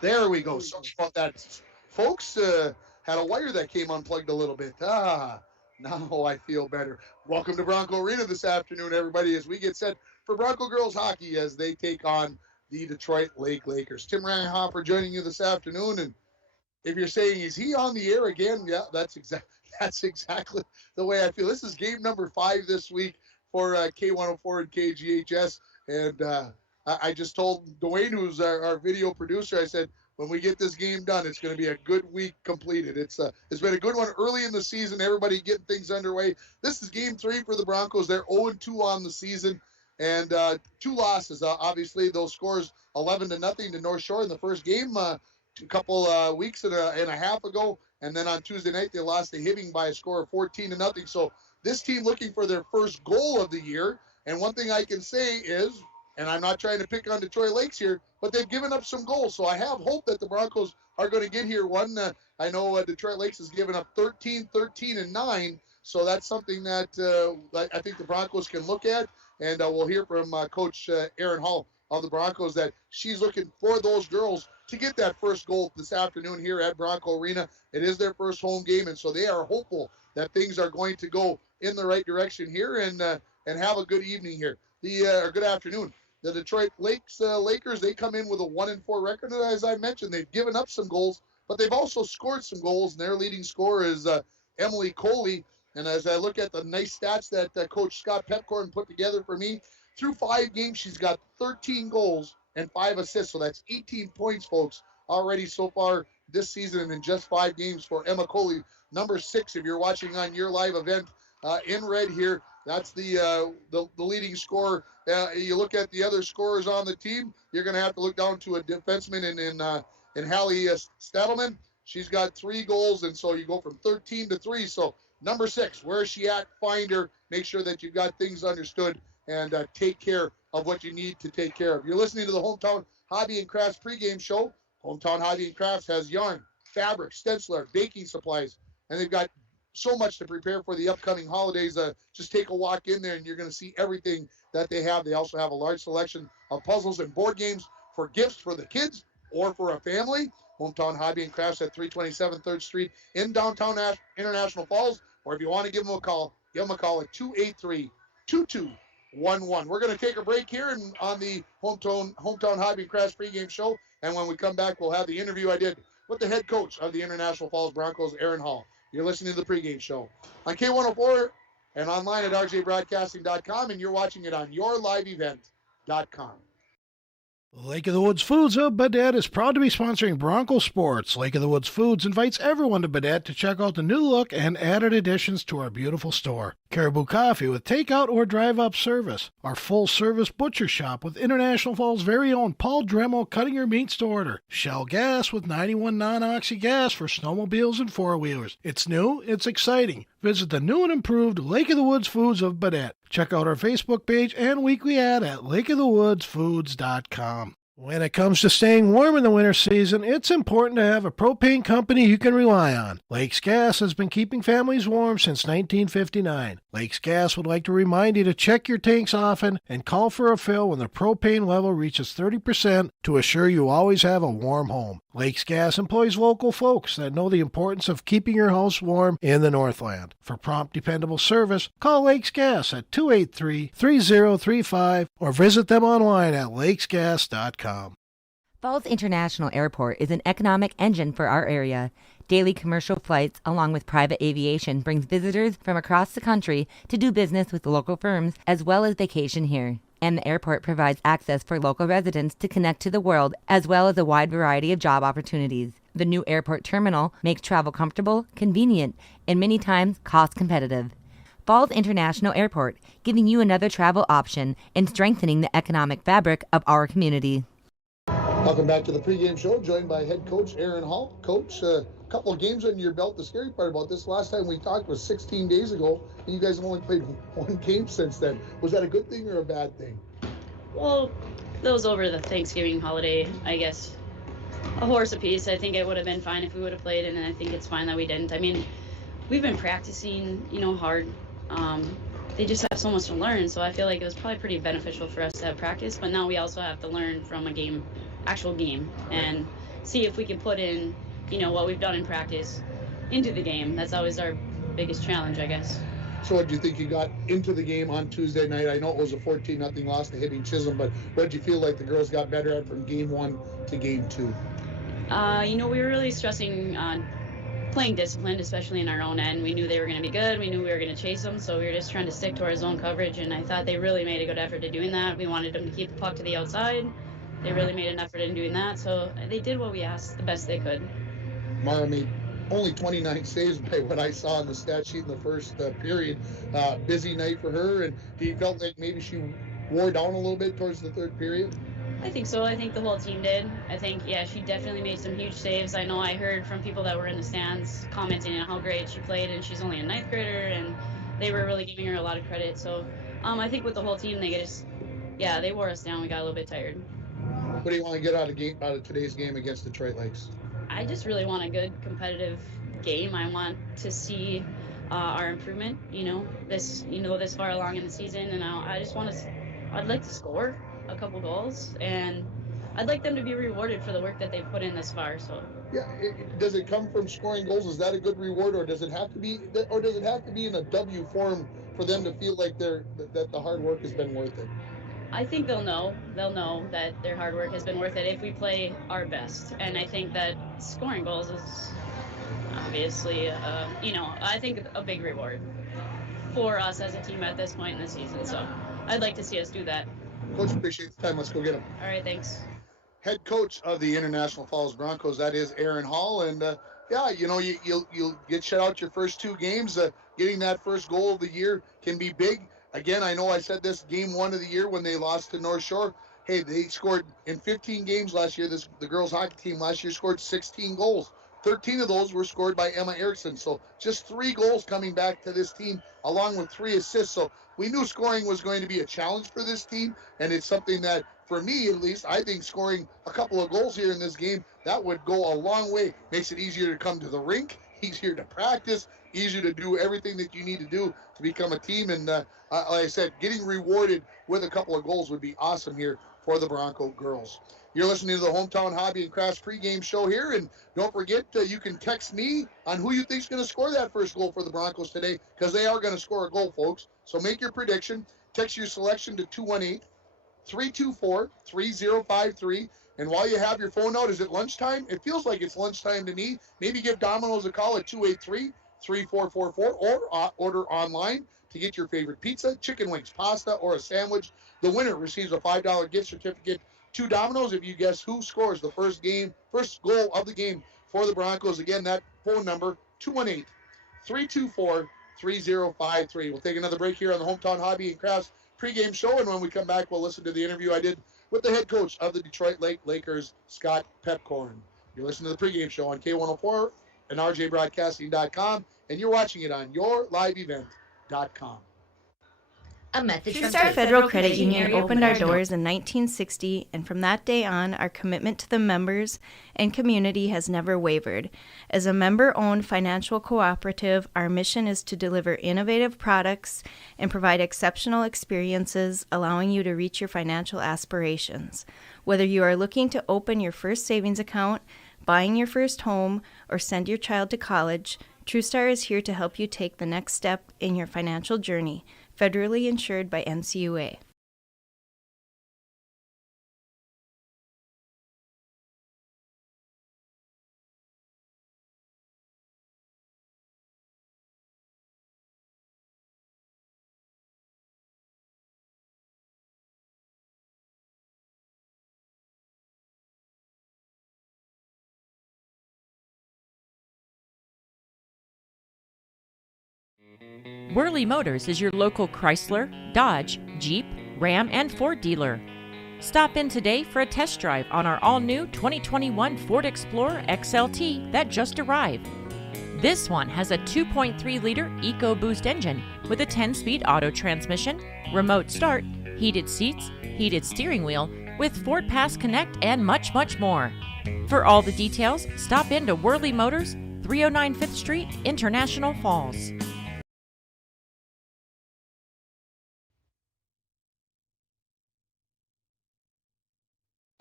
There we go. Sorry about that. Folks, had a wire that came unplugged a little bit. Now I feel better. Welcome to Bronco Arena this afternoon, everybody, as we get set for Bronco girls hockey as they take on the Detroit Lake Lakers. Tim Reinhofer joining you this afternoon. And if you're saying, is he on the air again? Yeah, that's exactly the way I feel. This is game number 5 this week for K104 and KGHS. And I just told Dwayne, who's our video producer, I said, when we get this game done, it's going to be a good week completed. It's been a good one early in the season, everybody getting things underway. This is game 3 for the Broncos. They're 0-2 on the season, and 2 losses. Obviously, those scores 11-0 to North Shore in the first game a couple weeks and a half ago, and then on Tuesday night, they lost to Hibbing by a score of 14-0. So this team looking for their first goal of the year, and one thing I can say is, and I'm not trying to pick on Detroit Lakes here, but they've given up some goals. So I have hope that the Broncos are going to get here one. I know Detroit Lakes has given up 13, 13, and 9. So that's something that I think the Broncos can look at. And we'll hear from Coach Erin Hall of the Broncos that she's looking for those girls to get that first goal this afternoon here at Bronco Arena. It is their first home game, and so they are hopeful that things are going to go in the right direction here and have a good evening here. Or good afternoon. The Detroit Lakers, they come in with a 1-4 record. And as I mentioned, they've given up some goals, but they've also scored some goals. And their leading scorer is Emily Coley. And as I look at the nice stats that Coach Scott Pepcorn put together for me, through 5 games, she's got 13 goals and 5 assists. So that's 18 points, folks, already so far this season and in just 5 games for Emma Coley. Number 6, if you're watching on your live event in red here, that's the leading scorer. You look at the other scorers on the team, you're going to have to look down to a defenseman in Hallie Stadelman. She's got 3 goals, and so you go from 13 to 3. So number 6, where is she at? Find her. Make sure that you've got things understood and take care of what you need to take care of. You're listening to the Hometown Hobby and Crafts pregame show. Hometown Hobby and Crafts has yarn, fabric, stenciler, baking supplies, and they've got so much to prepare for the upcoming holidays. Just take a walk in there and you're going to see everything that they have. They also have a large selection of puzzles and board games for gifts for the kids or for a family. Hometown Hobby and Crafts at 327 3rd Street in downtown International Falls. Or if you want to give them a call at 283-2211. We're going to take a break here on the Hometown Hobby and Crafts pregame show. And when we come back, we'll have the interview I did with the head coach of the International Falls Broncos, Erin Hall. You're listening to the pregame show on K104 and online at rjbroadcasting.com, and you're watching it on yourliveevent.com. Lake of the Woods Foods of Baudette is proud to be sponsoring Bronco Sports. Lake of the Woods Foods invites everyone to Baudette to check out the new look and added additions to our beautiful store. Caribou Coffee with takeout or drive-up service. Our full-service butcher shop with International Falls' very own Paul Dremel cutting your meats to order. Shell Gas with 91 non-oxy gas for snowmobiles and four-wheelers. It's new, it's exciting. Visit the new and improved Lake of the Woods Foods of Baudette. Check out our Facebook page and weekly ad at lakeofthewoodsfoods.com. When it comes to staying warm in the winter season, it's important to have a propane company you can rely on. Lakes Gas has been keeping families warm since 1959. Lakes Gas would like to remind you to check your tanks often and call for a fill when the propane level reaches 30% to assure you always have a warm home. Lakes Gas employs local folks that know the importance of keeping your house warm in the Northland. For prompt, dependable service, call Lakes Gas at 283-3035 or visit them online at lakesgas.com. Falls International Airport is an economic engine for our area. Daily commercial flights, along with private aviation, brings visitors from across the country to do business with local firms as well as vacation here. And the airport provides access for local residents to connect to the world as well as a wide variety of job opportunities. The new airport terminal makes travel comfortable, convenient, and many times cost competitive. Falls International Airport, giving you another travel option and strengthening the economic fabric of our community. Welcome back to the pregame show, joined by head coach Erin Hall. Coach, a couple of games under your belt. The scary part about this, last time we talked was 16 days ago, and you guys have only played 1 game since then. Was that a good thing or a bad thing? Well, that was over the Thanksgiving holiday, I guess. A horse apiece. I think it would have been fine if we would have played, and I think it's fine that we didn't. I mean, we've been practicing, hard. They just have so much to learn, so I feel like it was probably pretty beneficial for us to have practice, but now we also have to learn from a actual game, and see if we can put in, what we've done in practice into the game. That's always our biggest challenge, I guess. So what do you think you got into the game on Tuesday night? I know it was a 14-0 loss to Hibbing Chisholm, but what did you feel like the girls got better at from game 1 to game 2? We were really stressing on playing disciplined, especially in our own end. We knew they were going to be good. We knew we were going to chase them, so we were just trying to stick to our zone coverage, and I thought they really made a good effort at doing that. We wanted them to keep the puck to the outside. They really made an effort in doing that, so they did what we asked the best they could. Mara made only 29 saves by what I saw on the stat sheet in the first period. Busy night for her, and do you felt like maybe she wore down a little bit towards the third period? I think so. I think the whole team did. I think, she definitely made some huge saves. I know I heard from people that were in the stands commenting on how great she played, and she's only a 9th grader, and they were really giving her a lot of credit. So I think with the whole team, they wore us down. We got a little bit tired. What do you want to get out of today's game against Detroit Lakes? I just really want a good competitive game. I want to see our improvement, this far along in the season, and I'd like to score a couple goals, and I'd like them to be rewarded for the work that they've put in this far. So yeah, does it come from scoring goals? Is that a good reward, or does it have to be in a W form for them to feel like that the hard work has been worth it? I think they'll know that their hard work has been worth it if we play our best, and I think that scoring goals is obviously I think a big reward for us as a team at this point in the season. So I'd like to see us do that. Coach, appreciate the time. Let's go get him. All right, thanks. Head coach of the International Falls Broncos, that is Aaron Hall, and you'll get shut out your first 2 games. Getting that first goal of the year can be big. Again, I know I said this game 1 of the year when they lost to North Shore. Hey, they scored in 15 games last year. The girls hockey team last year scored 16 goals. 13 of those were scored by Emma Erickson. So just 3 goals coming back to this team, along with 3 assists. So we knew scoring was going to be a challenge for this team, and it's something that, for me at least, I think scoring a couple of goals here in this game, that would go a long way. Makes it easier to come to the rink, easier to practice, easier to do everything that you need to do to become a team. And like I said, getting rewarded with a couple of goals would be awesome here for the Bronco girls. You're listening to the Hometown Hobby and Crafts pregame show here, and don't forget you can text me on who you think's going to score that first goal for the Broncos today, because they are going to score a goal, folks. So make your prediction. Text your selection to 218-324-3053. And while you have your phone out, is it lunchtime? It feels like it's lunchtime to me. Maybe give Domino's a call at 283-3444 or order online to get your favorite pizza, chicken wings, pasta, or a sandwich. The winner receives a $5 gift certificate to Domino's if you guess who scores the first goal of the game for the Broncos. Again, that phone number, 218-324-3053. We'll take another break here on the Hometown Hobby and Crafts pregame show, and when we come back, we'll listen to the interview I did with the head coach of the Detroit Lakers, Scott Pepcorn. You're listening to the pregame show on K104 and RJBroadcasting.com, and you're watching it on YourLiveEvent.com. TrueStar Federal Credit Union opened our doors in 1960, and from that day on, our commitment to the members and community has never wavered. As a member-owned financial cooperative, our mission is to deliver innovative products and provide exceptional experiences, allowing you to reach your financial aspirations. Whether you are looking to open your first savings account, buying your first home, or send your child to college, TrueStar is here to help you take the next step in your financial journey. Federally insured by NCUA. Worley Motors is your local Chrysler, Dodge, Jeep, Ram, and Ford dealer. Stop in today for a test drive on our all-new 2021 Ford Explorer XLT that just arrived. This one has a 2.3-liter EcoBoost engine with a 10-speed auto transmission, remote start, heated seats, heated steering wheel, with Ford Pass Connect, and much, much more. For all the details, stop in to Worley Motors, 309 5th Street, International Falls.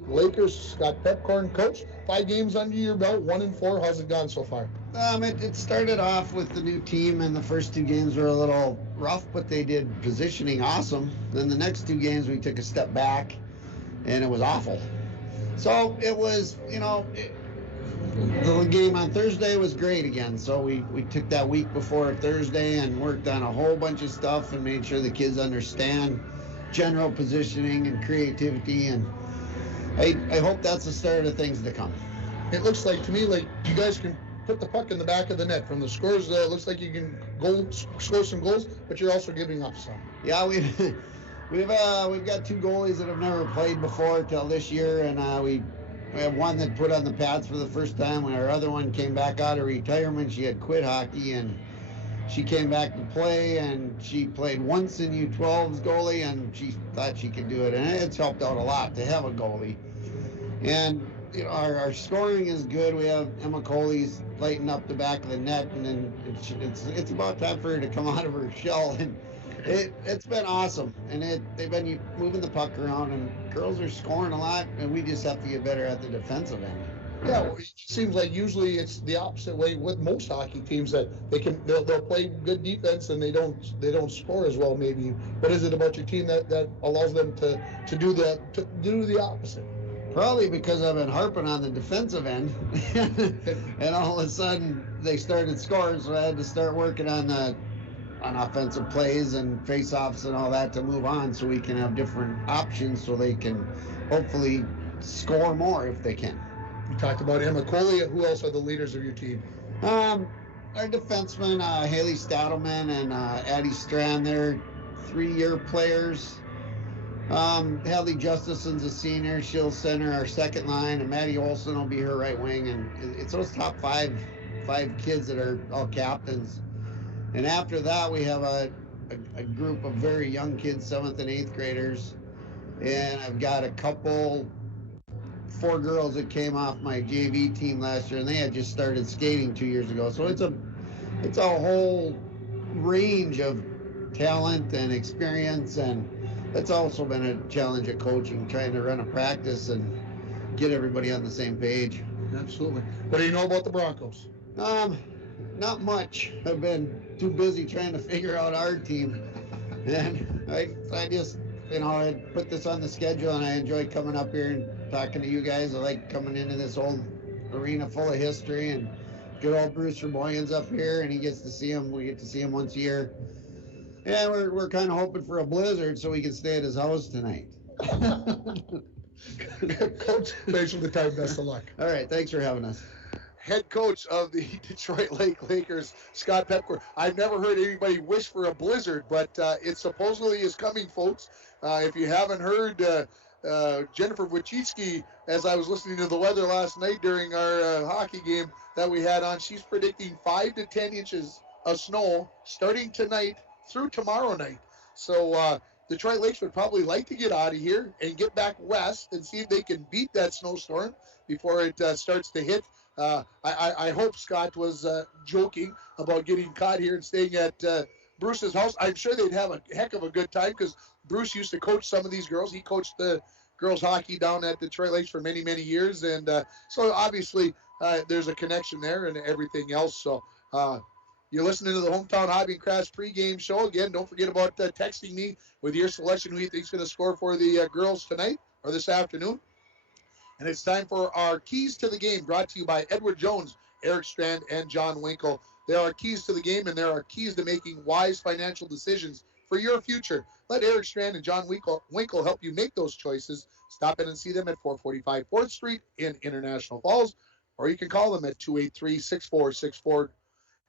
Lakers, Scott Pepcorn, coach. 5 games under your belt, 1-4. How's it gone so far? It started off with the new team, and the first 2 games were a little rough, but they did positioning awesome. Then the next 2 games we took a step back, and it was awful. So it was, the game on Thursday was great again. So we took that week before Thursday and worked on a whole bunch of stuff and made sure the kids understand general positioning and creativity, and I hope that's the start of things to come. It looks like to me like you guys can put the puck in the back of the net. From the scores, it looks like you can score some goals, but you're also giving up some. Yeah, we've got 2 goalies that have never played before till this year, and we have one that put on the pads for the first time. When our other one came back out of retirement, she had quit hockey, and she came back to play, and she played once in U12's goalie, and she thought she could do it, and it's helped out a lot to have a goalie. And our scoring is good. We have Emma Coley's lighting up the back of the net, and then it's about time for her to come out of her shell. And it's been awesome. And they've been moving the puck around, and girls are scoring a lot, and we just have to get better at the defensive end. Yeah, well, it seems like usually it's the opposite way with most hockey teams, that they'll play good defense and they don't score as well maybe. What is it about your team that allows them to do the opposite? Probably because I've been harping on the defensive end, and all of a sudden they started scoring, so I had to start working on offensive plays and face-offs and all that to move on, so we can have different options, so they can hopefully score more if they can. You talked about Emma Coley. Who else are the leaders of your team? Our defensemen, Haley Stadelman and Addie Strand, they're 3-year players. Hadley Justison's a senior. She'll center our second line, and Maddie Olson will be her right wing. And it's those top five kids that are all captains. And after that, we have a group of very young kids, 7th and 8th graders. And I've got 4 girls that came off my JV team last year, and they had just started skating 2 years ago. So it's a whole range of talent and experience, and that's also been a challenge at coaching, trying to run a practice and get everybody on the same page. Absolutely. What do you know about the Broncos? Not much. I've been too busy trying to figure out our team, and I just I put this on the schedule, and I enjoy coming up here and talking to you guys. I like coming into this old arena full of history, and good old Bruce Verboyen's up here, and he gets to see him. We get to see him once a year. Yeah, we're kind of hoping for a blizzard so we can stay at his house tonight. Coach, thanks for the time. Best of luck. All right, thanks for having us. Head coach of the Detroit Lake Lakers, Scott Pepcorn. I've never heard anybody wish for a blizzard, but it supposedly is coming, folks. If you haven't heard, Jennifer Wojcicki, as I was listening to the weather last night during our hockey game that we had on, she's predicting 5 to 10 inches of snow starting tonight through tomorrow night. So Detroit Lakes would probably like to get out of here and get back west and see if they can beat that snowstorm before it starts to hit. I hope Scott was joking about getting caught here and staying at Bruce's house. I'm sure they'd have a heck of a good time, because Bruce used to coach some of these girls. He coached the girls hockey down at Detroit Lakes for many, many years. And so obviously there's a connection there and everything else. So you're listening to the Hometown Hobby and Crafts pregame show. Again, don't forget about texting me with your selection, who you think's going to score for the girls tonight or this afternoon. And it's time for our Keys to the Game, brought to you by Edward Jones, Eric Strand, and John Winkle. There are keys to the game, and there are keys to making wise financial decisions for your future. Let Eric Strand and John Winkle help you make those choices. Stop in and see them at 445 4th Street in International Falls, or you can call them at 283-6464.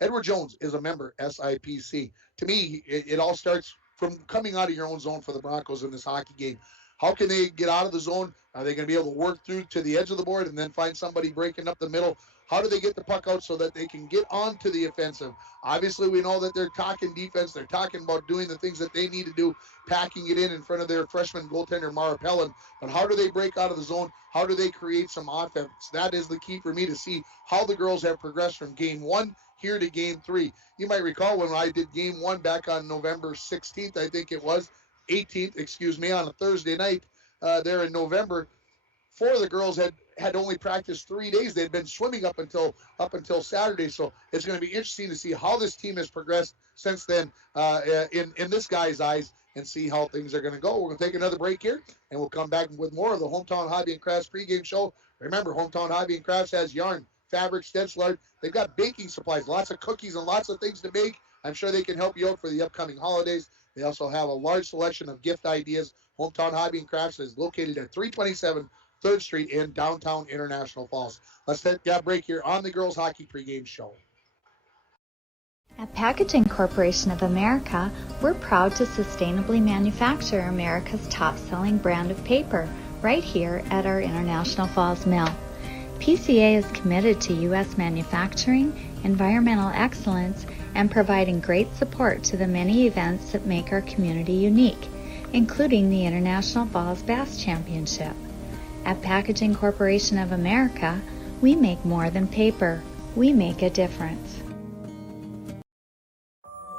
Edward Jones is a member SIPC. To me, it all starts from coming out of your own zone for the Broncos in this hockey game. How can they get out of the zone? Are they going to be able to work through to the edge of the board and then find somebody breaking up the middle? How do they get the puck out so that they can get onto the offensive? Obviously, we know that they're talking defense. They're talking about doing the things that they need to do, packing it in front of their freshman goaltender, Mara Pellin. But how do they break out of the zone? How do they create some offense? That is the key for me to see how the girls have progressed from game 1 here to game 3. You might recall when I did game 1 back on November 16th, I think it was, 18th, on a Thursday night there in November. four of the girls had only practiced 3 days. They'd been swimming up until Saturday. So it's going to be interesting to see how this team has progressed since then in this guy's eyes, and see how things are going to go. We're going to take another break here, and we'll come back with more of the Hometown Hobby and Crafts pregame show. Remember, Hometown Hobby and Crafts has yarn, fabric, stencil art. They've got baking supplies, lots of cookies and lots of things to make. I'm sure they can help you out for the upcoming holidays. They also have a large selection of gift ideas. Hometown Hobby and Crafts is located at 327 3rd Street in downtown International Falls. Let's take that break here on the Girls Hockey pregame show. At Packaging Corporation of America, we're proud to sustainably manufacture America's top-selling brand of paper right here at our International Falls mill. PCA is committed to U.S. manufacturing, environmental excellence, and providing great support to the many events that make our community unique, including the International Falls Bass Championship. At Packaging Corporation of America, we make more than paper. We make a difference.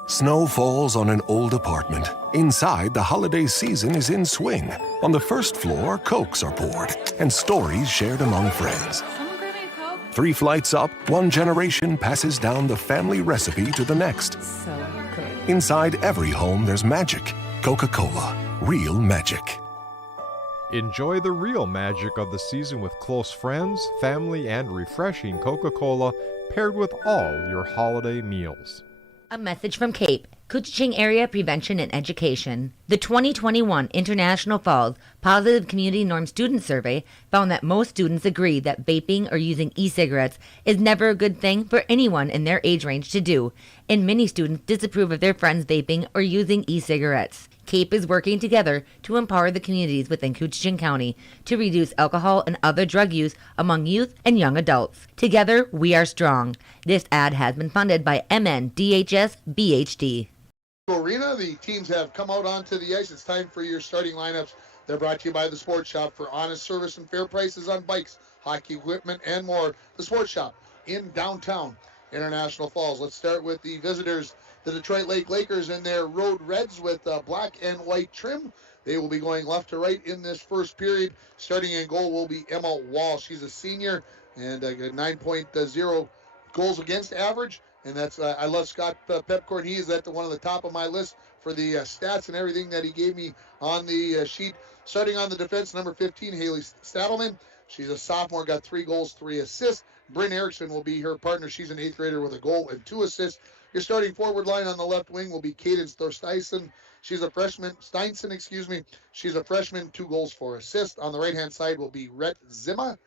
Snow falls on an old apartment. Inside, the holiday season is in swing. On the first floor, Cokes are poured and stories shared among friends. 3 flights up, one generation passes down the family recipe to the next. So good. Inside every home, there's magic. Coca-Cola, real magic. Enjoy the real magic of the season with close friends, family, and refreshing Coca-Cola paired with all your holiday meals. A message from CAPE, Couchiching Area Prevention and Education. The 2021 International Falls Positive Community Norm Student Survey found that most students agree that vaping or using e-cigarettes is never a good thing for anyone in their age range to do, and many students disapprove of their friends vaping or using e-cigarettes. CAPE is working together to empower the communities within Couchiching County to reduce alcohol and other drug use among youth and young adults. Together, we are strong. This ad has been funded by MNDHS BHD. Arena, the teams have come out onto the ice. It's time for your starting lineups. They're brought to you by the Sports Shop for honest service and fair prices on bikes, hockey equipment, and more. The Sports Shop in downtown International Falls. Let's start with the visitors, the Detroit Lake Lakers in their road reds with black and white trim. They will be going left to right in this first period. Starting in goal will be Emma Wall. She's a senior and a 9.0 goals against average. And that's I love Scott Pepcorn. He is at one of the top of my list for the stats and everything that he gave me on the sheet. Starting on the defense, number 15, Haley Stadelman. She's a sophomore, got 3 goals, 3 assists. Bryn Erickson will be her partner. She's an 8th grader with a goal and 2 assists. Your starting forward line on the left wing will be Cadence Thorsteinson. She's a freshman. She's a freshman, 2 goals, 4 assists. On the right-hand side will be Rhett Zima.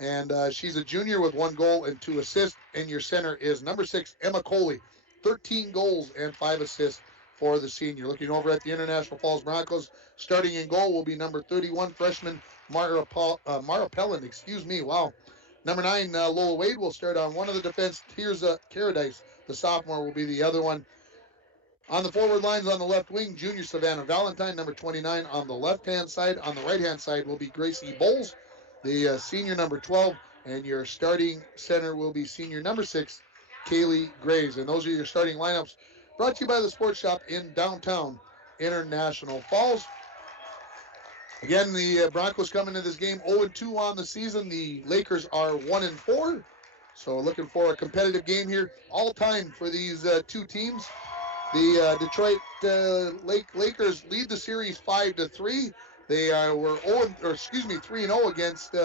And she's a junior with 1 goal and 2 assists. And your center is number 6, Emma Coley, 13 goals and 5 assists for the senior. Looking over at the International Falls Broncos, starting in goal will be number 31, freshman Mara Pellin. Wow. Number 9, Lola Wade will start on one of the defense. Tirza Caradice, the sophomore, will be the other one. On the forward lines on the left wing, junior Savannah Valentine, number 29 on the left-hand side. On the right-hand side will be Gracie Bowles, the senior number 12, and your starting center will be senior number 6, Kaylee Graves. And those are your starting lineups, brought to you by the Sports Shop in downtown International Falls. Again, the Broncos come into this game 0-2 on the season. The Lakers are 1-4. So looking for a competitive game here. All time for these two teams. The Detroit Lakers lead the series 5-3. They were 3-0 against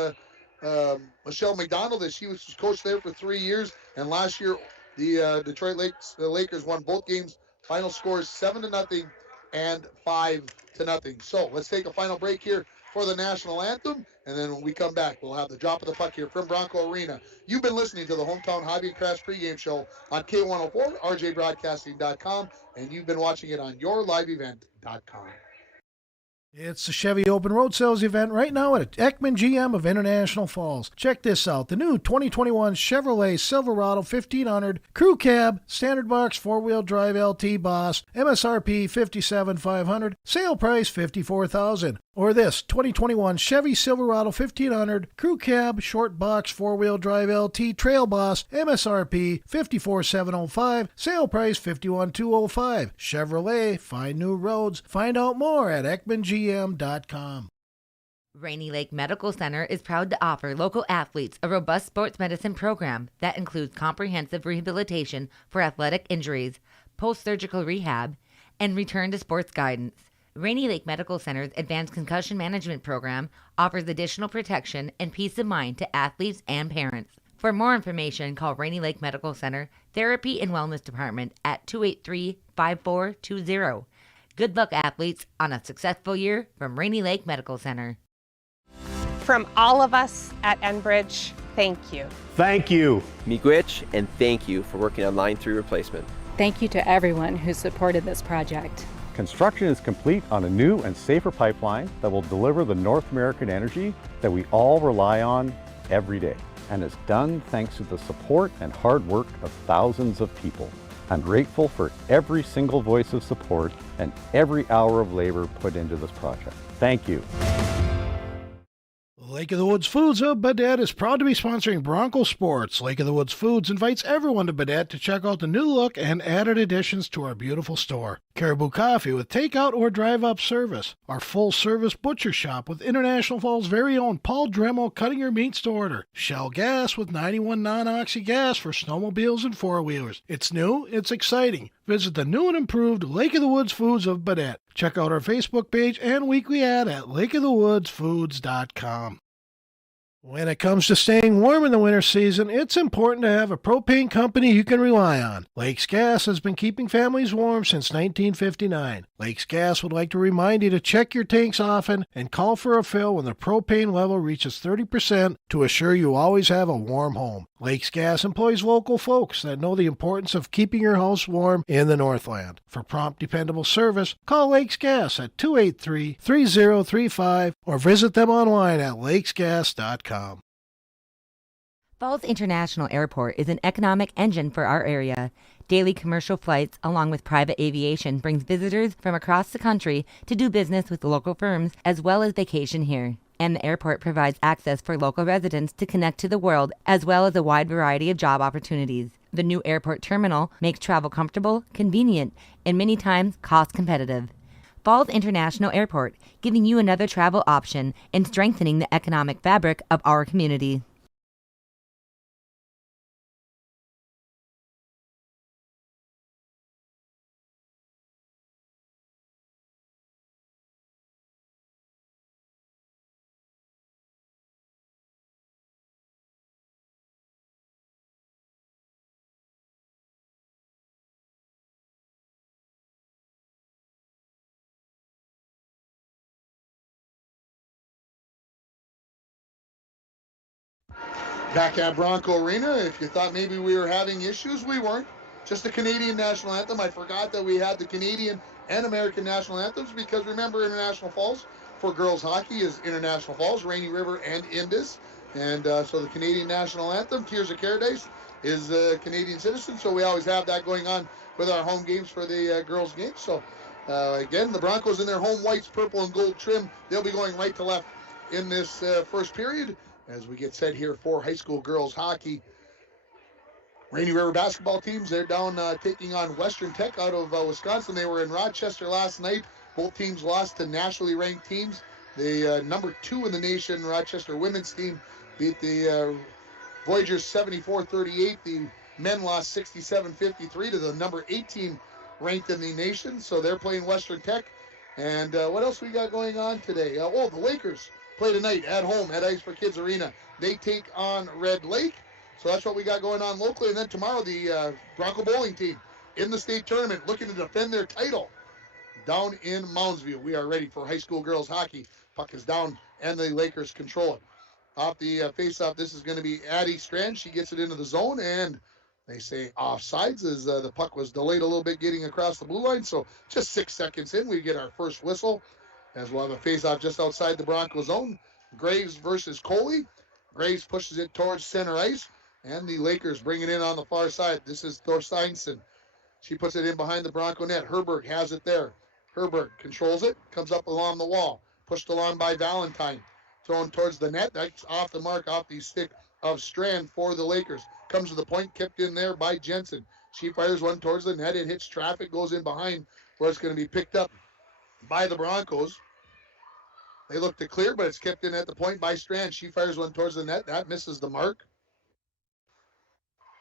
Michelle McDonald, as she was coached there for 3 years. And last year, the Detroit Lakers won both games. Final scores 7-0 and 5-0. So let's take a final break here for the national anthem, and then when we come back, we'll have the drop of the puck here from Bronco Arena. You've been listening to the Hometown Hobby and Crafts pregame show on K104, RJBroadcasting.com, and you've been watching it on YourLiveEvent.com. It's the Chevy Open Road Sales event right now at Ekman GM of International Falls. Check this out. The new 2021 Chevrolet Silverado 1500 Crew Cab Standard Box 4-wheel drive LT Boss, MSRP $57,500, sale price $54,000. Or this 2021 Chevy Silverado 1500 Crew Cab Short Box 4-wheel drive LT Trail Boss, MSRP $54,705, sale price $51,205. Chevrolet, find new roads. Find out more at EkmanGM.com. Rainy Lake Medical Center is proud to offer local athletes a robust sports medicine program that includes comprehensive rehabilitation for athletic injuries, post-surgical rehab, and return to sports guidance. Rainy Lake Medical Center's advanced concussion management program offers additional protection and peace of mind to athletes and parents. For more information, call Rainy Lake Medical Center Therapy and Wellness Department at 283-5420. Good luck, athletes, on a successful year from Rainy Lake Medical Center. From all of us at Enbridge, thank you. Thank you. Miigwech, and thank you for working on Line 3 replacement. Thank you to everyone who supported this project. Construction is complete on a new and safer pipeline that will deliver the North American energy that we all rely on every day, and is done thanks to the support and hard work of thousands of people. I'm grateful for every single voice of support and every hour of labor put into this project. Thank you. Lake of the Woods Foods of Baudette is proud to be sponsoring Bronco Sports. Lake of the Woods Foods invites everyone to Baudette to check out the new look and added additions to our beautiful store. Caribou Coffee with takeout or drive-up service. Our full-service butcher shop with International Falls' very own Paul Dremel cutting your meats to order. Shell Gas with 91 non-oxy gas for snowmobiles and four-wheelers. It's new, it's exciting. Visit the new and improved Lake of the Woods Foods of Baudette. Check out our Facebook page and weekly ad at lakeofthewoodsfoods.com. When it comes to staying warm in the winter season, it's important to have a propane company you can rely on. Lakes Gas has been keeping families warm since 1959. Lakes Gas would like to remind you to check your tanks often and call for a fill when the propane level reaches 30% to assure you always have a warm home. Lakes Gas employs local folks that know the importance of keeping your house warm in the Northland. For prompt, dependable service, call Lakes Gas at 283-3035 or visit them online at lakesgas.com. Falls International Airport is an economic engine for our area. Daily commercial flights, along with private aviation, brings visitors from across the country to do business with local firms as well as vacation here. And the airport provides access for local residents to connect to the world as well as a wide variety of job opportunities. The new airport terminal makes travel comfortable, convenient, and many times cost competitive. Falls International Airport, giving you another travel option and strengthening the economic fabric of our community. Back at Bronco Arena, if you thought maybe we were having issues, we weren't. Just the Canadian national anthem. I forgot that we had the Canadian and American national anthems because remember International Falls for girls hockey is International Falls, Rainy River, and Indus. And so the Canadian national anthem, Tears of Paradise, is a Canadian citizen. So we always have that going on with our home games for the girls' games. So again, the Broncos in their home whites, purple and gold trim, they'll be going right to left in this first period. As we get set here for high school girls hockey. Rainy River basketball teams, they're down taking on Western Tech out of Wisconsin. They were in Rochester last night. Both teams lost to nationally ranked teams. The number 2 in the nation, Rochester women's team, beat the Voyagers 74-38. The men lost 67-53 to the number 18 ranked in the nation. So they're playing Western Tech. And what else we got going on today? The Lakers play tonight at home at Ice for Kids Arena. They take on Red Lake. So that's what we got going on locally. And then tomorrow, the Bronco bowling team in the state tournament looking to defend their title down in Moundsview. We are ready for high school girls hockey. Puck is down, and the Lakers control it. Off the face-off, this is going to be Addie Strand. She gets it into the zone, and they say offsides as the puck was delayed a little bit getting across the blue line. So just 6 seconds in, we get our first whistle. As we'll have a face-off just outside the Bronco zone. Graves versus Coley. Graves pushes it towards center ice, and the Lakers bring it in on the far side. This is Thorsteinson. She puts it in behind the Bronco net. Herberg has it there. Herberg controls it, comes up along the wall. Pushed along by Valentine. Thrown towards the net. That's off the mark, off the stick of Strand for the Lakers. Comes to the point, kept in there by Jensen. She fires one towards the net. It hits traffic, goes in behind where it's going to be picked up by the Broncos. They look to clear, but it's kept in at the point by Strand. She fires one towards the net. That misses the mark.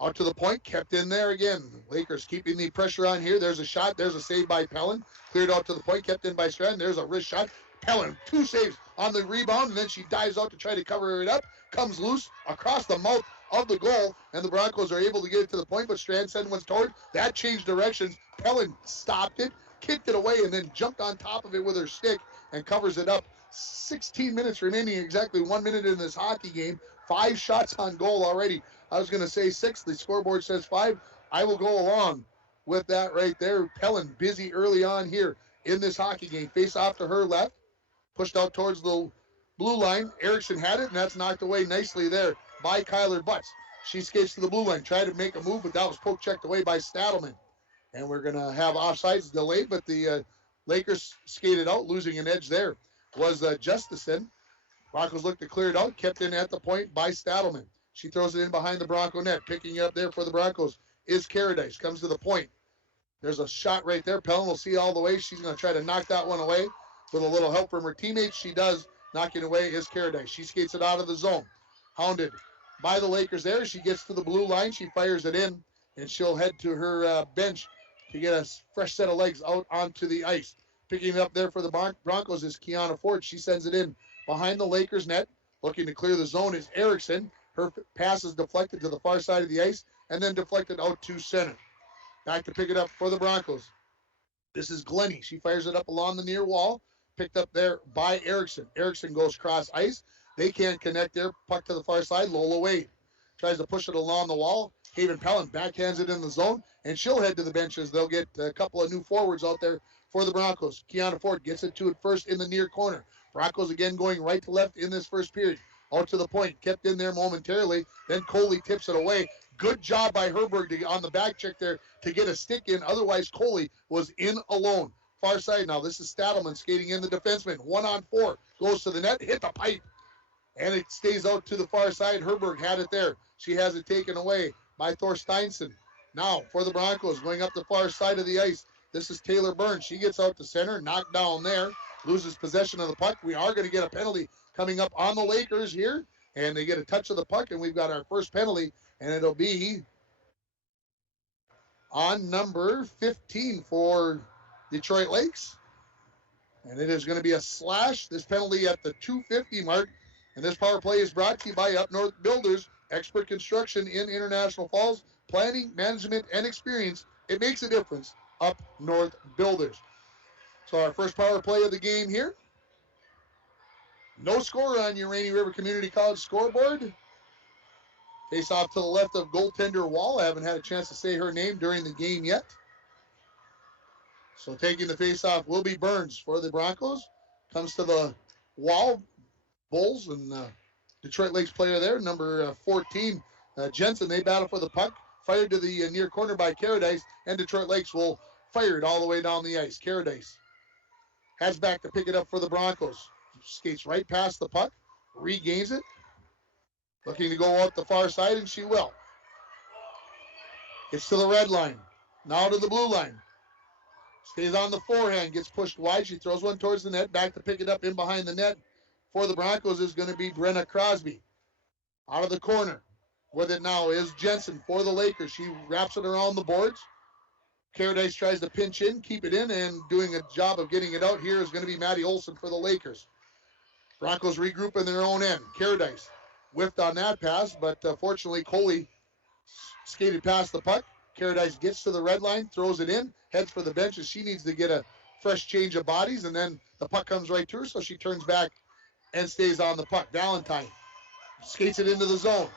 Out to the point, kept in there again. Lakers keeping the pressure on here. There's a shot. There's a save by Pellin. Cleared out to the point, kept in by Strand. There's a wrist shot. Pellin, 2 saves on the rebound, and then she dives out to try to cover it up. Comes loose across the mouth of the goal, and the Broncos are able to get it to the point, but Strand sent one toward. That changed directions. Pellin stopped it, kicked it away, and then jumped on top of it with her stick and covers it up. 16 minutes remaining, exactly 1 minute in this hockey game. 5 shots on goal already. I was going to say 6. The scoreboard says 5. I will go along with that right there. Pellin busy early on here in this hockey game. Face off to her left. Pushed out towards the blue line. Erickson had it, and that's knocked away nicely there by Kyler Butts. She skates to the blue line. Tried to make a move, but that was poke checked away by Stadelman. And we're going to have offsides delayed, but the Lakers skated out, losing an edge there. Was Justison. Broncos looked to clear it out, kept in at the point by Stadelman. She throws it in behind the Bronco net. Picking it up there for the Broncos is Caradice. Comes to the point. There's a shot right there. Pellin will see all the way. She's going to try to knock that one away with a little help from her teammates. She does. Knocking away is Caradice. She skates it out of the zone. Hounded by the Lakers there. She gets to the blue line. She fires it in, and she'll head to her bench to get a fresh set of legs out onto the ice. Picking it up there for the Broncos is Kiana Ford. She sends it in behind the Lakers net. Looking to clear the zone is Erickson. Her pass is deflected to the far side of the ice and then deflected out to center. Back to pick it up for the Broncos. This is Glennie. She fires it up along the near wall. Picked up there by Erickson. Erickson goes cross ice. They can't connect there. Puck to the far side. Lola Wade tries to push it along the wall. Haven Pellin backhands it in the zone, and she'll head to the benches. They'll get a couple of new forwards out there for the Broncos. Kiana Ford gets it to it first in the near corner. Broncos again going right to left in this first period. Out to the point, kept in there momentarily. Then Coley tips it away. Good job by Herberg on the back check there to get a stick in. Otherwise, Coley was in alone. Far side now. This is Stadelman skating in the defenseman. 1-on-4. Goes to the net. Hit the pipe. And it stays out to the far side. Herberg had it there. She has it taken away by Thor Steinson. Now for the Broncos going up the far side of the ice. This is Taylor Burns. She gets out to center. Knocked down there. Loses possession of the puck. We are going to get a penalty coming up on the Lakers here. And they get a touch of the puck. And we've got our first penalty. And it'll be on number 15 for Detroit Lakes. And it is going to be a slash. This penalty at the 2:50 mark. And this power play is brought to you by Up North Builders. Expert construction in International Falls. Planning, management, and experience. It makes a difference. Up North Builders. So our first power play of the game here. No score on your Rainy River Community College scoreboard. Face off to the left of goaltender Wall. I haven't had a chance to say her name during the game yet. So taking the face off will be Burns for the Broncos. Comes to the wall. Bulls and Detroit Lakes player there, number 14, Jensen. They battle for the puck. Fired to the near corner by Caradice, and Detroit Lakes will fire it all the way down the ice. Caradice has back to pick it up for the Broncos. Skates right past the puck, regains it. Looking to go out the far side, and she will. Gets to the red line. Now to the blue line. Stays on the forehand, gets pushed wide. She throws one towards the net. Back to pick it up in behind the net for the Broncos is going to be Brenna Crosby. Out of the corner. With it now is Jensen for the Lakers. She wraps it around the boards. Caradice tries to pinch in, keep it in, and doing a job of getting it out here is going to be Maddie Olson for the Lakers. Broncos regroup in their own end. Caradice whiffed on that pass, but fortunately Coley skated past the puck. Caradice gets to the red line, throws it in, heads for the bench as she needs to get a fresh change of bodies, and then the puck comes right to her, so she turns back and stays on the puck. Valentine skates it into the zone.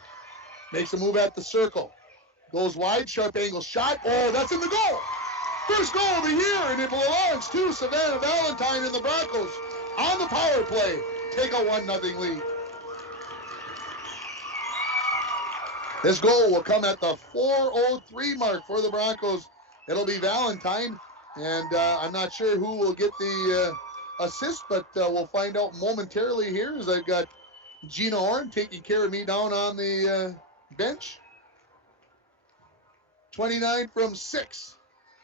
Makes a move at the circle. Goes wide, sharp angle shot. Oh, that's in the goal. First goal of the year, and it belongs to Savannah Valentine and the Broncos on the power play. Take a 1-0 lead. This goal will come at the 4:03 mark for the Broncos. It'll be Valentine, and I'm not sure who will get the assist, but we'll find out momentarily here as I've got Gina Orn taking care of me down on the bench. 29 from 6.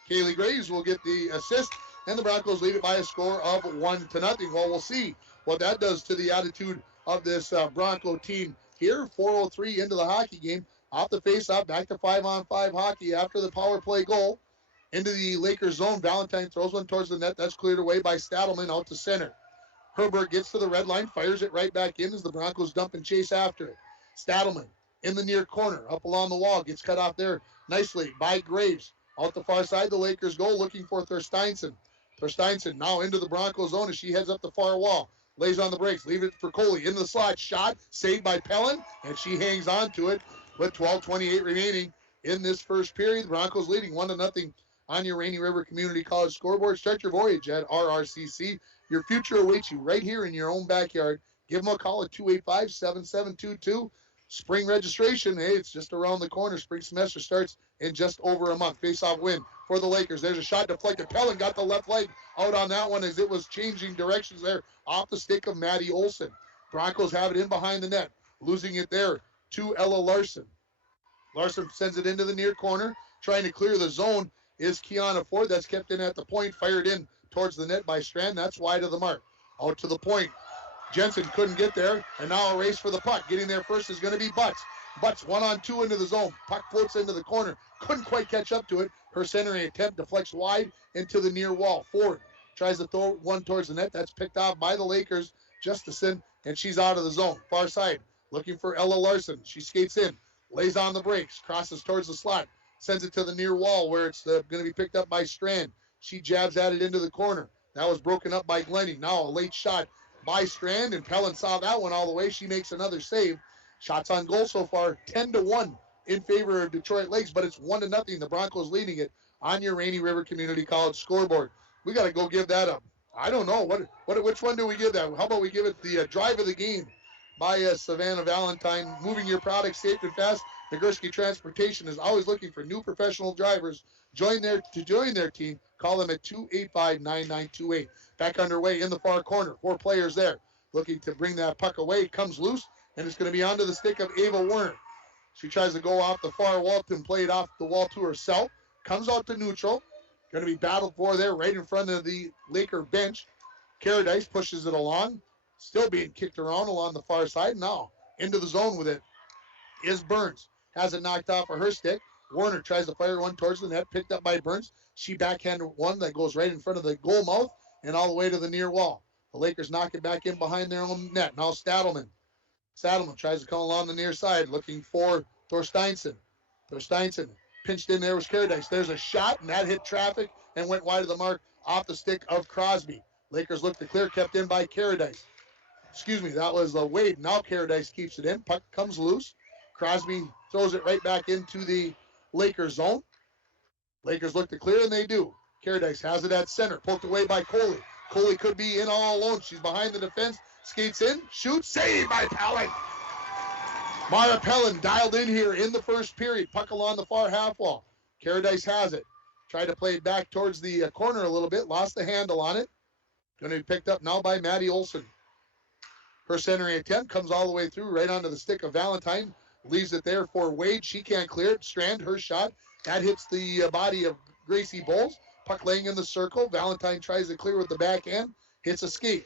Kaylee Graves will get the assist, and the Broncos lead it by a score of 1-0. Well, we'll see what that does to the attitude of this Bronco team here. 4:03 into the hockey game. Off the face-off, back to 5-on-5 hockey after the power play goal. Into the Lakers zone. Valentine throws one towards the net. That's cleared away by Stadelman out to center. Herbert gets to the red line, fires it right back in as the Broncos dump and chase after it. Stadelman in the near corner, up along the wall, gets cut off there nicely by Graves. Out the far side, the Lakers go looking for Thorsteinson. Thorsteinson now into the Broncos zone as she heads up the far wall. Lays on the brakes, leave it for Coley. Into the slot, shot, saved by Pellin, and she hangs on to it with 12:28 remaining in this first period. The Broncos leading 1-0 on your Rainy River Community College scoreboard. Start your voyage at RRCC. Your future awaits you right here in your own backyard. Give them a call at 285-7722. Spring registration, hey, it's just around the corner. Spring semester starts in just over a month. Face-off win for the Lakers. There's a shot deflected. Pellin got the left leg out on that one as it was changing directions there off the stick of Maddie Olson. Broncos have it in behind the net. Losing it there to Ella Larson. Larson sends it into the near corner. Trying to clear the zone is Kiana Ford. That's kept in at the point. Fired in towards the net by Strand. That's wide of the mark. Out to the point. Jensen couldn't get there, and now a race for the puck. Getting there first is going to be Butts. Butts 1-on-2 into the zone. Puck floats into the corner. Couldn't quite catch up to it. Her centering attempt deflects wide into the near wall. Ford tries to throw one towards the net. That's picked off by the Lakers. Justison, and she's out of the zone. Far side, looking for Ella Larson. She skates in, lays on the brakes, crosses towards the slot, sends it to the near wall where it's going to be picked up by Strand. She jabs at it into the corner. That was broken up by Glennie. Now a late shot by Strand, and Pellin saw that one all the way. She makes another save. Shots on goal so far, 10-1 in favor of Detroit Lakes, but it's 1-0. The Broncos leading it on your Rainy River Community College scoreboard. We got to go give that up. I don't know. Which one do we give that? How about we give it the drive of the game by Savannah Valentine. Moving your product safe and fast. Nagurski Transportation is always looking for new professional drivers. Join their team. Call them at 285-9928. Back underway in the far corner. 4 players there. Looking to bring that puck away. Comes loose, and it's going to be onto the stick of Ava Werner. She tries to go off the far wall and play it off the wall to herself. Comes out to neutral. Going to be battled for there right in front of the Laker bench. Caradice pushes it along. Still being kicked around along the far side. Now into the zone with it is Burns. Has it knocked off of her stick. Warner tries to fire one towards the net. Picked up by Burns. She backhanded one that goes right in front of the goal mouth and all the way to the near wall. The Lakers knock it back in behind their own net. Now Stadelman. Stadelman tries to come along the near side looking for Thorsteinson. Thorsteinson pinched in there was Caradice. There's a shot, and that hit traffic and went wide of the mark off the stick of Crosby. Lakers look to clear, kept in by Caradice. Excuse me, that was Wade. Now Caradice keeps it in. Puck comes loose. Crosby throws it right back into the Lakers zone. Lakers look to clear, and they do. Caradice has it at center. Poked away by Coley. Coley could be in all alone. She's behind the defense. Skates in. Shoots. Saved by Pellin. Mara Pellin dialed in here in the first period. Puck along the far half wall. Caradice has it. Tried to play it back towards the corner a little bit. Lost the handle on it. Going to be picked up now by Maddie Olson. Her centering attempt comes all the way through right onto the stick of Valentine. Leaves it there for Wade. She can't clear it. Strand, her shot. That hits the body of Gracie Bowles. Puck laying in the circle. Valentine tries to clear with the backhand. Hits a skate.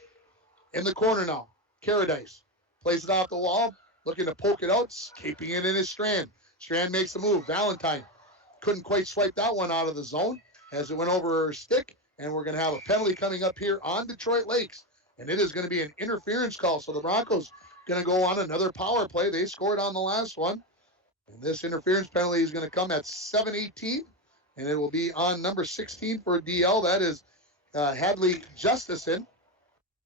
In the corner now. Caradice plays it off the wall. Looking to poke it out. Escaping it in his Strand. Strand makes the move. Valentine couldn't quite swipe that one out of the zone as it went over her stick. And we're going to have a penalty coming up here on Detroit Lakes. And it is going to be an interference call. So the Broncos going to go on another power play. They scored on the last one. And this interference penalty is going to come at 7:18. And it will be on number 16 for DL. That is Hadley Justison.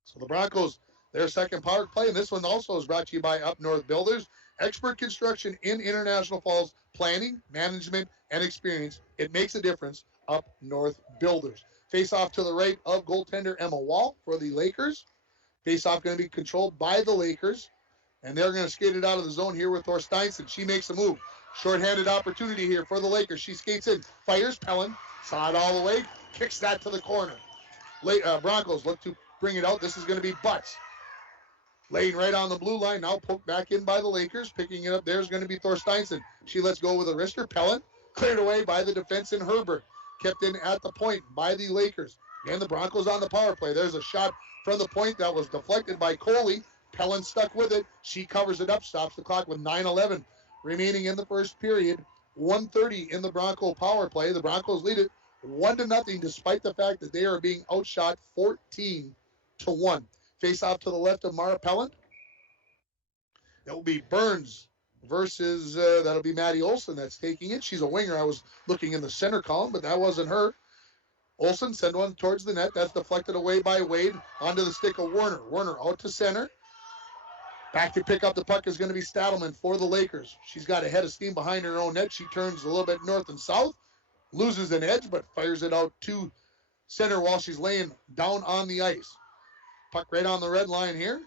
So the Broncos, their second power play. And this one also is brought to you by Up North Builders. Expert construction in International Falls. Planning, management, and experience. It makes a difference. Up North Builders. Face off to the right of goaltender Emma Wall for the Lakers. Face off going to be controlled by the Lakers. And they're going to skate it out of the zone here with Thorsteinson. She makes a move. Short-handed opportunity here for the Lakers. She skates in. Fires. Pellin. Saw it all the way. Kicks that to the corner. Broncos look to bring it out. This is going to be Butts. Laying right on the blue line. Now poked back in by the Lakers. Picking it up there is going to be Thorsteinson. She lets go with a wrister. Pellin. Cleared away by the defense in Herbert. Kept in at the point by the Lakers. And the Broncos on the power play. There's a shot from the point that was deflected by Coley. Pellin stuck with it. She covers it up, stops the clock with 9:11 remaining in the first period. 1:30 in the Bronco power play. The Broncos lead it 1-0, despite the fact that they are being outshot 14-1. Face off to the left of Mara Pellin. That will be Burns versus, that'll be Maddie Olson that's taking it. She's a winger. I was looking in the center column, but that wasn't her. Olson send one towards the net. That's deflected away by Wade onto the stick of Werner. Werner out to center. Back to pick up the puck is going to be Stadelman for the Lakers. She's got a head of steam behind her own net. She turns a little bit north and south, loses an edge, but fires it out to center while she's laying down on the ice. Puck right on the red line here.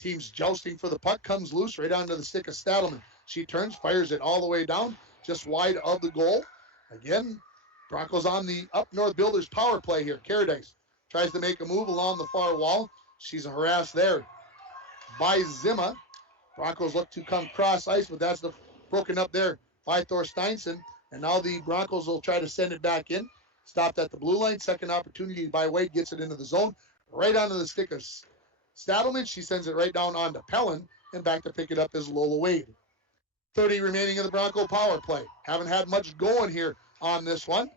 Team's jousting for the puck, comes loose right onto the stick of Stadelman. She turns, fires it all the way down, just wide of the goal. Again, Broncos on the Up North Builders power play here. Caradice tries to make a move along the far wall. She's harassed there by Zimma. Broncos look to come cross ice, but that's broken up there by Thorsteinson. And now the Broncos will try to send it back in. Stopped at the blue line. Second opportunity by Wade, gets it into the zone. Right onto the stick of Stadelman. She sends it right down onto Pellin. And back to pick it up is Lola Wade. 30 remaining in the Bronco power play. Haven't had much going here on this one.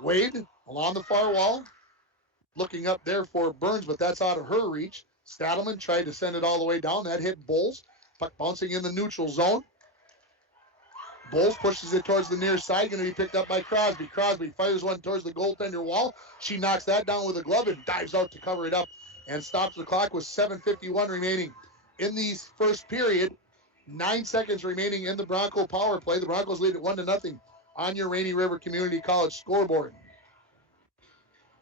Wade along the far wall. Looking up there for Burns, but that's out of her reach. Stadelman tried to send it all the way down. That hit Bowles. Puck bouncing in the neutral zone. Bowles pushes it towards the near side. Going to be picked up by Crosby. Crosby fires one towards the goaltender wall. She knocks that down with a glove and dives out to cover it up and stops the clock with 7:51 remaining in the first period. 9 seconds remaining in the Bronco power play. The Broncos lead it 1-0 on your Rainy River Community College scoreboard.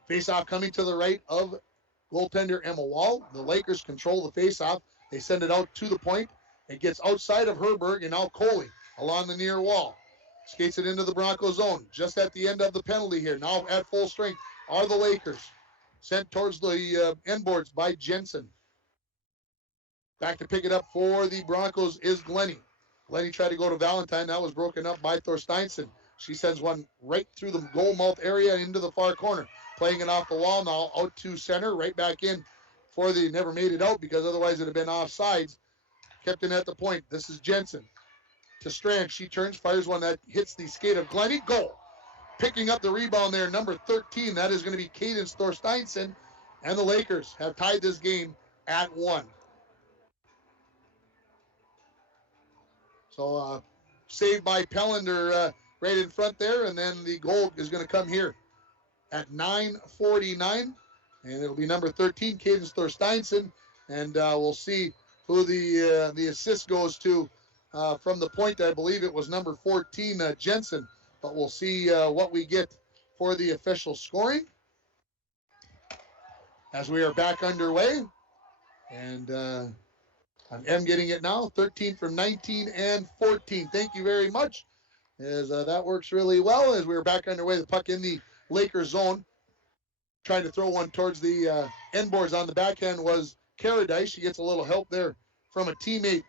Face-off coming to the right of goaltender Emma Wall. The Lakers control the face-off. They send it out to the point. It gets outside of Herberg, and now Coley along the near wall. Skates it into the Bronco zone. Just at the end of the penalty here. Now at full strength are the Lakers. Sent towards the end boards by Jensen. Back to pick it up for the Broncos is Glennie. Glennie tried to go to Valentine. That was broken up by Thorsteinson. She sends one right through the goal mouth area and into the far corner. Playing it off the wall now out to center. Right back in for the, never made it out because otherwise it would have been offsides. Kept in at the point. This is Jensen. To Strand. She turns, fires one that hits the skate of Glennie. Goal. Picking up the rebound there, number 13. That is going to be Cadence Thorsteinson. And the Lakers have tied this game at 1. So saved by Pellender right in front there, and then the goal is going to come here at 9:49, and it'll be number 13, Cadence Thorsteinson, and we'll see who the assist goes to from the point. I believe it was number 14, Jensen, but we'll see what we get for the official scoring as we are back underway, and I'm getting it now, 13 from 19 and 14. Thank you very much, as that works really well as we're back underway. The puck in the Lakers zone. Trying to throw one towards the end boards on the backhand was Caradice. She gets a little help there from a teammate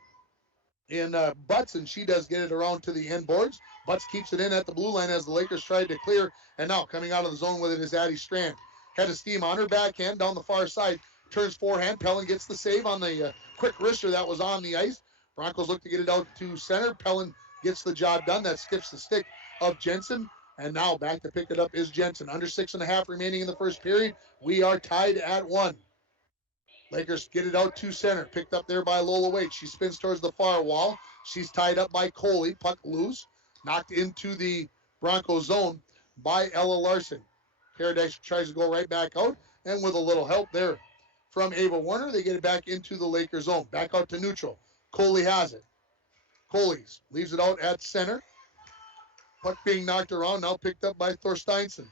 in Butts, and she does get it around to the end boards. Butts keeps it in at the blue line as the Lakers tried to clear, and now coming out of the zone with it is Addie Strand. Head of steam on her backhand down the far side. Turns forehand. Pellin gets the save on the quick wrister that was on the ice. Broncos look to get it out to center. Pellin gets the job done. That skips the stick of Jensen. And now back to pick it up is Jensen. Under 6.5 remaining in the first period. We are tied at 1. Lakers get it out to center. Picked up there by Lola Wade. She spins towards the far wall. She's tied up by Coley. Puck loose. Knocked into the Bronco zone by Ella Larson. Paradise tries to go right back out. And with a little help there from Ava Warner, they get it back into the Lakers zone. Back out to neutral. Coley has it. Coley leaves it out at center. Puck being knocked around, now picked up by Thorsteinson.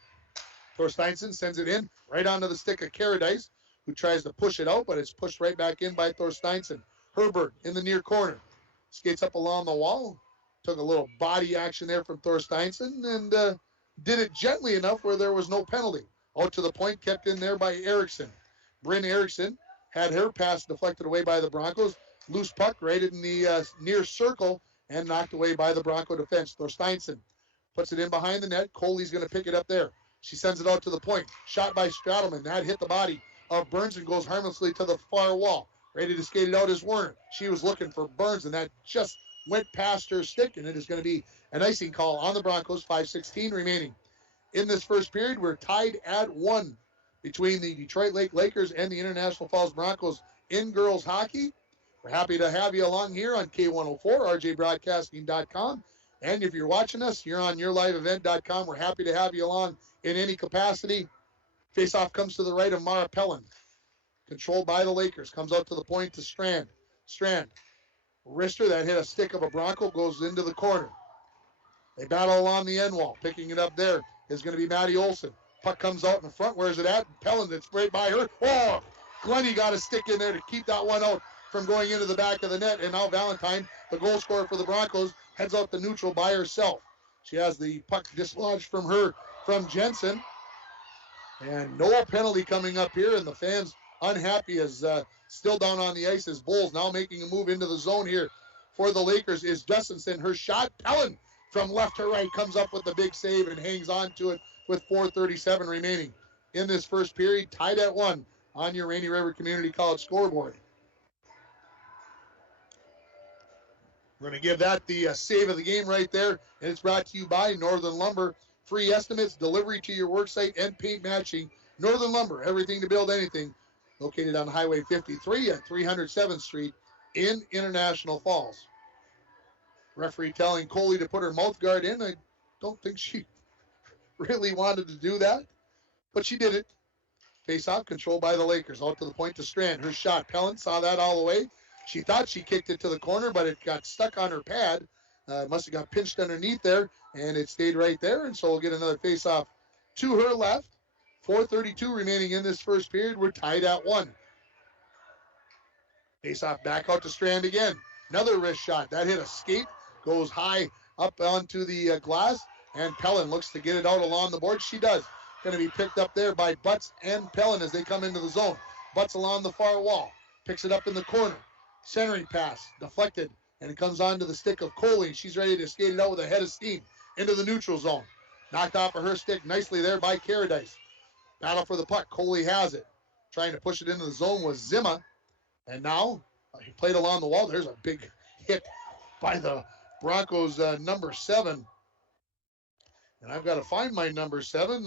Thorsteinson sends it in right onto the stick of Caradice, who tries to push it out, but it's pushed right back in by Thorsteinson. Herbert in the near corner. Skates up along the wall. Took a little body action there from Thorsteinson and did it gently enough where there was no penalty. Out to the point, kept in there by Erickson. Bryn Erickson had her pass deflected away by the Broncos. Loose puck right in the near circle and knocked away by the Bronco defense. Thorsteinson puts it in behind the net. Coley's going to pick it up there. She sends it out to the point. Shot by Stradelman. That hit the body of Burns and goes harmlessly to the far wall. Ready to skate it out is Werner. She was looking for Burns, and that just went past her stick, and it is going to be an icing call on the Broncos. 5:16 remaining. In this first period, we're tied at 1 between the Detroit Lake Lakers and the International Falls Broncos in girls hockey. We're happy to have you along here on K104, rjbroadcasting.com. And if you're watching us, you're on yourliveevent.com. We're happy to have you along in any capacity. Face-off comes to the right of Mara Pellin. Controlled by the Lakers. Comes out to the point to Strand. Strand. Wrister, that hit a stick of a Bronco, goes into the corner. They battle along the end wall. Picking it up there is going to be Maddie Olson. Puck comes out in the front. Where's it at? Pellin, that's right by her. Oh! Glennie got a stick in there to keep that one out from going into the back of the net. And now Valentine, the goal scorer for the Broncos, heads out the neutral by herself. She has the puck dislodged from Jensen. And no penalty coming up here, and the fans unhappy as still down on the ice as Bulls now making a move into the zone here for the Lakers is Justinson. Her shot, Pellin from left to right comes up with the big save and hangs on to it with 4:37 remaining in this first period. Tied at 1 on your Rainy River Community College scoreboard. We're going to give that the save of the game right there, and it's brought to you by Northern Lumber. Free estimates, delivery to your worksite, and paint matching. Northern Lumber, everything to build anything. Located on Highway 53 at 307th Street in International Falls. Referee telling Coley to put her mouth guard in. I don't think she really wanted to do that, but she did it. Face-off controlled by the Lakers. Out to the point to Strand. Her shot. Pellin saw that all the way. She thought she kicked it to the corner, but it got stuck on her pad. Must have got pinched underneath there, and it stayed right there, and so we'll get another face-off to her left. 4:32 remaining in this first period. We're tied at 1. Face-off back out to Strand again. Another wrist shot. That hit a skate, goes high up onto the glass, and Pellin looks to get it out along the board. She does. Going to be picked up there by Butts and Pellin as they come into the zone. Butts along the far wall. Picks it up in the corner. Centering pass. Deflected. And it comes onto the stick of Coley. She's ready to skate it out with a head of steam into the neutral zone. Knocked off of her stick nicely there by Caradice. Battle for the puck. Coley has it. Trying to push it into the zone was Zima. And now he played along the wall. There's a big hit by the Broncos number 7. And I've got to find my number 7,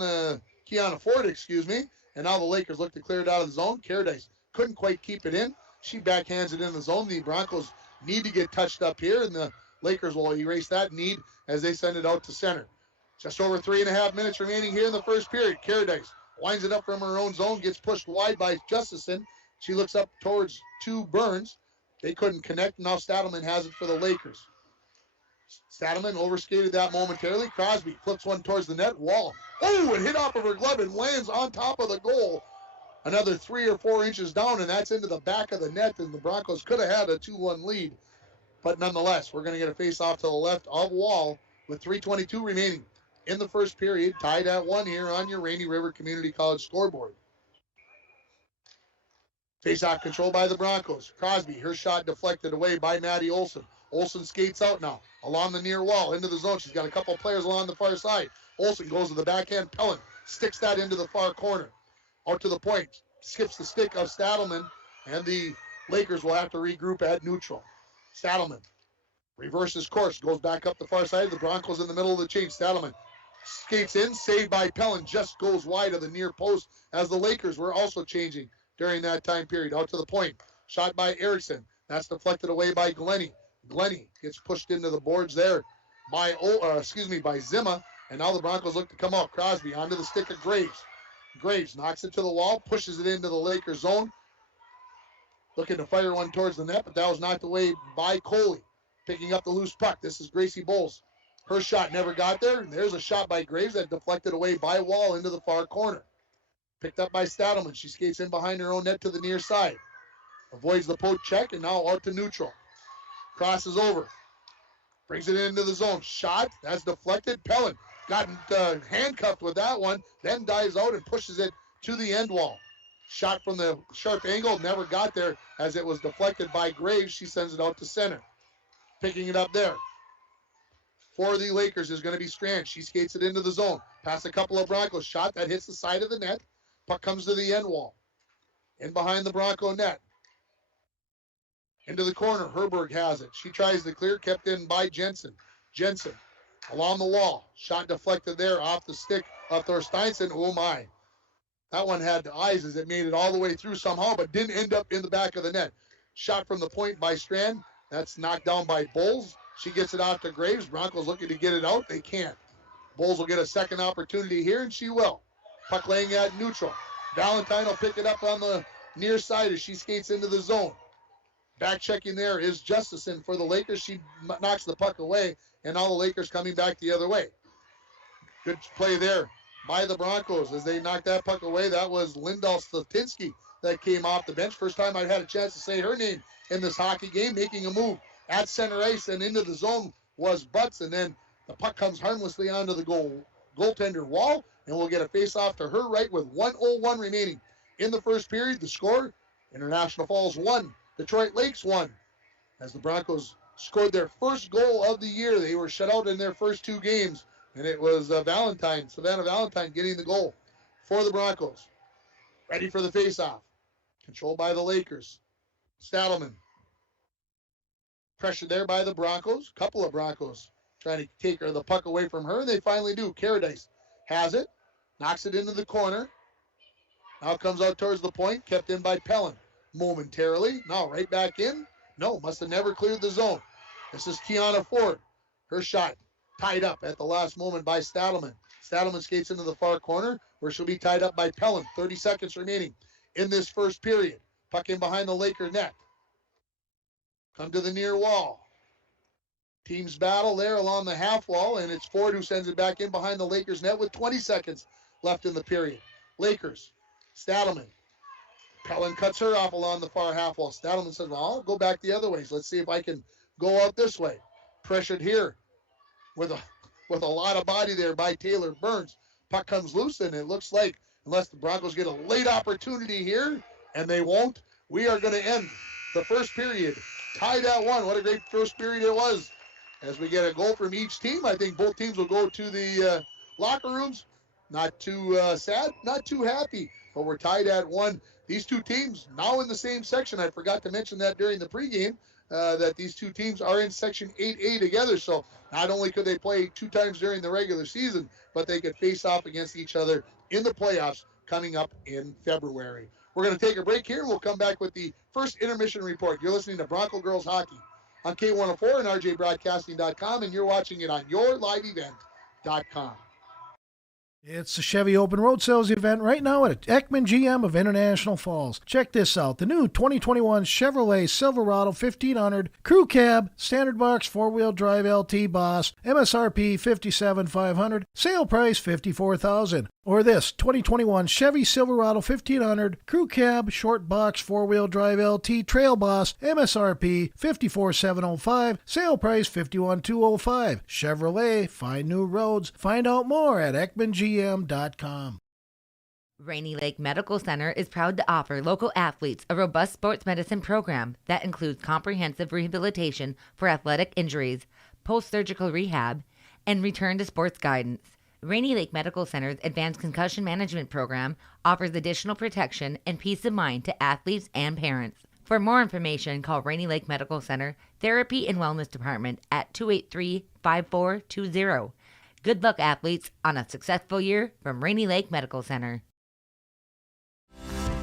Kiana Ford, excuse me. And now the Lakers look to clear it out of the zone. Caradice couldn't quite keep it in. She backhands it in the zone. The Broncos need to get touched up here, and the Lakers will erase that need as they send it out to center. Just over 3.5 minutes remaining here in the first period. Caradice winds it up from her own zone, gets pushed wide by Justison. She looks up towards 2 Burns. They couldn't connect. Now Stadelman has it for the Lakers. Stadelman overskated that momentarily. Crosby flips one towards the net. Wall. Oh, it hit off of her glove and lands on top of the goal. Another 3 or 4 inches down, and that's into the back of the net, and the Broncos could have had a 2-1 lead. But nonetheless, we're going to get a face-off to the left of Wall with 3:22 remaining in the first period. Tied at 1 here on your Rainy River Community College scoreboard. Face-off controlled by the Broncos. Crosby, her shot deflected away by Maddie Olson. Olson skates out now along the near wall into the zone. She's got a couple players along the far side. Olson goes to the backhand. Pellin sticks that into the far corner. Out to the point. Skips the stick of Stadelman, and the Lakers will have to regroup at neutral. Stadelman reverses course, goes back up the far side. The Broncos in the middle of the chain. Stadelman skates in, saved by Pellin, just goes wide of the near post as the Lakers were also changing during that time period. Out to the point. Shot by Erickson. That's deflected away by Glennie. Glennie gets pushed into the boards there by Zima, and now the Broncos look to come out. Crosby onto the stick of Graves. Graves knocks it to the wall, pushes it into the Lakers zone. Looking to fire one towards the net, but that was knocked away by Coley. Picking up the loose puck. This is Gracie Bowles. Her shot never got there. There's a shot by Graves that deflected away by Wall into the far corner. Picked up by Stadelman. She skates in behind her own net to the near side. Avoids the poke check and now out to neutral. Crosses over. Brings it into the zone. Shot. That's deflected. Pellin got handcuffed with that one. Then dives out and pushes it to the end wall. Shot from the sharp angle. Never got there as it was deflected by Graves. She sends it out to center. Picking it up there. for the Lakers is going to be Strand. She skates it into the zone. Past a couple of Broncos. Shot that hits the side of the net. Puck comes to the end wall. In behind the Bronco net. Into the corner. Herberg has it. She tries to clear. Kept in by Jensen. Jensen along the wall. Shot deflected there off the stick of Thorsteinson. Oh my. That one had eyes as it made it all the way through somehow, but didn't end up in the back of the net. Shot from the point by Strand. That's knocked down by Bowles. She gets it off to Graves. Broncos looking to get it out. They can't. Bowles will get a second opportunity here, and she will. Puck laying at neutral. Valentine will pick it up on the near side as she skates into the zone. Back checking there is Justison for the Lakers. She knocks the puck away, and now the Lakers coming back the other way. Good play there by the Broncos as they knocked that puck away. That was Lindahl Slatinsky that came off the bench. First time I'd had a chance to say her name in this hockey game, making a move at center ice and into the zone was Butts, and then the puck comes harmlessly onto the goaltender wall, and we'll get a face-off to her right with 1:01 remaining in the first period. The score, International Falls 1, Detroit Lakes 1. As the Broncos scored their first goal of the year, they were shut out in their first two games, and it was Savannah Valentine getting the goal for the Broncos. Ready for the face-off. Controlled by the Lakers. Stadelman. Pressure there by the Broncos. Couple of Broncos trying to take the puck away from her, and they finally do. Caradice has it. Knocks it into the corner. Now comes out towards the point. Kept in by Pellin momentarily. Now right back in. No, must have never cleared the zone. This is Kiana Ford. Her shot tied up at the last moment by Stadelman. Stadelman skates into the far corner where she'll be tied up by Pellin. 30 seconds remaining in this first period. Puck in behind the Laker net. Come to the near wall. Teams battle there along the half wall, and it's Ford who sends it back in behind the Lakers net with 20 seconds left in the period. Lakers, Stadelman. Pellin cuts her off along the far half wall. Stadelman says, well, I'll go back the other ways. Let's see if I can go out this way. Pressured here with a lot of body there by Taylor Burns. Puck comes loose, and it looks like, unless the Broncos get a late opportunity here, and they won't, we are going to end the first period tied at 1. What a great first period it was. As we get a goal from each team, I think both teams will go to the locker rooms. Not too sad, not too happy, but we're tied at 1. These two teams now in the same section. I forgot to mention that during the pregame, that these two teams are in Section 8A together. So not only could they play 2 times during the regular season, but they could face off against each other in the playoffs coming up in February. We're going to take a break here. We'll come back with the first intermission report. You're listening to Bronco Girls Hockey on K104 and RJBroadcasting.com, and you're watching it on YourLiveEvent.com. It's the Chevy Open Road Sales event right now at Ekman GM of International Falls. Check this out. The new 2021 Chevrolet Silverado 1500 Crew Cab, Standard Box 4-Wheel Drive LT Boss, MSRP $57,500, sale price $54,000. Or this 2021 Chevy Silverado 1500 Crew Cab, Short Box 4-Wheel Drive LT Trail Boss, MSRP $54,705, sale price $51,205. Chevrolet, find new roads. Find out more at EkmanGM.com. Rainy Lake Medical Center is proud to offer local athletes a robust sports medicine program that includes comprehensive rehabilitation for athletic injuries, post-surgical rehab, and return to sports guidance. Rainy Lake Medical Center's Advanced Concussion Management Program offers additional protection and peace of mind to athletes and parents. For more information, call Rainy Lake Medical Center Therapy and Wellness Department at 283-5420. Good luck, athletes, on a successful year from Rainy Lake Medical Center.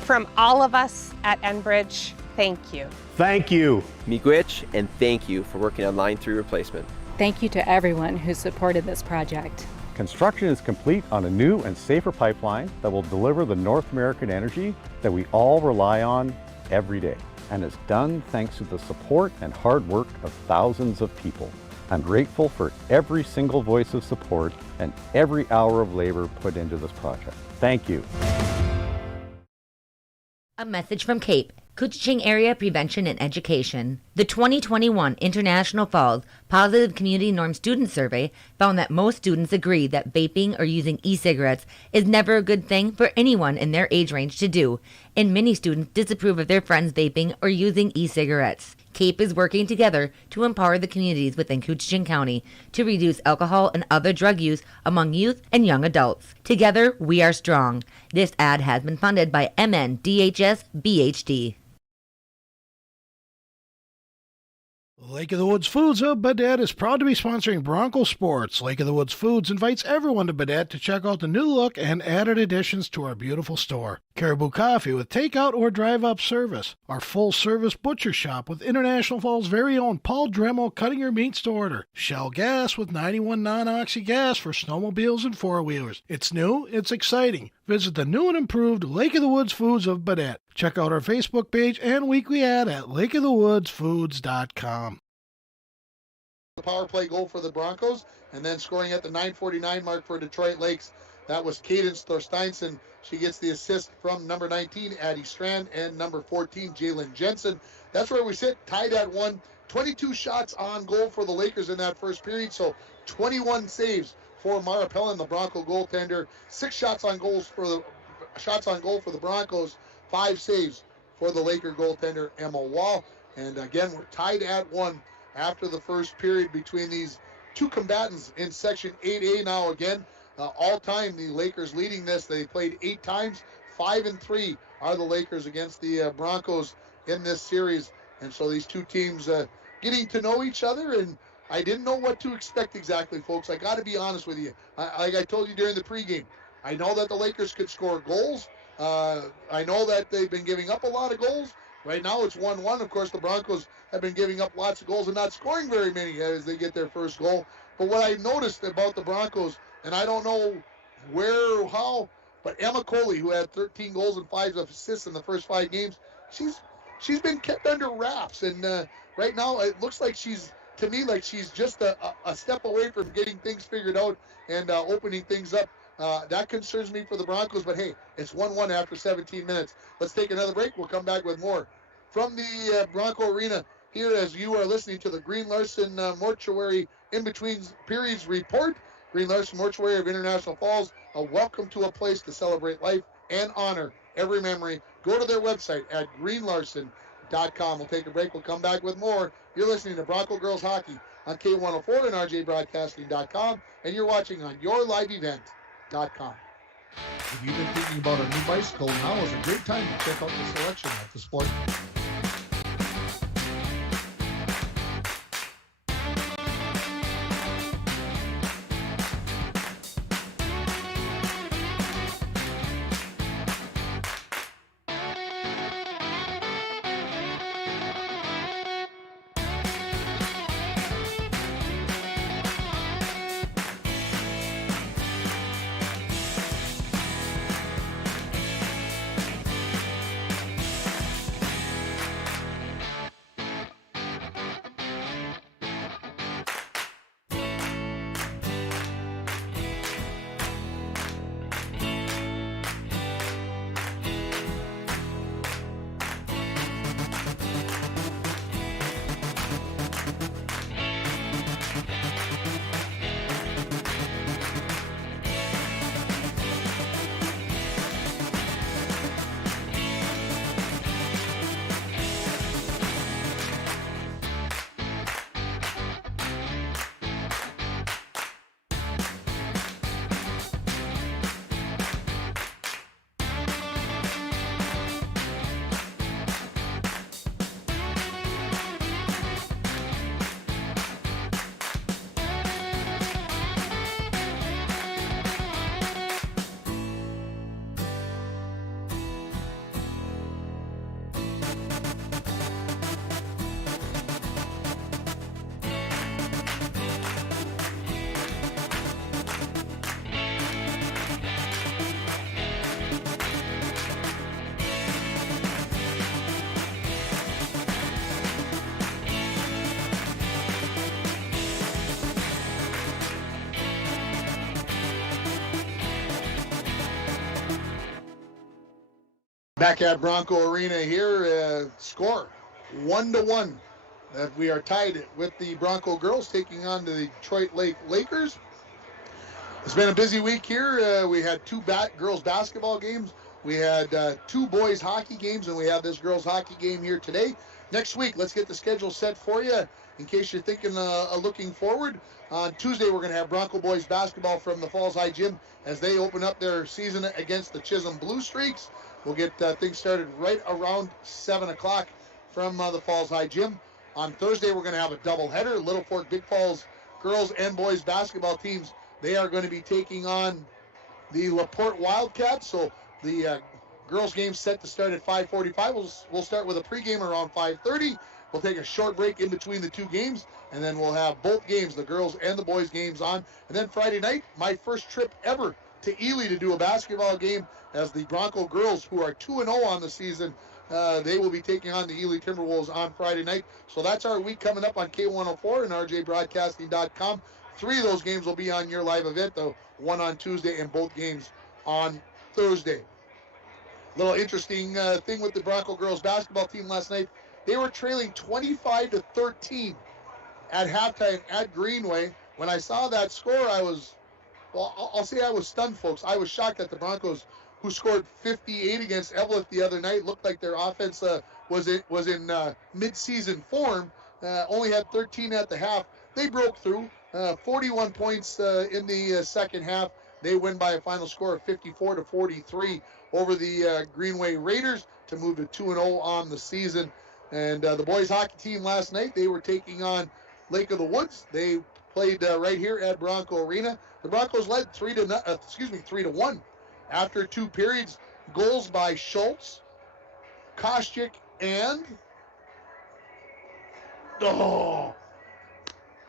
From all of us at Enbridge, thank you. Thank you. Miigwech, and thank you for working on Line 3 replacement. Thank you to everyone who supported this project. Construction is complete on a new and safer pipeline that will deliver the North American energy that we all rely on every day, and is done thanks to the support and hard work of thousands of people. I'm grateful for every single voice of support and every hour of labor put into this project. Thank you. A message from CAPE, Couchiching Area Prevention and Education. The 2021 International Falls Positive Community Norm Student Survey found that most students agree that vaping or using e-cigarettes is never a good thing for anyone in their age range to do, and many students disapprove of their friends vaping or using e-cigarettes. CAPE is working together to empower the communities within Concussion County to reduce alcohol and other drug use among youth and young adults. Together, we are strong. This ad has been funded by MNDHS BHD. Lake of the Woods Foods of Baudette is proud to be sponsoring Bronco Sports. Lake of the Woods Foods invites everyone to Baudette to check out the new look and added additions to our beautiful store. Caribou Coffee with takeout or drive-up service. Our full-service butcher shop with International Falls' very own Paul Dremel cutting your meats to order. Shell Gas with 91 non-oxy gas for snowmobiles and four-wheelers. It's new, it's exciting. Visit the new and improved Lake of the Woods Foods of Baudette. Check out our Facebook page and weekly ad at lakeofthewoodsfoods.com. The power play goal for the Broncos, and then scoring at the 9:49 mark for Detroit Lakes. That was Cadence Thorsteinson. She gets the assist from number 19, Addie Strand, and number 14, Jalen Jensen. That's where we sit, tied at 1. 22 shots on goal for the Lakers in that first period, so 21 saves for Mara Pellin, the Bronco goaltender. 6 shots on goal for the Broncos, 5 saves for the Laker goaltender Emma Wall. And again, we're tied at 1 after the first period between these two combatants in Section 8A now. Again, all time the Lakers leading this. They played 8 times. 5-3 are the Lakers against the Broncos in this series. And so these two teams getting to know each other, and I didn't know what to expect exactly, folks. I got to be honest with you. Like I told you during the pregame, I know that the Lakers could score goals. I know that they've been giving up a lot of goals. Right now it's 1-1. Of course, the Broncos have been giving up lots of goals and not scoring very many as they get their first goal. But what I noticed about the Broncos, and I don't know where or how, but Emma Coley, who had 13 goals and 5 assists in the first 5 games, she's been kept under wraps. And right now it looks like she's just a step away from getting things figured out and opening things up. That concerns me for the Broncos, but hey, it's 1-1 after 17 minutes. Let's take another break. We'll come back with more from the Bronco Arena here as you are listening to the Green Larson Mortuary in between periods report. Green Larson Mortuary of International Falls, a welcome to a place to celebrate life and honor every memory. Go to their website at greenlarson.com. We'll take a break. We'll come back with more. You're listening to Bronco Girls Hockey on K104 and RJBroadcasting.com, and you're watching on YourLiveEvent.com. If you've been thinking about a new bicycle, now is a great time to check out the selection at the Sport. Back at Bronco Arena here, score 1-1. That we are tied with the Bronco girls taking on the Detroit Lakers. It's been a busy week here. We had 2 girls basketball games. We had 2 boys hockey games, and we have this girls hockey game here today. Next week, let's get the schedule set for you in case you're thinking looking forward. On Tuesday, we're going to have Bronco boys basketball from the Falls High Gym as they open up their season against the Chisholm Blue Streaks. We'll get things started right around 7 o'clock from the Falls High Gym. On Thursday, we're going to have a doubleheader. Little Fork Big Falls girls and boys basketball teams, they are going to be taking on the LaPorte Wildcats. So the girls game set to start at 5:45. We'll start with a pregame around 5:30. We'll take a short break in between the 2 games, and then we'll have both games, the girls and the boys games on. And then Friday night, my first trip ever to Ely to do a basketball game as the Bronco girls, who are 2-0 on the season, they will be taking on the Ely Timberwolves on Friday night. So that's our week coming up on K104 and rjbroadcasting.com. 3 of those games will be on your live event, though, 1 on Tuesday and both games on Thursday. Little interesting thing with the Bronco girls basketball team last night. They were trailing 25-13 at halftime at Greenway. When I saw that score, I'll say I was stunned, folks. I was shocked that the Broncos, who scored 58 against Evelyn the other night, looked like their offense was in mid-season form, only had 13 at the half. They broke through, 41 points in the second half. They win by a final score of 54-43 over the Greenway Raiders to move to 2-0 on the season. And the boys hockey team last night, they were taking on Lake of the Woods. They played right here at Bronco Arena. The Broncos led 3-1 after 2 periods. Goals by Schultz, Kostyuk, and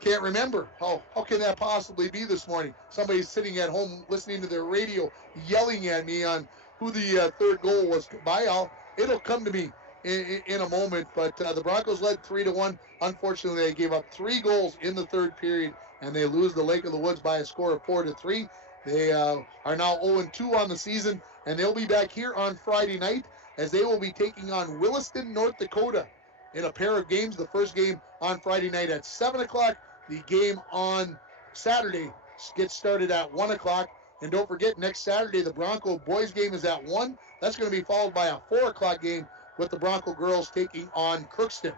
can't remember. How can that possibly be this morning? Somebody's sitting at home listening to their radio yelling at me on who the third goal was by. It'll come to me in a moment, but the Broncos led 3-1. Unfortunately, they gave up 3 goals in the third period, and they lose the Lake of the Woods by a score of 4-3. They are now 0-2 on the season, and they'll be back here on Friday night as they will be taking on Williston, North Dakota in a pair of games. The first game on Friday night at 7 o'clock. The game on Saturday gets started at 1 o'clock. And don't forget, next Saturday, the Bronco boys game is at 1. That's going to be followed by a 4 o'clock game with the Bronco girls taking on Crookston.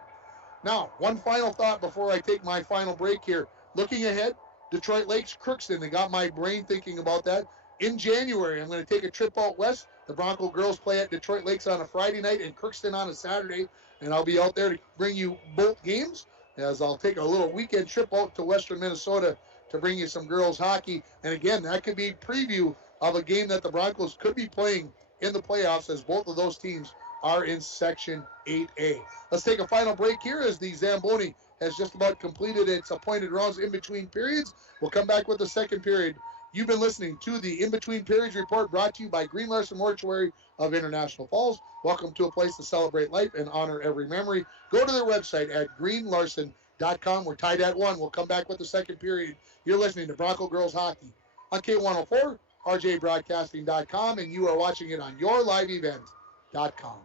Now, one final thought before I take my final break here. Looking ahead, Detroit Lakes, Crookston. They got my brain thinking about that. In January, I'm going to take a trip out west. The Bronco girls play at Detroit Lakes on a Friday night and Crookston on a Saturday. And I'll be out there to bring you both games, as I'll take a little weekend trip out to western Minnesota to bring you some girls hockey. And again, that could be a preview of a game that the Broncos could be playing in the playoffs, as both of those teams are in Section 8A. Let's take a final break here as the Zamboni has just about completed its appointed rounds in between periods. We'll come back with the second period. You've been listening to the In Between Periods Report, brought to you by Green Larson Mortuary of International Falls. Welcome to a place to celebrate life and honor every memory. Go to their website at greenlarson.com. We're tied at 1. We'll come back with the second period. You're listening to Bronco Girls Hockey on K104, rjbroadcasting.com, and you are watching it on yourliveevent.com.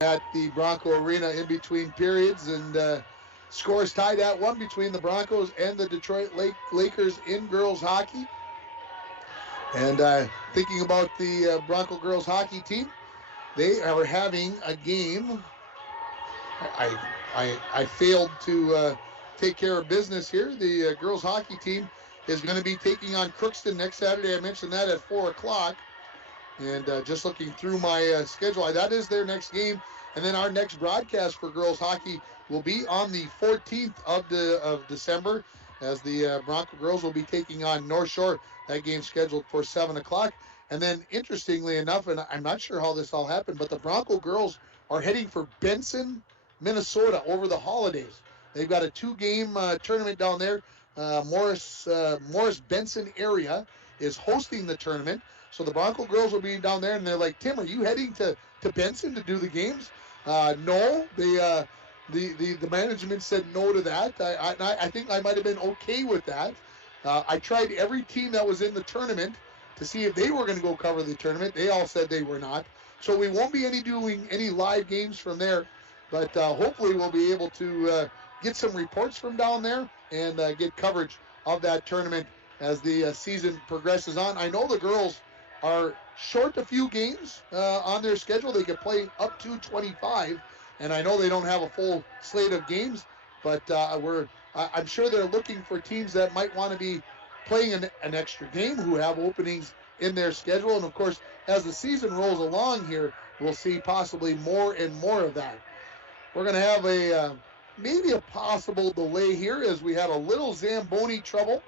at the Bronco Arena in between periods, and scores tied at 1 between the Broncos and the Detroit Lakers in girls hockey. And thinking about the Bronco girls hockey team, they are having a game. I failed to take care of business here. The girls hockey team is going to be taking on Crookston next Saturday. I mentioned that at 4 o'clock. And just looking through my schedule, that is their next game. And then our next broadcast for girls hockey will be on the 14th of December, as the Bronco girls will be taking on North Shore. That game scheduled for 7 o'clock. And then, interestingly enough, and I'm not sure how this all happened, but the Bronco girls are heading for Benson, Minnesota over the holidays. They've got a 2-game tournament down there. Morris Benson area is hosting the tournament. So the Bronco girls will be down there, and they're like, Tim, are you heading to Benson to do the games? No, the management said no to that. I think I might have been okay with that. I tried every team that was in the tournament to see if they were going to go cover the tournament. They all said they were not. So we won't be doing any live games from there, but hopefully we'll be able to get some reports from down there and get coverage of that tournament as the season progresses on. I know the girls are short a few games on their schedule. They can play up to 25, and I know they don't have a full slate of games, but I'm sure they're looking for teams that might want to be playing an extra game, who have openings in their schedule. And of course, as the season rolls along here, we'll see possibly more and more of that. We're going to have maybe a possible delay here, as we had a little Zamboni trouble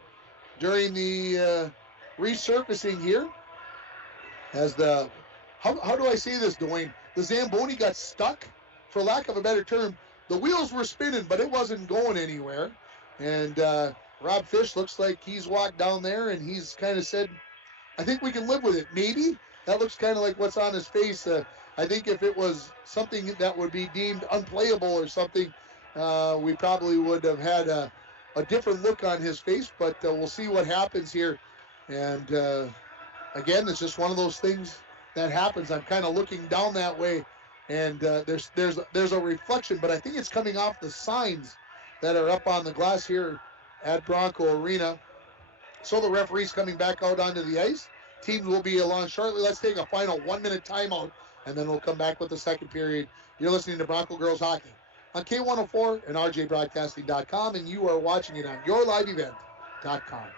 during the resurfacing here. As how do I say this, Dwayne? The Zamboni got stuck, for lack of a better term. The wheels were spinning, but it wasn't going anywhere. And Rob Fish looks like he's walked down there, and he's kind of said, I think we can live with it. Maybe. That looks kind of like what's on his face. I think if it was something that would be deemed unplayable or something, we probably would have had a different look on his face. But we'll see what happens here. And again, it's just one of those things that happens. I'm kind of looking down that way, and there's a reflection, but I think it's coming off the signs that are up on the glass here at Bronco Arena. So the referee's coming back out onto the ice. Teams will be along shortly. Let's take a final 1-minute timeout, and then we'll come back with the second period. You're listening to Bronco Girls Hockey on K104 and RJBroadcasting.com, and you are watching it on YourLiveEvent.com.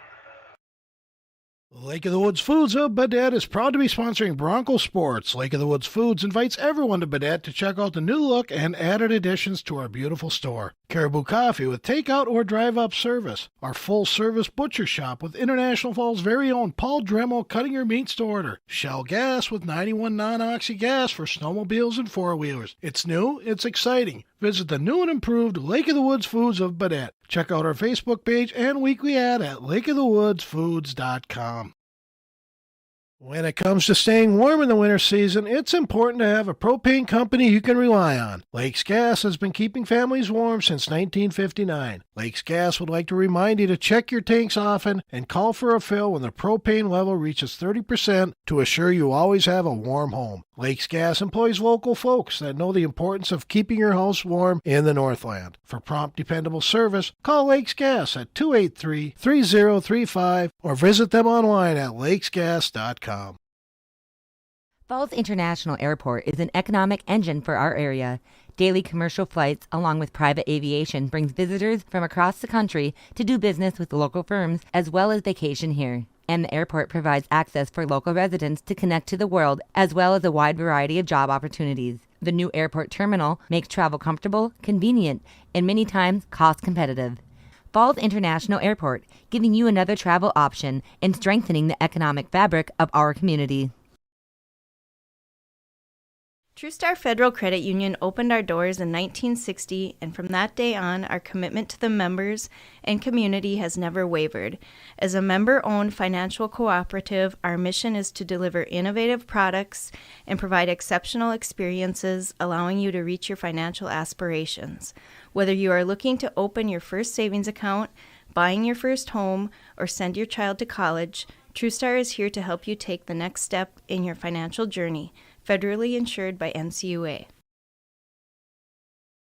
Lake of the Woods Foods of Baudette is proud to be sponsoring Bronco Sports. Lake of the Woods Foods invites everyone to Baudette to check out the new look and added additions to our beautiful store. Caribou Coffee with takeout or drive-up service. Our full-service butcher shop with International Falls' very own Paul Dremel cutting your meats to order. Shell Gas with 91 non-oxy gas for snowmobiles and four-wheelers. It's new, it's exciting. Visit the new and improved Lake of the Woods Foods of Baudette. Check out our Facebook page and weekly ad at lakeofthewoodsfoods.com. When it comes to staying warm in the winter season, it's important to have a propane company you can rely on. Lakes Gas has been keeping families warm since 1959. Lakes Gas would like to remind you to check your tanks often and call for a fill when the propane level reaches 30% to assure you always have a warm home. Lakes Gas employs local folks that know the importance of keeping your house warm in the Northland. For prompt, dependable service, call Lakes Gas at 283-3035 or visit them online at lakesgas.com. Falls International Airport is an economic engine for our area. Daily commercial flights, along with private aviation, brings visitors from across the country to do business with local firms as well as vacation here. And the airport provides access for local residents to connect to the world as well as a wide variety of job opportunities. The new airport terminal makes travel comfortable, convenient, and many times cost competitive. Falls International Airport, giving you another travel option and strengthening the economic fabric of our community. TrueStar Federal Credit Union opened our doors in 1960, and from that day on, our commitment to the members and community has never wavered. As a member-owned financial cooperative, our mission is to deliver innovative products and provide exceptional experiences, allowing you to reach your financial aspirations. Whether you are looking to open your first savings account, buying your first home, or send your child to college, TrueStar is here to help you take the next step in your financial journey. Federally insured by NCUA.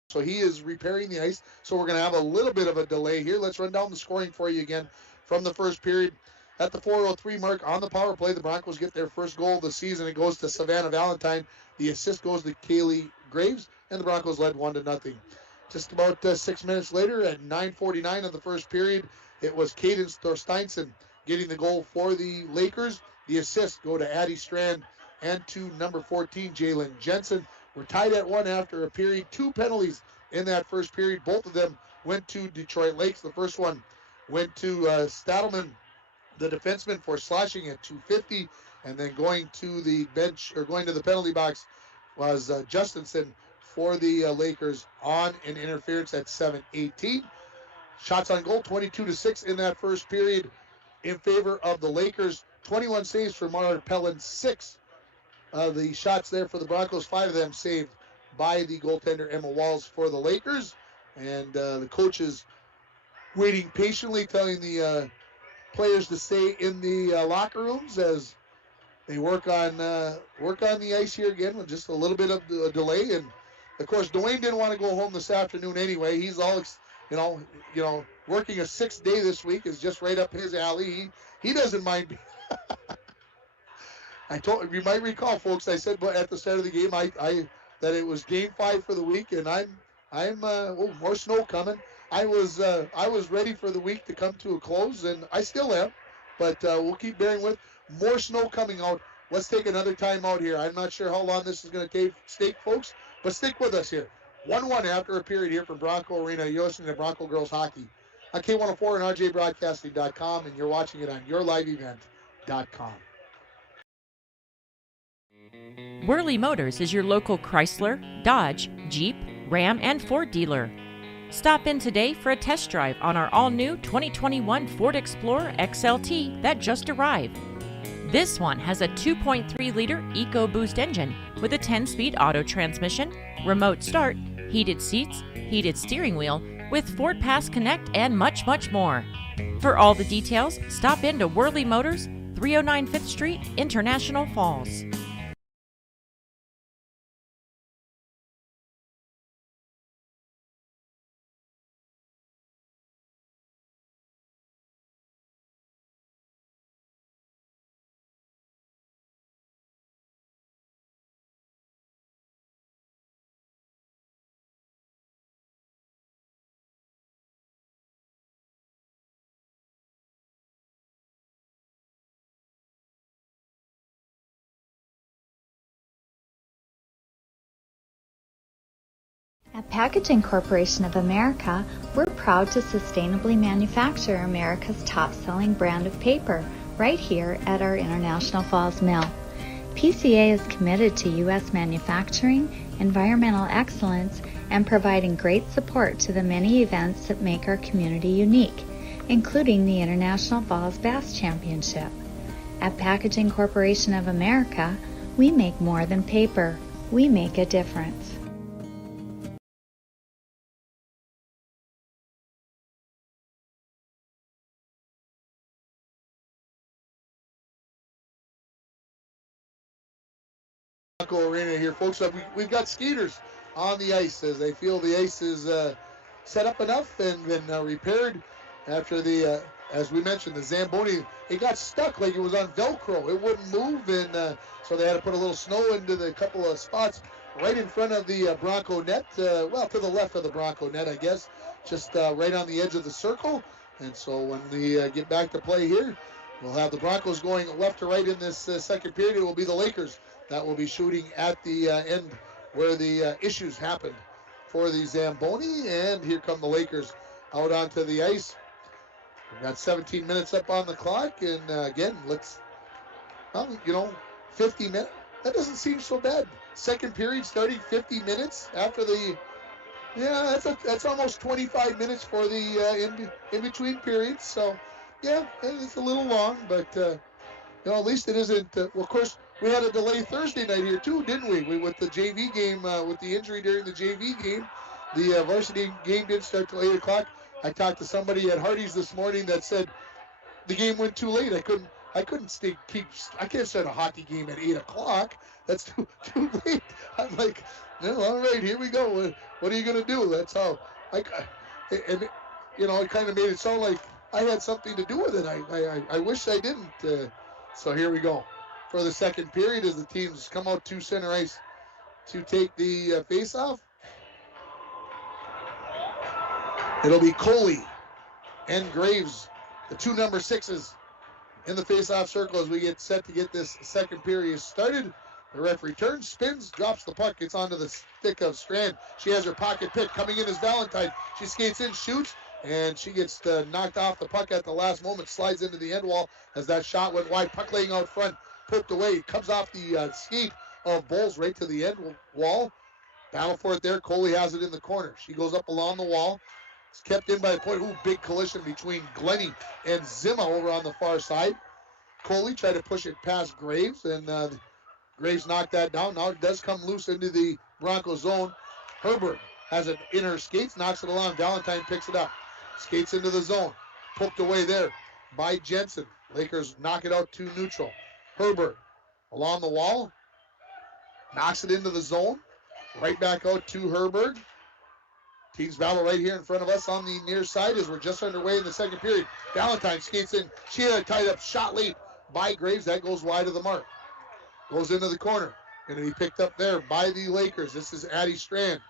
So he is repairing the ice. So we're going to have a little bit of a delay here. Let's run down the scoring for you again from the first period. At the 4:03 mark on the power play, the Broncos get their first goal of the season. It goes to Savannah Valentine. The assist goes to Kaylee Graves, and the Broncos led 1-0. Just about 6 minutes later, at 9:49 of the first period, it was Cadence Thorsteinson getting the goal for the Lakers. The assists go to Addie Strand and to number 14, Jalen Jensen. We're tied at 1 after a period. 2 penalties in that first period. Both of them went to Detroit Lakes. The first one went to Stadelman, the defenseman, for slashing at 250, and then going to the bench, or going to the penalty box, was Justinson for the Lakers on an interference at 7:18. Shots on goal, 22-6 in that first period in favor of the Lakers. 21 saves for Mara Pellin, 6 of the shots there for the Broncos, 5 of them saved by the goaltender Emma Walls for the Lakers. And the coaches waiting patiently, telling the players to stay in the locker rooms as they work on the ice here again with just a little bit of a delay. And of course, Dwayne didn't want to go home this afternoon anyway. He's all, working a 6th day this week is just right up his alley. He doesn't mind. You might recall, folks, I said at the start of the game, that it was game 5 for the week, and I'm more snow coming. I was ready for the week to come to a close, and I still am, but we'll keep bearing with. More snow coming out. Let's take another time out here. I'm not sure how long this is going to take, folks, but stick with us here. 1-1 after a period here from Bronco Arena. You're listening to Bronco Girls Hockey on K104 and RJBroadcasting.com, and you're watching it on yourliveevent.com. Worley Motors is your local Chrysler, Dodge, Jeep, Ram, and Ford dealer. Stop in today for a test drive on our all-new 2021 Ford Explorer XLT that just arrived. This one has a 2.3-liter EcoBoost engine with a 10-speed auto transmission, remote start, heated seats, heated steering wheel, with Ford Pass Connect, and much, much more. For all the details, stop in to Worley Motors, 309 5th Street, International Falls. At Packaging Corporation of America, we're proud to sustainably manufacture America's top-selling brand of paper right here at our International Falls Mill. PCA is committed to U.S. manufacturing, environmental excellence, and providing great support to the many events that make our community unique, including the International Falls Bass Championship. At Packaging Corporation of America, we make more than paper. We make a difference. Arena here, folks. We've got skaters on the ice as they feel the ice is set up enough and been repaired after the, as we mentioned, the Zamboni. It got stuck like it was on Velcro. It wouldn't move, and so they had to put a little snow into the couple of spots right in front of the Bronco net. Well, to the left of the Bronco net, I guess, just right on the edge of the circle. And so when we get back to play here, we'll have the Broncos going left to right in this second period. It will be the Lakers that will be shooting at the end where the issues happened for the Zamboni. And here come the Lakers out onto the ice. We've got 17 minutes up on the clock. And again, 50 minutes. That doesn't seem so bad. Second period starting 50 minutes after the, that's almost 25 minutes for the in between periods. So, yeah, it's a little long, but, at least it isn't. Well, of course, we had a delay Thursday night here too, didn't we? With the JV game, with the injury during the JV game, the varsity game didn't start till 8 o'clock. I talked to somebody at Hardee's this morning that said the game went too late. I couldn't I can't start a hockey game at 8 o'clock. That's too late. I'm like, No, all right, here we go. What are you going to do? That's how and it kind of made it sound like I had something to do with it. I wish I didn't. So here we go for the second period as the teams come out to center ice to take the face-off. It'll be Coley and Graves, the two number 6s, in the face-off circle as we get set to get this second period started. The referee turns, spins, drops the puck. It's onto the stick of Strand. She has her pocket pick. Coming in is Valentine. She skates in, shoots, and she gets knocked off the puck at the last moment. Slides into the end wall as that shot went wide. Puck laying out front, poked away. Comes off the skate of Bowles right to the end wall. Battle for it there. Coley has it in the corner. She goes up along the wall. It's kept in by a point. Ooh, big collision between Glennie and Zima over on the far side. Coley tried to push it past Graves, and Graves knocked that down. Now it does come loose into the Bronco zone. Herbert has it in her skates, knocks it along. Valentine picks it up. Skates into the zone. Poked away there by Jensen. Lakers knock it out to neutral. Herbert along the wall. Knocks it into the zone. Right back out to Herberg. Teams battle right here in front of us on the near side as we're just underway in the second period. Valentine skates in. She had a tied up shot late by Graves. That goes wide of the mark. Goes into the corner. Going to be picked up there by the Lakers. This is Addie Strand.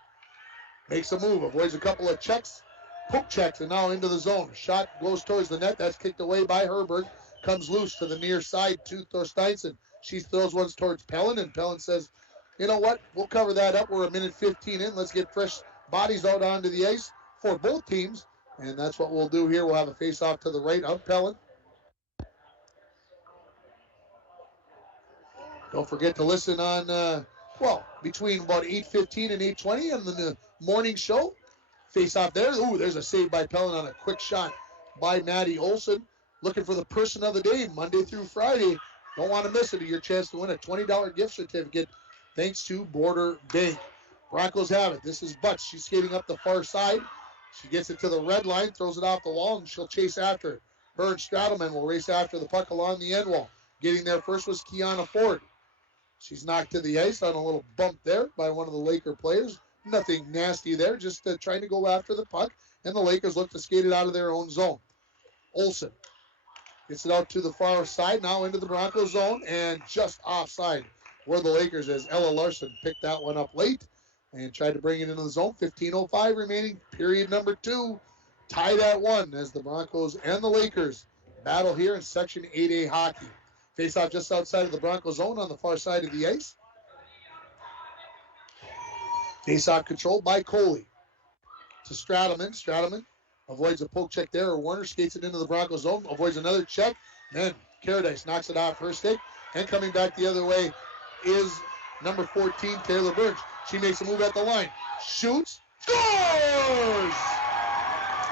Makes a move. Avoids a couple of checks. Poke checks and now into the zone. Shot goes towards the net. That's kicked away by Herbert. Comes loose to the near side to Thorsteinson. She throws ones towards Pellin, and Pellin says, you know what? We'll cover that up. We're a minute 15 in. Let's get fresh bodies out onto the ice for both teams. And that's what we'll do here. We'll have a face-off to the right of Pellin. Don't forget to listen on, between about 8:15 and 8:20 on the morning show. Face-off there. Ooh, there's a save by Pellin on a quick shot by Maddie Olson. Looking for the person of the day, Monday through Friday. Don't want to miss it. Your chance to win a $20 gift certificate thanks to Border Bank. Broncos have it. This is Butch. She's skating up the far side. She gets it to the red line, throws it off the wall, and she'll chase after it. Her and Stradelman will race after the puck along the end wall. Getting there first was Kiana Ford. She's knocked to the ice on a little bump there by one of the Laker players. Nothing nasty there, just trying to go after the puck, and the Lakers look to skate it out of their own zone. Olsen gets it out to the far side, now into the Broncos zone, and just offside were the Lakers as Ella Larson picked that one up late and tried to bring it into the zone. 15:05 remaining, period number 2. Tied at 1 as the Broncos and the Lakers battle here in Section 8A hockey. Face-off just outside of the Bronco zone on the far side of the ice. Face-off controlled by Coley. To Stradelman. Stradelman avoids a poke check there. Warner skates it into the Bronco zone. Avoids another check. Then Caradice knocks it off her stick. And coming back the other way is number 14, Taylor Burch. She makes a move at the line. Shoots. Scores!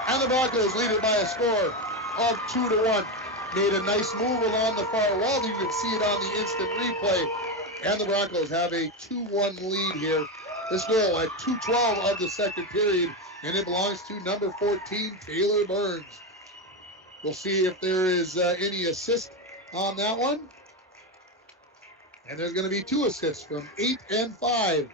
And the Broncos lead it by a score of 2-1. Made a nice move along the far wall. You can see it on the instant replay. And the Broncos have a 2-1 lead here. This goal at 2:12 of the second period. And it belongs to number 14, Taylor Burns. We'll see if there is any assist on that one. And there's going to be 2 assists from 8 and 5.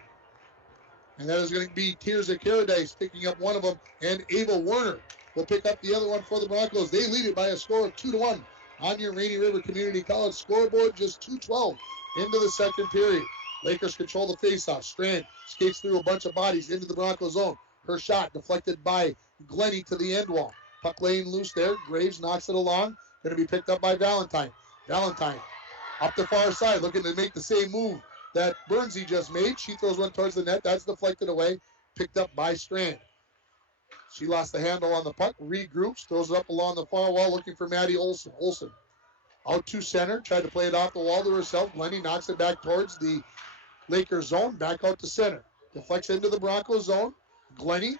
And that is going to be Tirza Caradice picking up one of them. And Ava Werner will pick up the other one for the Broncos. They lead it by a score of 2-1 on your Rainy River Community College scoreboard. Just 2:12 into the second period. Lakers control the faceoff. Strand skates through a bunch of bodies into the Bronco zone. Her shot deflected by Glennie to the end wall. Puck laying loose there. Graves knocks it along. Going to be picked up by Valentine. Valentine up the far side, looking to make the same move that Burnsy just made. She throws one towards the net. That's deflected away. Picked up by Strand. She lost the handle on the puck. Regroups. Throws it up along the far wall looking for Maddie Olson. Olson out to center. Tried to play it off the wall to herself. Glennie knocks it back towards the Lakers zone. Back out to center. Deflects into the Broncos zone. Glennie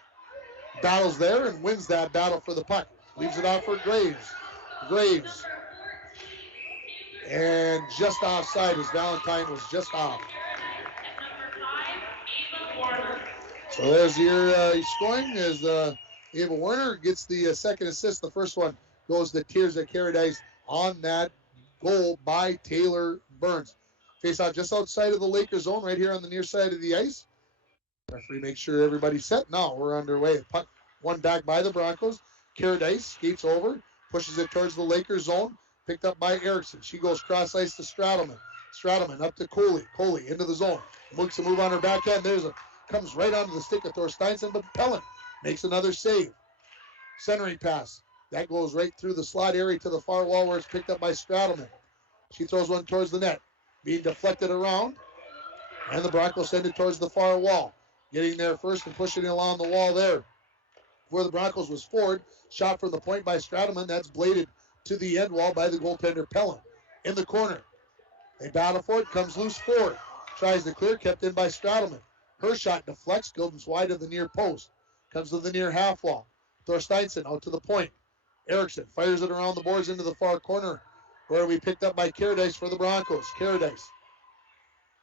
battles there and wins that battle for the puck. Leaves it out for Graves. Graves. And just offside as Valentine was just off. So there's your scoring as Ava Werner gets the second assist. The first one goes to Tirza Caradice on that goal by Taylor Burns. Face off just outside of the Lakers zone right here on the near side of the ice. Referee makes sure everybody's set. Now we're underway. Puck one back by the Broncos. Caradice skates over, pushes it towards the Lakers zone. Picked up by Erickson. She goes cross ice to Stradelman. Stradelman up to Coley. Coley into the zone. Looks to move on her backhand. Comes right onto the stick of Thorsteinson, but Pellin makes another save. Centering pass. That goes right through the slot area to the far wall where it's picked up by Stradelman. She throws one towards the net. Being deflected around. And the Broncos send it towards the far wall. Getting there first and pushing it along the wall there. Where the Broncos was forward. Shot from the point by Stradelman. That's bladed to the end wall by the goaltender Pellin. In the corner. They battle for it. Comes loose forward. Tries to clear. Kept in by Stradelman. Her shot deflects. Goes wide of the near post. Comes to the near half wall. Thorsteinson out to the point. Erickson fires it around the boards into the far corner where we picked up by Caradice for the Broncos. Caradice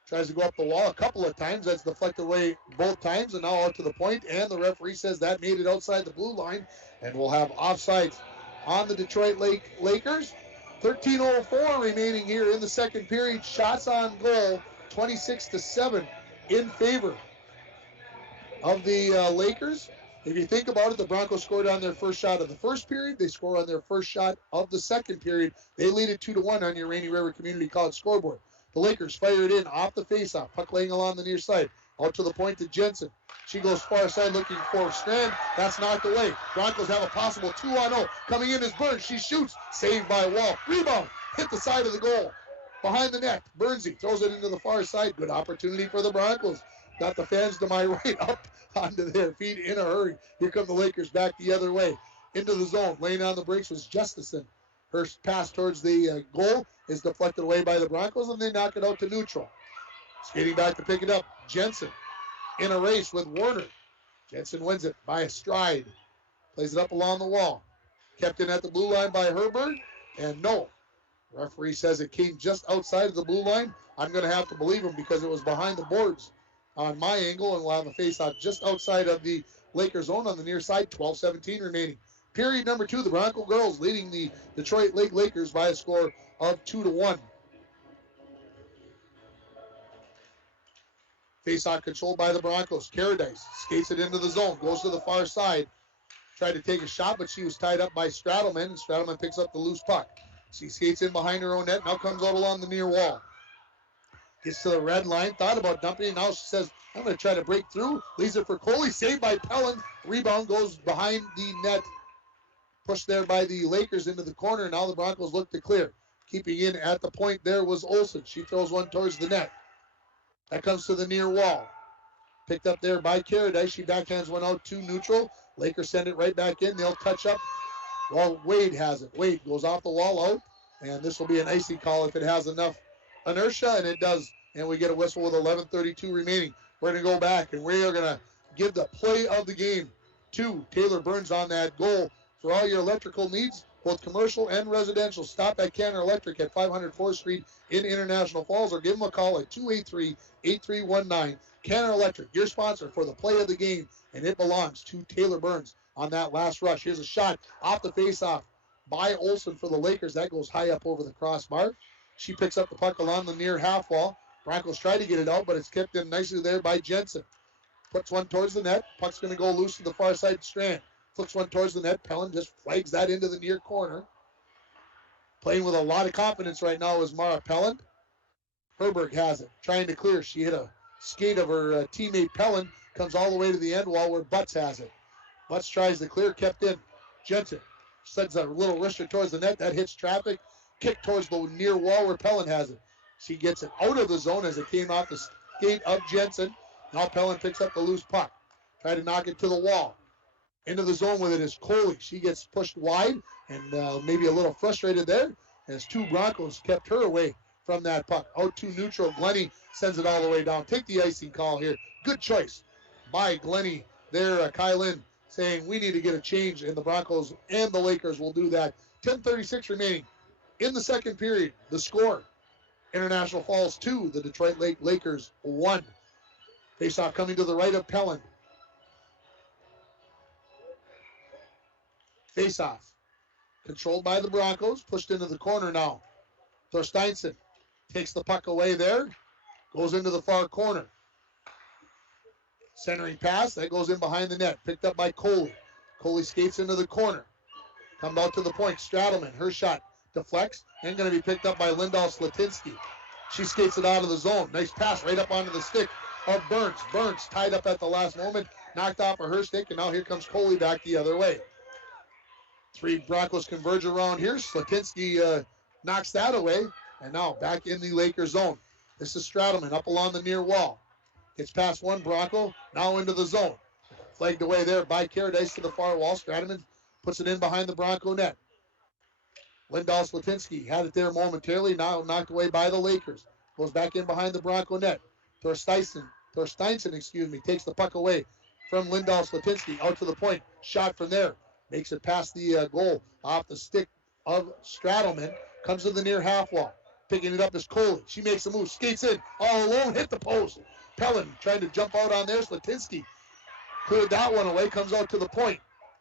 tries to go up the wall a couple of times. That's deflected away both times and now out to the point. And the referee says that made it outside the blue line. And we'll have offsides on the Detroit Lakers. 13:04 remaining here in the second period. Shots on goal, 26-7 in favor of the Lakers. If you think about it, the Broncos scored on their first shot of the first period. They score on their first shot of the second period. They lead it 2-1 on your Rainy River Community College scoreboard. The Lakers fire it in off the faceoff. Puck laying along the near side. Out to the point to Jensen. She goes far side looking for Strand. That's knocked away. Broncos have a possible 2-on-0. Coming in is Burch. She shoots. Saved by Wall. Rebound. Hit the side of the goal. Behind the net. Burnsy throws it into the far side. Good opportunity for the Broncos. Got the fans to my right up onto their feet in a hurry. Here come the Lakers back the other way. Into the zone. Laying on the brakes was Justison. Her pass towards the goal is deflected away by the Broncos, and they knock it out to neutral. Skating back to pick it up, Jensen in a race with Warner. Jensen wins it by a stride. Plays it up along the wall. Kept in at the blue line by Herberg, and no. Referee says it came just outside of the blue line. I'm going to have to believe him because it was behind the boards on my angle, and we'll have a face-off just outside of the Lakers zone on the near side. 12:17 remaining. Period number 2, the Bronco girls leading the Detroit Lakers by a score of 2-1. Face-off controlled by the Broncos. Caradice skates it into the zone, goes to the far side. Tried to take a shot, but she was tied up by Stradelman, and Stradelman picks up the loose puck. She skates in behind her own net, now comes out along the near wall. Gets to the red line, thought about dumping it. Now she says, I'm going to try to break through. Leaves it for Coley, saved by Pellin. Rebound goes behind the net. Pushed there by the Lakers into the corner. Now the Broncos look to clear. Keeping in at the point there was Olsen. She throws one towards the net. That comes to the near wall. Picked up there by Caradice. She backhands one out to neutral. Lakers send it right back in. They'll touch up. Well, Wade has it. Wade goes off the wall out. And this will be an icy call if it has enough inertia, and it does. And we get a whistle with 11:32 remaining. We're going to go back, and we are going to give the play of the game to Taylor Burns on that goal. For all your electrical needs, both commercial and residential, stop at Canner Electric at 500 4th Street in International Falls, or give them a call at 283-8319. Canner Electric, your sponsor for the play of the game, and it belongs to Taylor Burns on that last rush. Here's a shot off the faceoff by Olsen for the Lakers. That goes high up over the crossbar. She picks up the puck along the near half wall. Broncos try to get it out, but it's kept in nicely there by Jensen. Puts one towards the net. Puck's going to go loose to the far side strand. Flicks one towards the net. Pellin just flags that into the near corner. Playing with a lot of confidence right now is Mara Pellin. Herberg has it. Trying to clear. She hit a skate of her teammate Pellin. Comes all the way to the end wall where Butts has it. Butts tries to clear. Kept in. Jensen sends a little wrister towards the net. That hits traffic. Kick towards the near wall where Pellin has it. She gets it out of the zone as it came off the skate of Jensen. Now Pellin picks up the loose puck. Try to knock it to the wall. Into the zone with it is Coley. She gets pushed wide and maybe a little frustrated there as two Broncos kept her away from that puck. Out to neutral. Glennie sends it all the way down. Take the icing call here. Good choice by Glennie there. Kylin saying we need to get a change, and the Broncos and the Lakers will do that. 10:36 remaining in the second period. The score, International Falls 2, the Detroit Lakers 1. Faceoff coming to the right of Pellin. Faceoff controlled by the Broncos, pushed into the corner now. Thorsteinson takes the puck away there, goes into the far corner. Centering pass, that goes in behind the net. Picked up by Coley. Coley skates into the corner. Come out to the point. Stradelman, her shot deflects and going to be picked up by Lindahl Slatinsky. She skates it out of the zone. Nice pass right up onto the stick of Burch. Burch tied up at the last moment, knocked off of her stick, and now here comes Coley back the other way. 3 Broncos converge around here. Slatinsky knocks that away, and now back in the Lakers zone. This is Stradelman up along the near wall. Gets past 1 Bronco, now into the zone. Flagged away there by Caradice to the far wall. Stradelman puts it in behind the Bronco net. Lindahl Slatinsky had it there momentarily, now knocked away by the Lakers. Goes back in behind the Bronco net. Thorsteinson, takes the puck away from Lindahl Slatinsky out to the point. Shot from there. Makes it past the goal off the stick of Stradelman. Comes to the near half wall. Picking it up is Coley. She makes a move, skates in, all alone, hit the post. Pellin trying to jump out on there. Slatinsky cleared that one away, comes out to the point.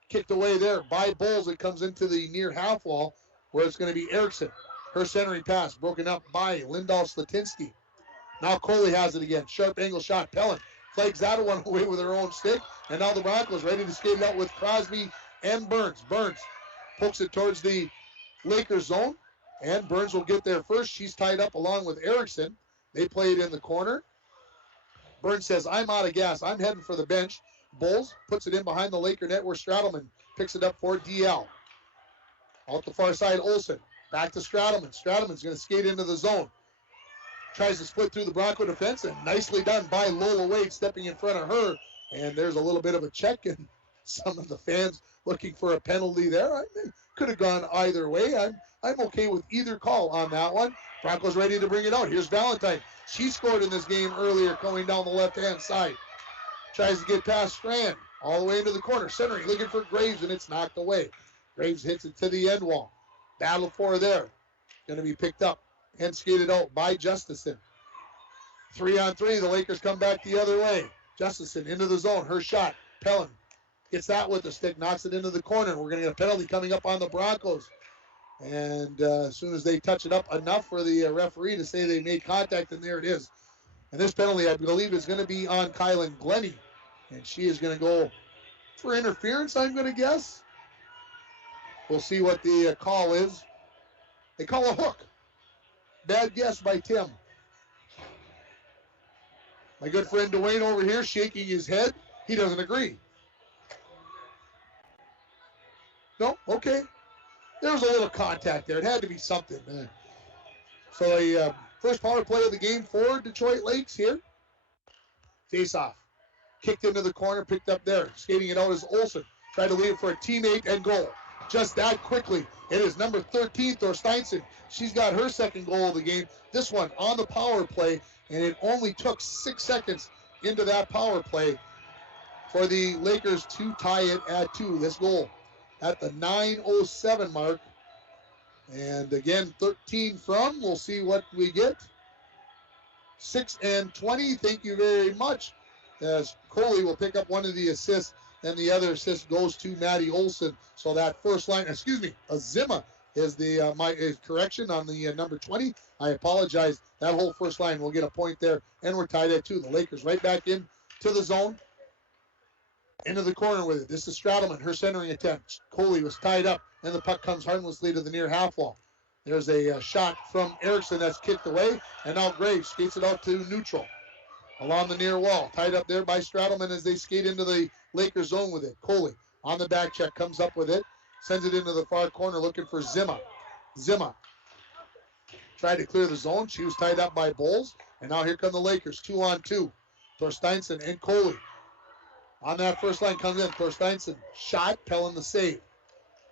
Kicked away there by Bowles. It comes into the near half wall where it's going to be Erickson. Her centering pass broken up by Lindahl Slatinsky. Now Coley has it again. Sharp angle shot. Pellin flags that one away with her own stick. And now the Broncos ready to skate it out with Crosby and Burns. Burns pokes it towards the Lakers zone. And Burns will get there first. She's tied up along with Erickson. They play it in the corner. Burns says, I'm out of gas. I'm heading for the bench. Bowles puts it in behind the Laker net where Stradelman picks it up for DL. Out the far side, Olsen. Back to Stradelman. Stradelman's going to skate into the zone. Tries to split through the Bronco defense, and nicely done by Lola Wade stepping in front of her. And there's a little bit of a check, and some of the fans looking for a penalty there. I mean, could have gone either way. I'm okay with either call on that one. Broncos ready to bring it out. Here's Valentine. She scored in this game earlier coming down the left-hand side. Tries to get past Strand all the way into the corner. Centering, looking for Graves, and it's knocked away. Graves hits it to the end wall. Battle for there. Going to be picked up and skated out by Justison. 3-on-3. The Lakers come back the other way. Justison into the zone. Her shot. Pellin gets that with the stick. Knocks it into the corner. We're going to get a penalty coming up on the Broncos. And as soon as they touch it up enough for the referee to say they made contact, and there it is. And this penalty, I believe, is going to be on Kylan Glennie. And she is going to go for interference, I'm going to guess. We'll see what the call is. They call a hook. Bad guess by Tim. My good friend Dwayne over here shaking his head. He doesn't agree. No? Okay. There was a little contact there. It had to be something. So a first power play of the game for Detroit Lakes here. Face off. Kicked into the corner, picked up there. Skating it out is Olsen. Tried to leave it for a teammate and goal. Just that quickly. It is number 13, Thorsteinson. She's got her second goal of the game. This one on the power play, and it only took 6 seconds into that power play for the Lakers to tie it at 2. This goal at the 9:07 mark. And again, 13 from. We'll see what we get. 6-20. Thank you very much. As Coley will pick up one of the assists, and the other assist goes to Maddie Olsen. So that first line, Azima is the correction on the number 20. I apologize. That whole first line will get a point there, and we're tied at 2. The Lakers right back in to the zone. Into the corner with it. This is Stradelman, her centering attempt. Coley was tied up, and the puck comes harmlessly to the near half wall. There's a shot from Erickson that's kicked away, and now Graves skates it out to neutral. Along the near wall, tied up there by Stradelman as they skate into the Lakers zone with it. Coley on the back check, comes up with it, sends it into the far corner looking for Zima. Zima tried to clear the zone. She was tied up by Bowles, and now here come the Lakers, 2-on-2. Thorsteinson and Coley. On that first line comes in. Thorsteinson shot, Pellin the save.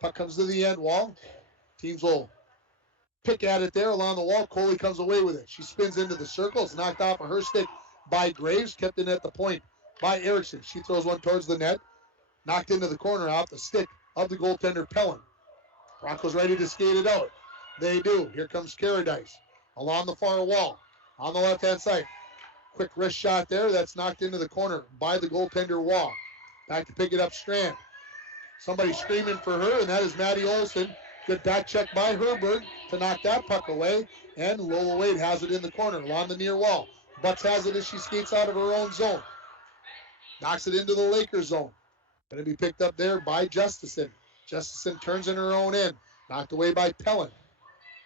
Puck comes to the end wall. Teams will pick at it there along the wall. Coley comes away with it. She spins into the circle. It's knocked off of her stick by Graves, kept in at the point by Erickson. She throws one towards the net. Knocked into the corner off the stick of the goaltender, Pellin. Broncos ready to skate it out. They do. Here comes Caradice along the far wall on the left-hand side. Quick wrist shot there. That's knocked into the corner by the goaltender, Wall. Back to pick it up, Strand. Somebody screaming for her, and that is Maddie Olsen. Good back check by Herberg to knock that puck away. And Lola Wade has it in the corner along the near wall. Butts has it as she skates out of her own zone. Knocks it into the Lakers zone. Going to be picked up there by Justison. Justison turns in her own end. Knocked away by Pellin.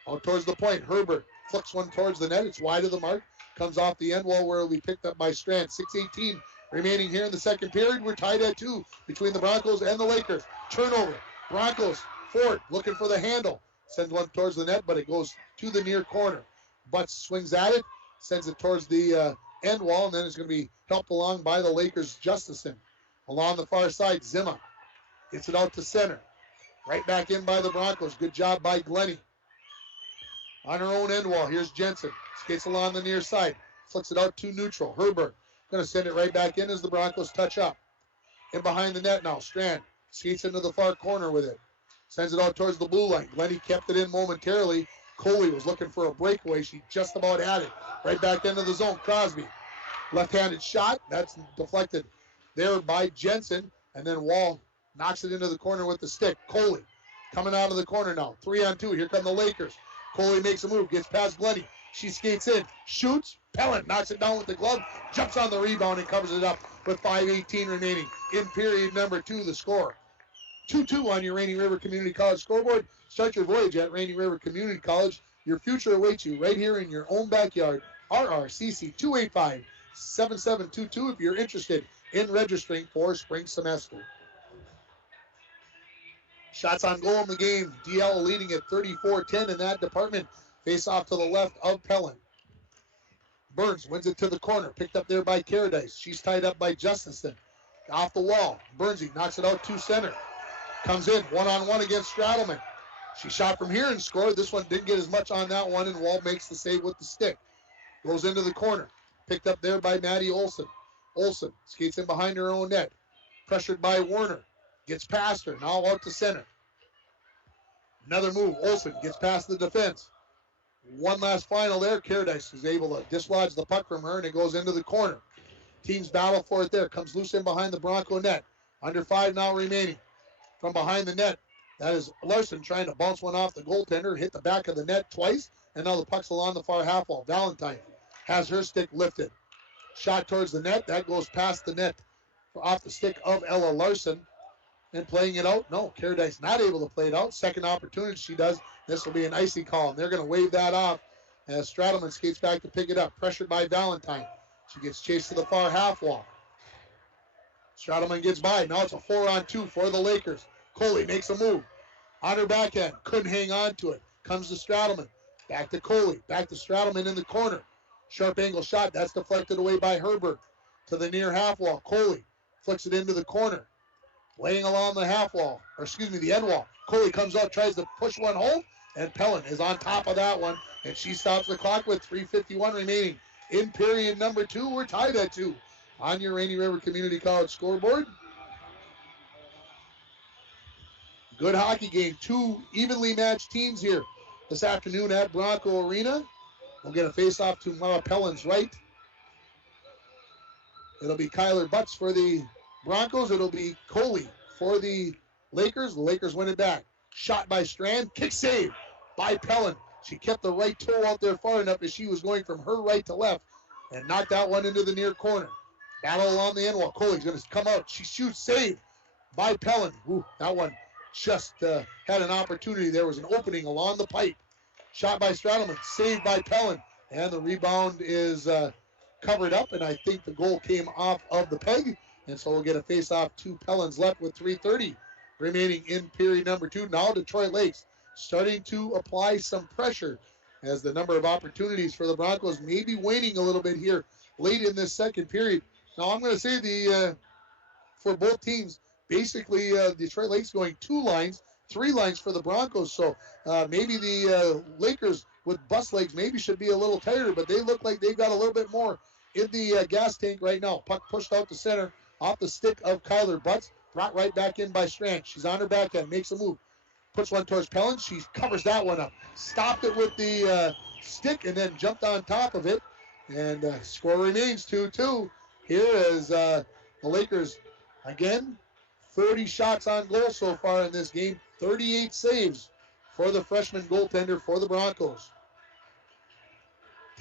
Out towards the point. Herbert flicks one towards the net. It's wide of the mark. Comes off the end wall where it'll be picked up by Strand. 6:18 remaining here in the second period. We're tied at 2 between the Broncos and the Lakers. Turnover. Broncos. Ford looking for the handle. Sends one towards the net, but it goes to the near corner. Butts swings at it. Sends it towards the end wall, and then it's going to be helped along by the Lakers' Justison. Along the far side, Zima gets it out to center. Right back in by the Broncos. Good job by Glennie. On her own end wall, here's Jensen. Skates along the near side. Flicks it out to neutral. Herbert going to send it right back in as the Broncos touch up. In behind the net now. Strand skates into the far corner with it. Sends it out towards the blue line. Glennie kept it in momentarily. Coley was looking for a breakaway. She just about had it. Right back into the zone. Crosby. Left-handed shot. That's deflected there by Jensen. And then Wall knocks it into the corner with the stick. Coley coming out of the corner now. 3-on-2. Here come the Lakers. Coley makes a move. Gets past Glennie. She skates in. Shoots. Pellin knocks it down with the glove. Jumps on the rebound and covers it up with 5:18 remaining in period number 2. The score 2-2 on your Rainy River Community College scoreboard. Start your voyage at Rainy River Community College. Your future awaits you right here in your own backyard. RRCC 285-7722 if you're interested in registering for spring semester. Shots on goal in the game. DL leading at 34-10 in that department. Face off to the left of Pellin. Burns wins it to the corner. Picked up there by Caradice. She's tied up by Justison. Off the wall. Burnsy knocks it out to center. Comes in one-on-one against Stradelman. She shot from here and scored. This one didn't get as much on that one, and Wall makes the save with the stick. Goes into the corner. Picked up there by Maddie Olson. Olson skates in behind her own net. Pressured by Werner. Gets past her. Now out to center. Another move. Olson gets past the defense. One last final there. Caradice is able to dislodge the puck from her, and it goes into the corner. Teams battle for it there. Comes loose in behind the Bronco net. Under 5 now remaining. From behind the net, that is Larson trying to bounce one off the goaltender, hit the back of the net twice, and now the puck's along the far half wall. Valentine has her stick lifted. Shot towards the net. That goes past the net off the stick of Ella Larson. And playing it out, no, Caradice not able to play it out. Second opportunity she does. This will be an icy call, and they're going to wave that off as Stradelman skates back to pick it up. Pressured by Valentine. She gets chased to the far half wall. Stradelman gets by. Now it's a 4-on-2 for the Lakers. Coley makes a move. On her backhand. Couldn't hang on to it. Comes to Stradelman. Back to Coley. Back to Stradelman in the corner. Sharp angle shot. That's deflected away by Herbert. To the near half wall. Coley flicks it into the corner. Laying along the half wall. Or excuse me, the end wall. Coley comes up, tries to push one home. And Pellin is on top of that one. And she stops the clock with 3:51 remaining. In period number 2, we're tied at 2. On your Rainy River Community College scoreboard. Good hockey game. 2 evenly matched teams here this afternoon at Bronco Arena. We'll get a face-off to Mara Pellin's right. It'll be Kyler Butts for the Broncos. It'll be Coley for the Lakers. The Lakers win it back. Shot by Strand. Kick save by Pellin. She kept the right toe out there far enough as she was going from her right to left and knocked that one into the near corner. Battle along the end wall. Coley's going to come out. She shoots. Save by Pellin. Ooh, that one just had an opportunity. There was an opening along the pipe. Shot by Stradelman. Saved by Pellin. And the rebound is covered up, and I think the goal came off of the peg. And so we'll get a face-off to Pellin's left with 3:30 remaining in period number 2. Now Detroit Lakes starting to apply some pressure as the number of opportunities for the Broncos may be waning a little bit here late in this second period. Now I'm going to say for both teams, basically Detroit Lakes going 2 lines, 3 lines for the Broncos. So maybe the Lakers with bus legs maybe should be a little tighter, but they look like they've got a little bit more in the gas tank right now. Puck pushed out to center off the stick of Kyler Butts, brought right back in by Strand. She's on her backhand, makes a move. Puts one towards Pellin. She covers that one up. Stopped it with the stick and then jumped on top of it. And score remains 2-2. Here is the Lakers, again, 30 shots on goal so far in this game. 38 saves for the freshman goaltender for the Broncos.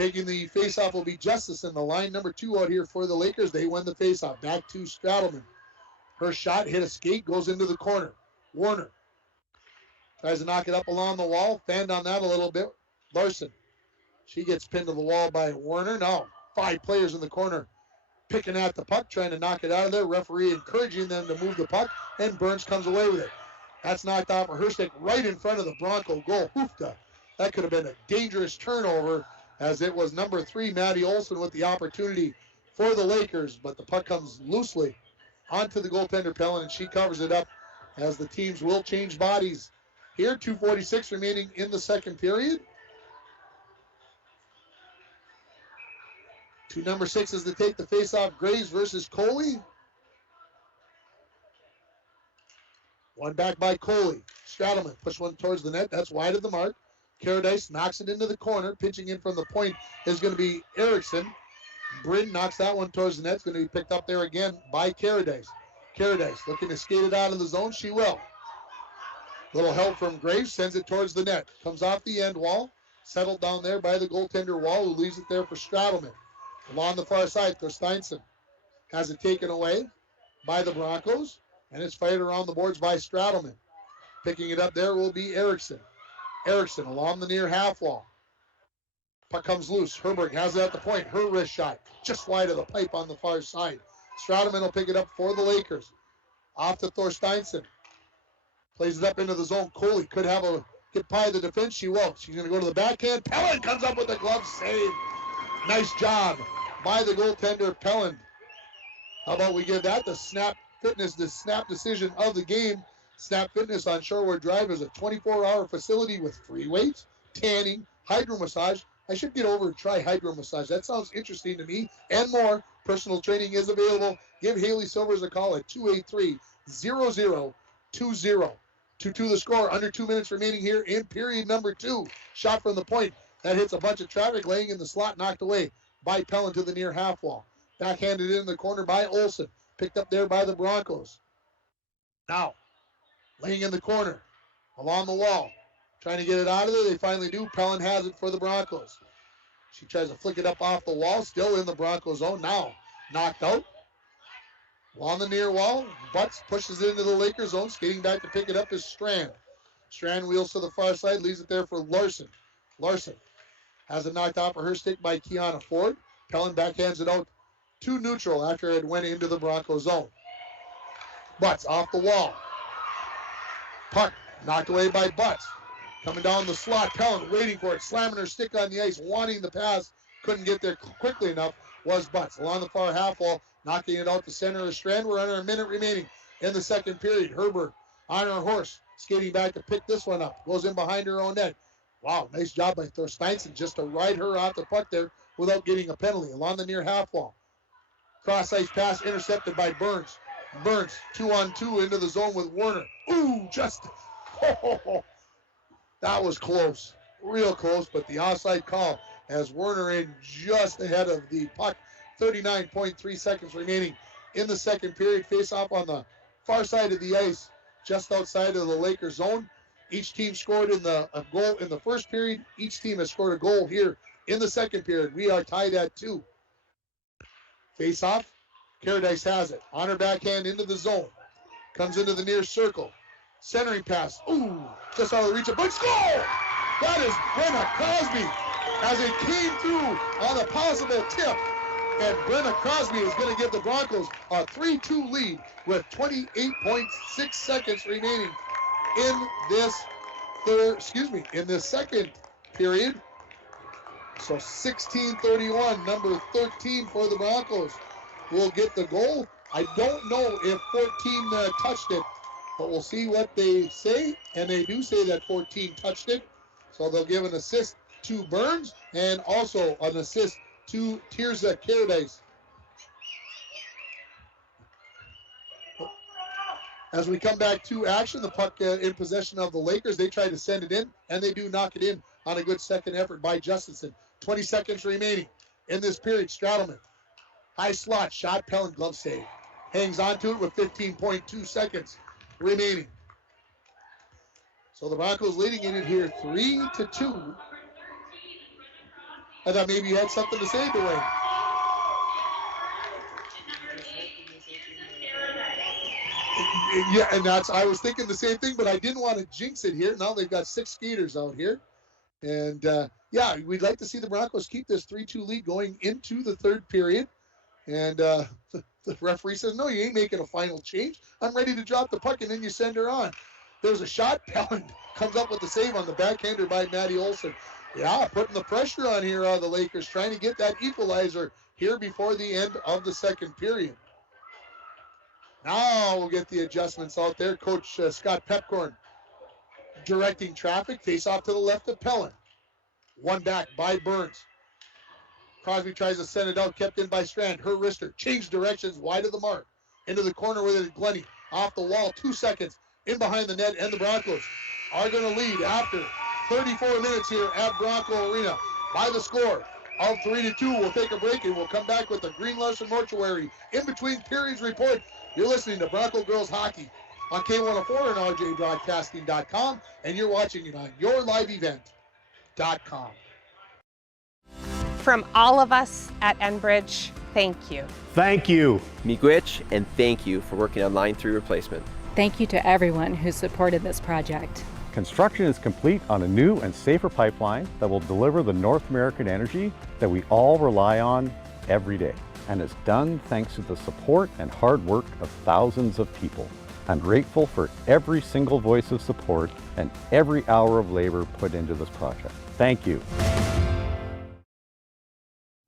Taking the faceoff will be Justison, the line number 2 out here for the Lakers. They win the faceoff. Back to Stradelman. Her shot hit a skate, goes into the corner. Warner tries to knock it up along the wall. Fanned on that a little bit. Larson. She gets pinned to the wall by Warner. Now 5 players in the corner picking at the puck, trying to knock it out of there. Referee encouraging them to move the puck, and Burch comes away with it. That's knocked off of her stick right in front of the Bronco goal. Hoofda. That could have been a dangerous turnover, as it was number 3, Maddie Olson, with the opportunity for the Lakers, but the puck comes loosely onto the goaltender Pellin, and she covers it up as the teams will change bodies. Here, 2:46 remaining in the second period. To number 6 is to take the faceoff, Graves versus Coley. One back by Coley. Stradelman push one towards the net. That's wide of the mark. Caradice knocks it into the corner. Pitching in from the point is going to be Erickson. Bryn knocks that one towards the net. It's going to be picked up there again by Caradice. Caradice looking to skate it out of the zone. She will. Little help from Graves. Sends it towards the net. Comes off the end wall. Settled down there by the goaltender Wall, who leaves it there for Stradelman. Along the far side, Thorsteinson has it taken away by the Broncos, and it's fired around the boards by Stradelman. Picking it up there will be Erickson. Erickson along the near half wall. Puck comes loose. Herberg has it at the point. Her wrist shot just wide of the pipe on the far side. Stradelman will pick it up for the Lakers. Off to Thorsteinson. Plays it up into the zone. Coley could have a get by the defense. She won't. She's going to go to the backhand. Pellin comes up with the glove save. Nice job by the goaltender, Pellin. How about we give that the Snap Fitness, the Snap decision of the game. Snap Fitness on Shoreward Drive is a 24-hour facility with free weights, tanning, hydro massage. I should get over and try hydro massage. That sounds interesting to me. And more. Personal training is available. Give Haley Silvers a call at 283-0020. 2-2 the score. Under 2 minutes remaining here in period number 2. Shot from the point. That hits a bunch of traffic, laying in the slot, knocked away by Pellin to the near half wall. Backhanded in the corner by Olson. Picked up there by the Broncos. Now, laying in the corner, along the wall. Trying to get it out of there. They finally do. Pellin has it for the Broncos. She tries to flick it up off the wall. Still in the Broncos zone. Now, knocked out. Along the near wall. Butts pushes it into the Lakers zone. Skating back to pick it up is Strand. Strand wheels to the far side. Leaves it there for Larson. Larson has it knocked off of her stick by Kiana Ford. Pellin backhands it out to neutral after it went into the Bronco zone. Butts off the wall. Puck knocked away by Butts. Coming down the slot. Pellin waiting for it. Slamming her stick on the ice. Wanting the pass. Couldn't get there quickly enough. Was Butts. Along the far half wall. Knocking it out the center of the Strand. We're under a minute remaining in the second period. Herbert on her horse. Skating back to pick this one up. Goes in behind her own net. Wow, nice job by Thorsteinson just to ride her off the puck there without getting a penalty. Along the near half wall. Cross ice pass intercepted by Burns. Burns 2-on-2 into the zone with Warner. Ooh, just, that was close. Real close, but the offside call has Warner in just ahead of the puck. 39.3 seconds remaining in the second period. Face off on the far side of the ice, just outside of the Lakers zone. Each team scored a goal in the first period. Each team has scored a goal here in the second period. We are tied at 2. Face off. Caradice has it. On her backhand into the zone. Comes into the near circle. Centering pass. Ooh, just out of the reach of Burch. Goal! That is Brenna Crosby as it came through on a possible tip. And Brenna Crosby is going to give the Broncos a 3-2 lead with 28.6 seconds remaining in this in this second period. So 16:31, number 13 for the Broncos will get the goal. I don't know if 14 touched it, but we'll see what they say. And they do say that 14 touched it. So they'll give an assist to Burns and also an assist to Tirza Caradice. As we come back to action, the puck in possession of the Lakers. They try to send it in, and they do knock it in on a good second effort by Justison. 20 seconds remaining in this period. Stradelman, high slot, shot, Pellin, glove save. Hangs on to it with 15.2 seconds remaining. So the Broncos leading in it here 3-2. I thought maybe you had something to say, Dwayne. Yeah, and I was thinking the same thing, but I didn't want to jinx it here. Now they've got 6 skaters out here. And, yeah, we'd like to see the Broncos keep this 3-2 lead going into the third period. And the referee says, no, you ain't making a final change. I'm ready to drop the puck, and then you send her on. There's a shot. Pelland comes up with the save on the backhander by Maddie Olson. Yeah, putting the pressure on here, the Lakers, trying to get that equalizer here before the end of the second period. Now we'll get the adjustments out there. Coach Scott Pepcorn directing traffic. Face off to the left of Pelland. One back by Burns. Crosby tries to send it out, kept in by Strand. Her wrister changed directions wide of the mark. Into the corner with it, Glennie. Off the wall, 2 seconds. In behind the net, and the Broncos are going to lead after 34 minutes here at Bronco Arena by the score of 3-2. We'll take a break, and we'll come back with the Green Larson Mortuary in between periods report. You're listening to Bronco Girls Hockey on K104 and RJBroadcasting.com, and you're watching it on YourLiveEvent.com. From all of us at Enbridge, thank you. Thank you. Miigwech, and thank you for working on Line 3 replacement. Thank you to everyone who supported this project. Construction is complete on a new and safer pipeline that will deliver the North American energy that we all rely on every day, and is done thanks to the support and hard work of thousands of people. I'm grateful for every single voice of support and every hour of labor put into this project. Thank you.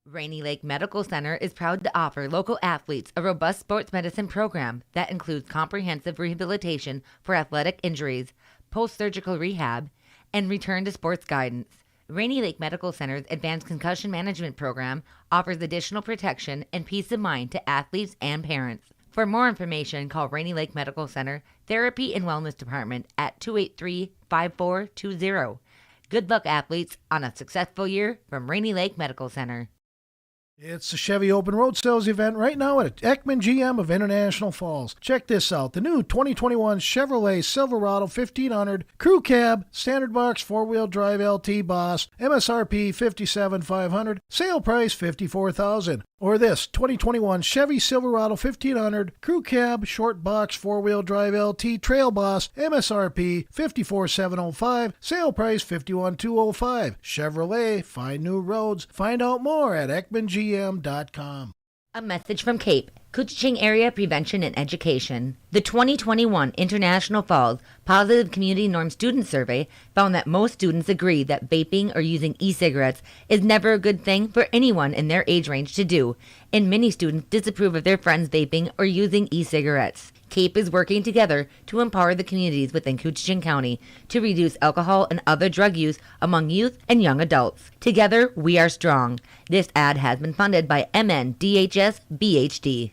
Rainy Lake Medical Center is proud to offer local athletes a robust sports medicine program that includes comprehensive rehabilitation for athletic injuries, post-surgical rehab, and return to sports guidance. Rainy Lake Medical Center's Advanced Concussion Management Program offers additional protection and peace of mind to athletes and parents. For more information, call Rainy Lake Medical Center Therapy and Wellness Department at 283-5420. Good luck, athletes, on a successful year from Rainy Lake Medical Center. It's the Chevy Open Road Sales event right now at Ekman GM of International Falls. Check this out. The new 2021 Chevrolet Silverado 1500 Crew Cab, Standard Box 4-Wheel Drive LT Boss, MSRP $57,500, sale price $54,000. Or this 2021 Chevy Silverado 1500 Crew Cab, Short Box 4-Wheel Drive LT Trail Boss, MSRP $54,705, sale price $51,205. Chevrolet, find new roads. Find out more at EkmanGM.com. A message from CAPE, Couchiching Area Prevention and Education. The 2021 International Falls Positive Community Norm Student Survey found that most students agree that vaping or using e-cigarettes is never a good thing for anyone in their age range to do, and many students disapprove of their friends vaping or using e-cigarettes. CAPE is working together to empower the communities within Couchiching County to reduce alcohol and other drug use among youth and young adults. Together, we are strong. This ad has been funded by MNDHS BHD.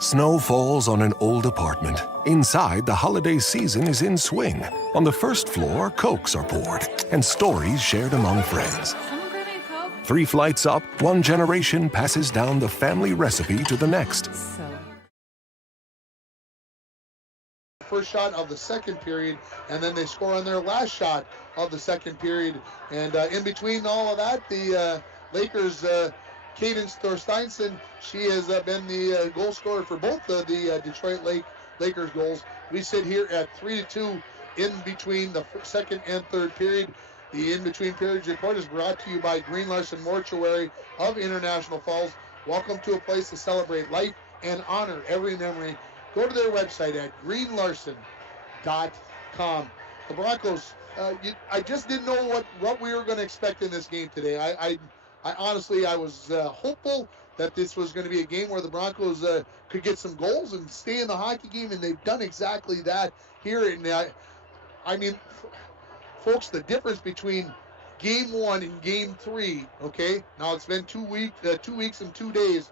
Snow falls on an old apartment. Inside, the holiday season is in swing. On the first floor, Cokes are poured and stories shared among friends. 3 flights up, one generation passes down the family recipe to the next. First shot of the second period, and then they score on their last shot of the second period. And in between all of that, the Lakers, Cadence Thorsteinson, she has been the goal scorer for both of the Detroit Lakers goals. We sit here at 3-2 in between the second and third period. The in-between periods report is brought to you by Green Larson Mortuary of International Falls. Welcome to a place to celebrate life and honor every memory. Go to their website at greenlarson.com. The Broncos, I just didn't know what we were going to expect in this game today. I honestly, I was hopeful that this was going to be a game where the Broncos could get some goals and stay in the hockey game, and they've done exactly that here. And I mean, folks, the difference between Game 1 and Game 3, okay? Now it's been 2 weeks and 2 days.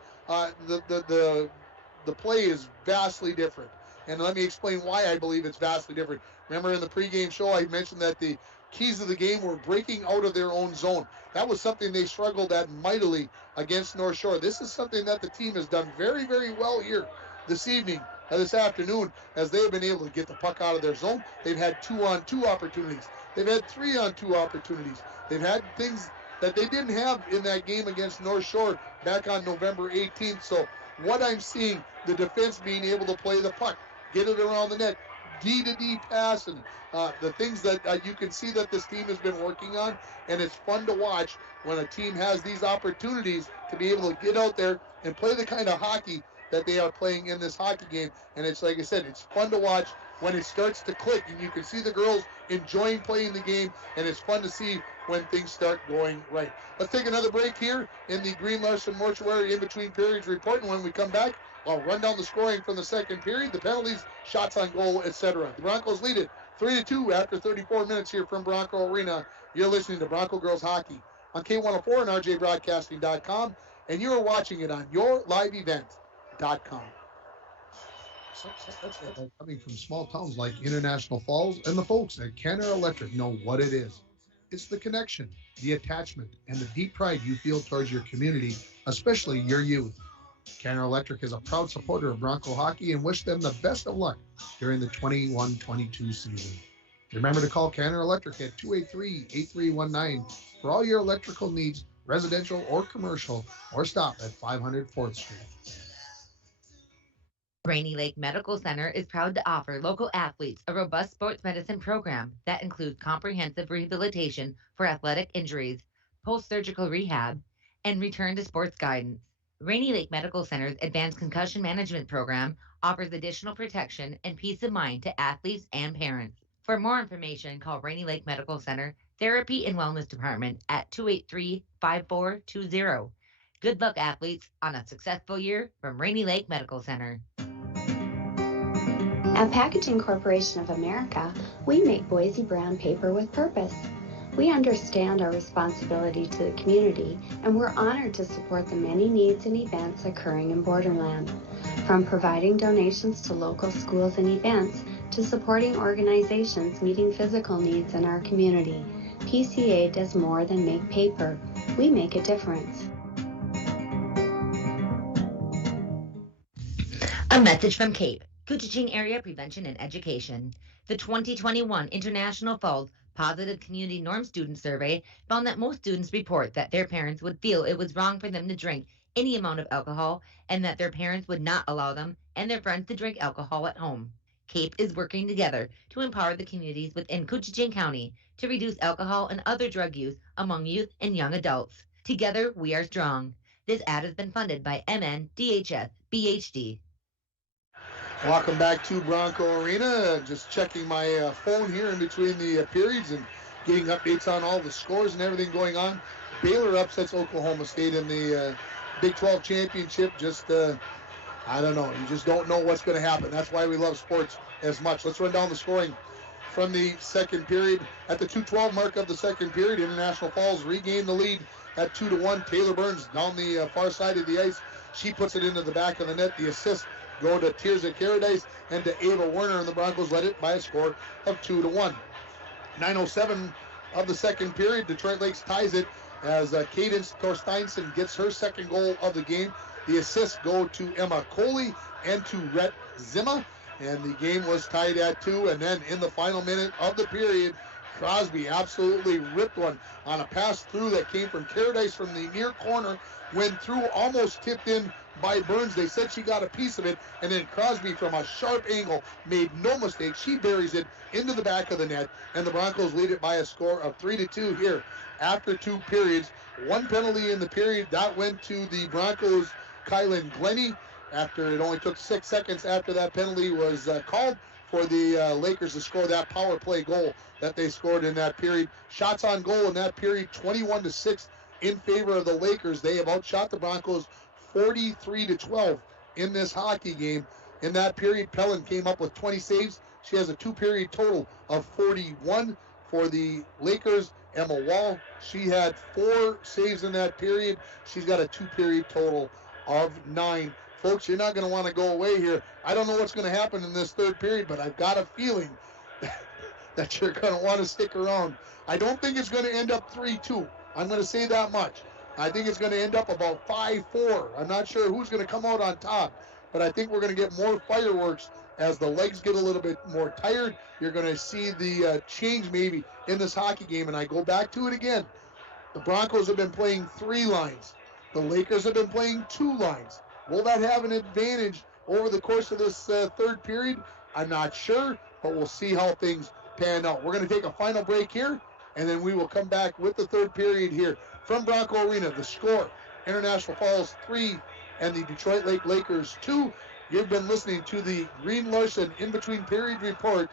The play is vastly different. And let me explain why I believe it's vastly different. Remember in the pregame show, I mentioned that the keys of the game were breaking out of their own zone. That was something they struggled at mightily against North Shore. This is something that the team has done very, very well here this evening, this afternoon, as they have been able to get the puck out of their zone. They've had 2-on-2 opportunities. They've had 3-on-2 opportunities. They've had things that they didn't have in that game against North Shore back on November 18th. So what I'm seeing, the defense being able to play the puck, get it around the net, D-to-D pass, and the things that you can see that this team has been working on, and it's fun to watch when a team has these opportunities to be able to get out there and play the kind of hockey that they are playing in this hockey game. And it's like I said, it's fun to watch when it starts to click, and you can see the girls enjoying playing the game, and it's fun to see when things start going right. Let's take another break here in the Green Larson Mortuary in between periods report, and when we come back, I'll run down the scoring from the second period, the penalties, shots on goal, etc. The Broncos lead it 3-2 after 34 minutes here from Bronco Arena. You're listening to Bronco Girls Hockey on K104 and RJBroadcasting.com, and you're watching it on YourLiveEvent.com. Coming from small towns like International Falls, and the folks at Canada Electric know what it is. It's the connection, the attachment, and the deep pride you feel towards your community, especially your youth. Canada Electric is a proud supporter of Bronco hockey and wish them the best of luck during the 21-22 season. Remember to call Canada Electric at 283-8319 for all your electrical needs, residential or commercial, or stop at 500 4th Street. Rainy Lake Medical Center is proud to offer local athletes a robust sports medicine program that includes comprehensive rehabilitation for athletic injuries, post-surgical rehab, and return to sports guidance. Rainy Lake Medical Center's Advanced Concussion Management Program offers additional protection and peace of mind to athletes and parents. For more information, call Rainy Lake Medical Center Therapy and Wellness Department at 283-5420. Good luck, athletes, on a successful year from Rainy Lake Medical Center. At Packaging Corporation of America, we make Boise brown paper with purpose. We understand our responsibility to the community, and we're honored to support the many needs and events occurring in Borderland. From providing donations to local schools and events, to supporting organizations meeting physical needs in our community, PCA does more than make paper. We make a difference. A message from CAPE, Couchiching Area Prevention and Education. The 2021 International Falls Positive Community Norm Student Survey found that most students report that their parents would feel it was wrong for them to drink any amount of alcohol, and that their parents would not allow them and their friends to drink alcohol at home. CAPE is working together to empower the communities within Couchiching County to reduce alcohol and other drug use among youth and young adults. Together, we are strong. This ad has been funded by MNDHS BHD. Welcome back to Bronco Arena. Just checking my phone here in between the periods and getting updates on all the scores and everything going on. Baylor upsets Oklahoma State in the Big 12 championship. Just, I don't know. You just don't know what's going to happen. That's why we love sports as much. Let's run down the scoring from the second period. At the 2:12 mark of the second period, International Falls regained the lead at 2-1. Taylor Burns down the far side of the ice. She puts it into the back of the net. The assist go to Tirza Caradice and to Ava Werner, and the Broncos led it by a score of 2-1. 9:07 of the second period, Detroit Lakes ties it as Cadence Torsteinson gets her second goal of the game. The assists go to Emma Coley and to Rhett Zimma, and the game was tied at 2. And then in the final minute of the period, Crosby absolutely ripped one on a pass through that came from Caradice from the near corner, went through, almost tipped in by Burns. They said she got a piece of it, and then Crosby from a sharp angle made no mistake. She buries it into the back of the net, and the Broncos lead it by a score of 3-2 here after 2 periods. One penalty in the period that went to the Broncos' Kylan Glennie after it only took 6 seconds after that penalty was called for the Lakers to score that power play goal that they scored in that period. Shots on goal in that period, 21-6 in favor of the Lakers. They have outshot the Broncos 43-12 in this hockey game. In that period, Pellin came up with 20 saves. She has a 2-period total of 41 for the Lakers. Emma Wall, she had 4 saves in that period. She's got a 2-period total of 9. Folks, you're not going to want to go away here. I don't know what's going to happen in this third period, but I've got a feeling that you're going to want to stick around. I don't think it's going to end up 3-2. I'm going to say that much. I think it's going to end up about 5-4. I'm not sure who's going to come out on top, but I think we're going to get more fireworks as the legs get a little bit more tired. You're going to see the change maybe in this hockey game, and I go back to it again. The Broncos have been playing 3 lines. The Lakers have been playing 2 lines. Will that have an advantage over the course of this third period? I'm not sure, but we'll see how things pan out. We're going to take a final break here, and then we will come back with the third period here from Bronco Arena. The score, International Falls 3 and the Detroit Lake Lakers 2. You've been listening to the Green Larson In-Between Period Report.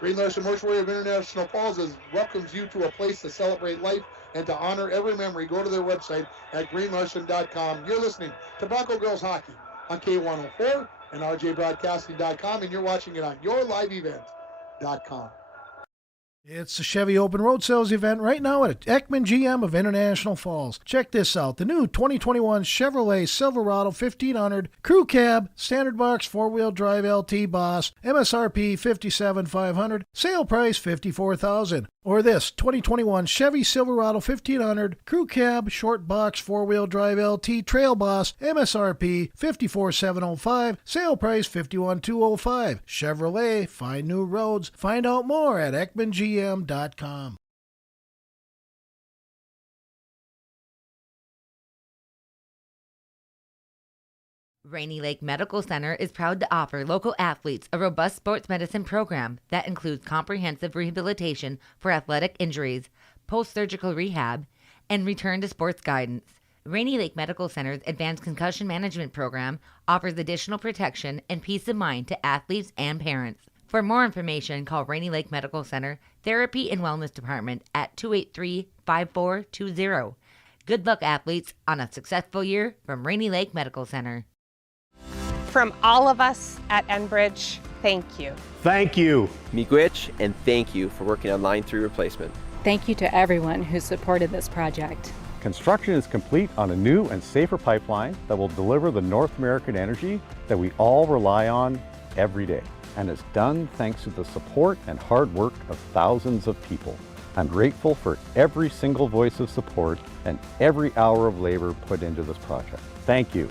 Green Larson Mortuary of International Falls welcomes you to a place to celebrate life and to honor every memory. Go to their website at greenlarson.com. You're listening to Bronco Girls Hockey on K104 and rjbroadcasting.com, and you're watching it on yourliveevent.com. It's the Chevy Open Road Sales event right now at Ekman GM of International Falls. Check this out. The new 2021 Chevrolet Silverado 1500 Crew Cab, Standard Box 4-Wheel Drive LT Boss, MSRP $57,500, sale price $54,000. Or this 2021 Chevy Silverado 1500 Crew Cab, Short Box 4-Wheel Drive LT Trail Boss, MSRP $54,705, sale price $51,205. Chevrolet, find new roads. Find out more at EkmanGM.com. Rainy Lake Medical Center is proud to offer local athletes a robust sports medicine program that includes comprehensive rehabilitation for athletic injuries, post-surgical rehab, and return to sports guidance. Rainy Lake Medical Center's Advanced Concussion Management Program offers additional protection and peace of mind to athletes and parents. For more information, call Rainy Lake Medical Center Therapy and Wellness Department at 283-5420. Good luck, athletes, on a successful year from Rainy Lake Medical Center. From all of us at Enbridge, thank you. Thank you. Miigwech, and thank you for working on Line 3 replacement. Thank you to everyone who supported this project. Construction is complete on a new and safer pipeline that will deliver the North American energy that we all rely on every day. And is done thanks to the support and hard work of thousands of people. I'm grateful for every single voice of support and every hour of labor put into this project. Thank you.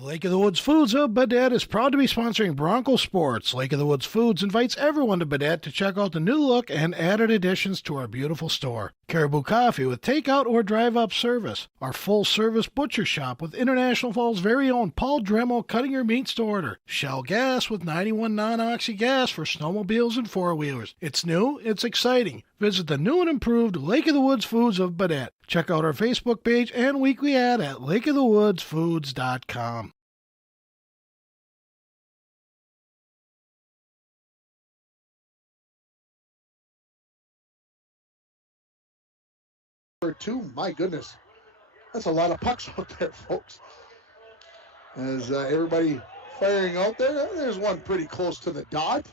Lake of the Woods Foods of Baudette is proud to be sponsoring Bronco Sports. Lake of the Woods Foods invites everyone to Baudette to check out the new look and added additions to our beautiful store. Caribou Coffee with takeout or drive-up service. Our full-service butcher shop with International Falls' very own Paul Dremel cutting your meats to order. Shell Gas with 91 non-oxy gas for snowmobiles and four-wheelers. It's new, it's exciting. Visit the new and improved Lake of the Woods Foods of Baudette. Check out our Facebook page and weekly ad at lakeofthewoodsfoods.com. Two, my goodness, that's a lot of pucks out there, folks. As everybody firing out there, there's one pretty close to the dot.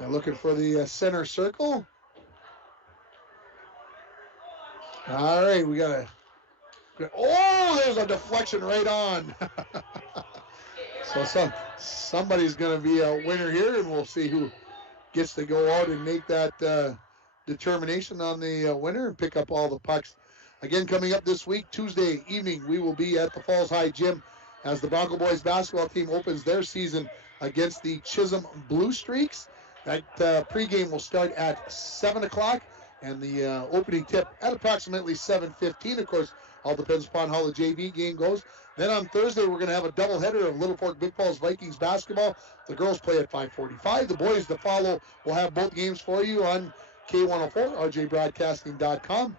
They're looking for the center circle. All right, we got oh, there's a deflection right on. So somebody's going to be a winner here, and we'll see who gets to go out and make that determination on the winner and pick up all the pucks. Again, coming up this week, Tuesday evening, we will be at the Falls High Gym as the Bronco Boys basketball team opens their season against the Chisholm Blue Streaks. That pregame will start at 7 o'clock, and the opening tip at approximately 7:15. Of course, all depends upon how the JV game goes. Then on Thursday, we're going to have a doubleheader of Little Fork Big Falls Vikings basketball. The girls play at 5:45. The boys to follow will have both games for you on K104, rjbroadcasting.com,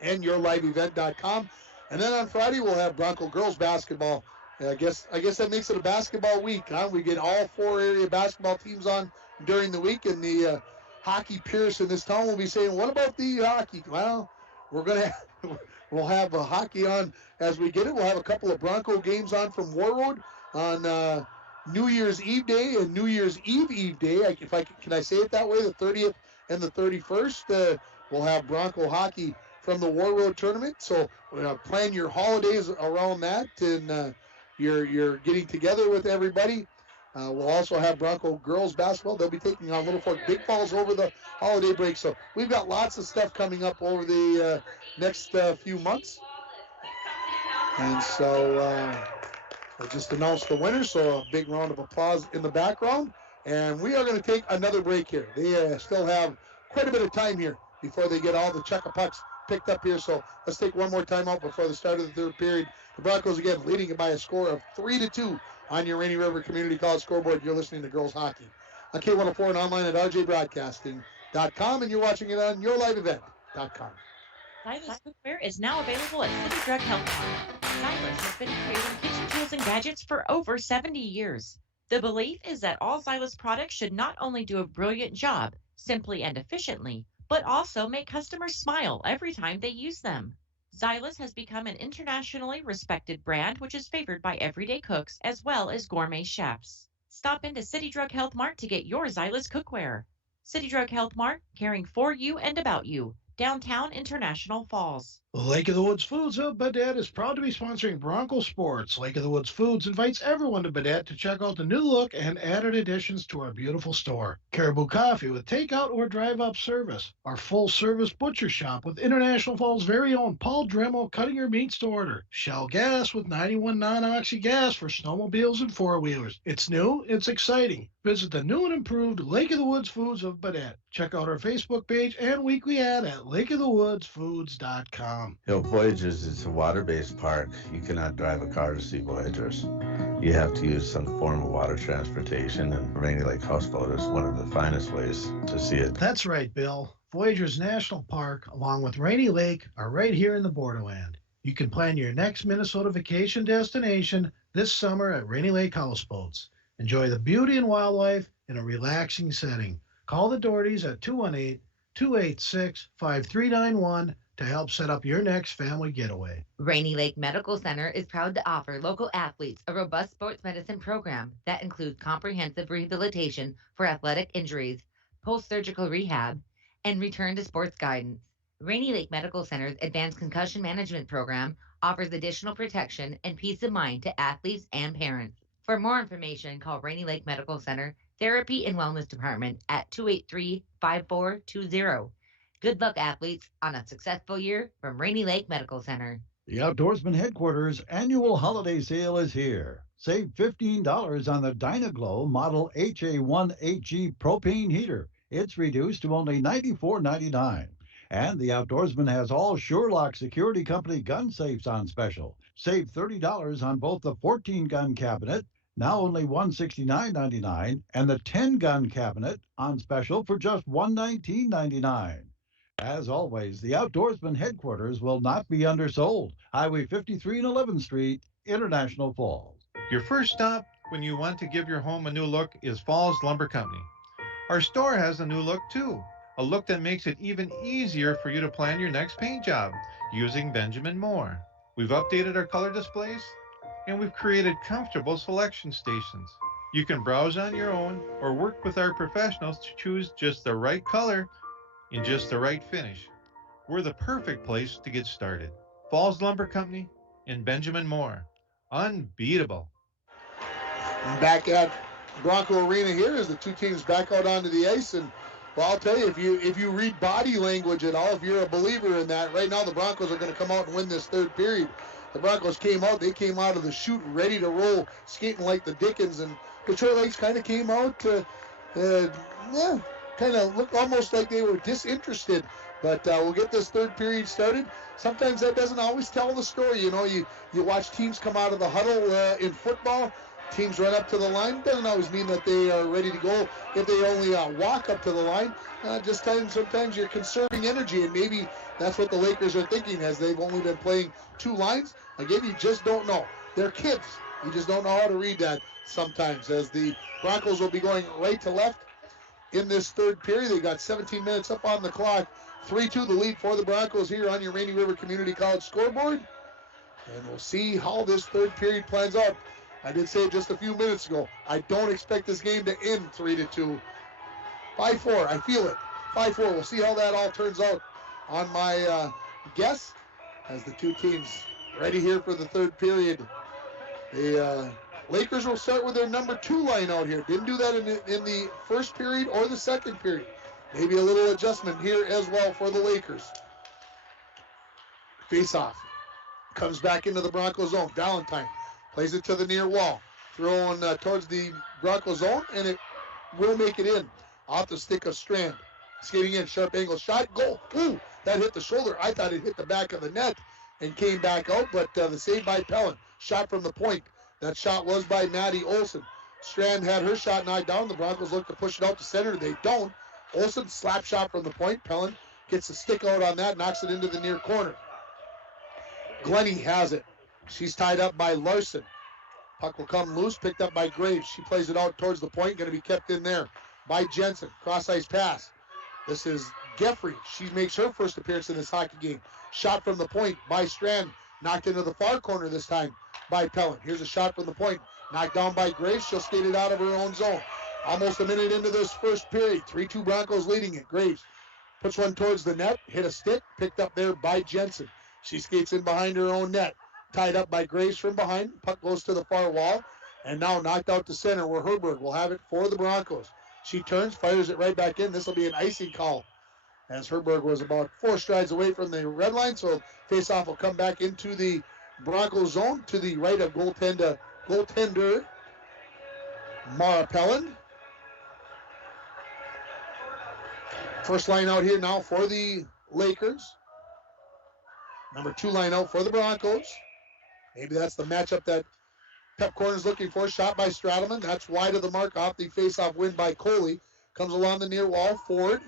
and yourliveevent.com. And then on Friday, we'll have Bronco girls basketball. I guess that makes it a basketball week, huh? We get all 4 area basketball teams on during the week, and the hockey purists in this town will be saying, what about the hockey? Well, we'll have hockey on as we get it. We'll have a couple of Bronco games on from War Road on New Year's Eve Day and New Year's Eve Day. Can I say it that way? The 30th and the 31st, we'll have Bronco hockey from the War Road tournament. So plan your holidays around that, and you're getting together with everybody. We'll also have Bronco girls basketball. They'll be taking on Little Fork Big Falls over the holiday break. So we've got lots of stuff coming up over the next few months. And so I just announced the winner, so a big round of applause in the background. And we are going to take another break here. They still have quite a bit of time here before they get all the check-a-pucks picked up here. So let's take one more timeout before the start of the third period. The Broncos, again, leading it by a score of 3-2 on your Rainy River Community College scoreboard. You're listening to Girls Hockey on K104 and online at rjbroadcasting.com, and you're watching it on yourliveevent.com. Silas Cookware is now available at City Drug Health Mart. Silas has been creating kitchen tools and gadgets for over 70 years. The belief is that all Silas products should not only do a brilliant job, simply and efficiently, but also make customers smile every time they use them. Silas has become an internationally respected brand which is favored by everyday cooks as well as gourmet chefs. Stop into City Drug Health Mart to get your Silas cookware. City Drug Health Mart, caring for you and about you. Downtown International Falls. Lake of the Woods Foods of Baudette is proud to be sponsoring Bronco Sports. Lake of the Woods Foods invites everyone to Baudette to check out the new look and added additions to our beautiful store. Caribou Coffee with takeout or drive-up service. Our full-service butcher shop with International Falls' very own Paul Dremel cutting your meats to order. Shell Gas with 91 non-oxy gas for snowmobiles and four-wheelers. It's new, it's exciting. Visit the new and improved Lake of the Woods Foods of Baudette. Check out our Facebook page and weekly ad at lakeofthewoodsfoods.com. Voyagers is a water-based park. You cannot drive a car to see Voyagers. You have to use some form of water transportation, and Rainy Lake Houseboat is one of the finest ways to see it. That's right, Bill. Voyagers National Park, along with Rainy Lake, are right here in the borderland. You can plan your next Minnesota vacation destination this summer at Rainy Lake Houseboats. Enjoy the beauty and wildlife in a relaxing setting. Call the Dohertys at 218-286-5391 to help set up your next family getaway. Rainy Lake Medical Center is proud to offer local athletes a robust sports medicine program that includes comprehensive rehabilitation for athletic injuries, post-surgical rehab, and return to sports guidance. Rainy Lake Medical Center's advanced concussion management program offers additional protection and peace of mind to athletes and parents. For more information, call Rainy Lake Medical Center Therapy and Wellness Department at 283-5420. Good luck, athletes, on a successful year from Rainy Lake Medical Center. The Outdoorsman Headquarters annual holiday sale is here. Save $15 on the Dynaglow Model HA1HG propane heater. It's reduced to only $94.99. And the Outdoorsman has all SureLock Security Company gun safes on special. Save $30 on both the 14-gun cabinet, now only $169.99, and the 10-gun cabinet on special for just $119.99. As always, the Outdoorsman Headquarters will not be undersold. Highway 53 and 11th Street, International Falls. Your first stop when you want to give your home a new look is Falls Lumber Company. Our store has a new look too, a look that makes it even easier for you to plan your next paint job using Benjamin Moore. We've updated our color displays, and we've created comfortable selection stations. You can browse on your own or work with our professionals to choose just the right color in just the right finish. We're the perfect place to get started. Falls Lumber Company and Benjamin Moore. Unbeatable. Back at Bronco Arena here as the two teams back out onto the ice, and well, I'll tell you, if you read body language at all, if you're a believer in that, right now the Broncos are going to come out and win this third period. The Broncos came out of the chute ready to roll, skating like the Dickens, and Detroit Lakes kind of came out kind of looked almost like they were disinterested. But we'll get this third period started. Sometimes that doesn't always tell the story. You know, you watch teams come out of the huddle in football. Teams run up to the line. Doesn't always mean that they are ready to go if they only walk up to the line. Sometimes you're conserving energy, and maybe that's what the Lakers are thinking as they've only been playing two lines. Again, you just don't know. They're kids. You just don't know how to read that sometimes, as the Broncos will be going right to left in this third period. They got 17 minutes up on the clock. 3-2 the lead for the Broncos here on your Rainy River Community College scoreboard. And we'll see how this third period plans out. I did say just a few minutes ago, I don't expect this game to end 3-2. 5-4, I feel it. 5-4, we'll see how that all turns out on my guess as the two teams ready here for the third period. The Lakers will start with their number 2 line out here. Didn't do that in the first period or the second period. Maybe a little adjustment here as well for the Lakers. Face off. Comes back into the Bronco zone. Valentine plays it to the near wall. Throwing towards the Bronco zone, and it will make it in. Off the stick of Strand. Skating in, sharp angle shot, goal. Ooh, that hit the shoulder. I thought it hit the back of the net and came back out, but the save by Pellin. Shot from the point. That shot was by Maddie Olsen. Strand had her shot knocked down. The Broncos look to push it out to center. They don't. Olsen, slap shot from the point. Pellin gets the stick out on that, knocks it into the near corner. Glennie has it. She's tied up by Larson. Puck will come loose, picked up by Graves. She plays it out towards the point, going to be kept in there by Jensen. Cross-ice pass. This is Geffrey. She makes her first appearance in this hockey game. Shot from the point by Strand. Knocked into the far corner this time by Pellin. Here's a shot from the point. Knocked down by Graves. She'll skate it out of her own zone. Almost a minute into this first period. 3-2 Broncos leading it. Graves puts one towards the net. Hit a stick. Picked up there by Jensen. She skates in behind her own net. Tied up by Graves from behind. Puck goes to the far wall. And now knocked out to center where Herberg will have it for the Broncos. She turns, fires it right back in. This will be an icing call, as Herberg was about 4 strides away from the red line. So faceoff will come back into the Bronco zone to the right of goaltender Mara Pellin. First line out here now for the Lakers. Number 2 line out for the Broncos. Maybe that's the matchup that Pep Corner's looking for. Shot by Stradelman. That's wide of the mark off the faceoff win by Coley. Comes along the near wall. Ford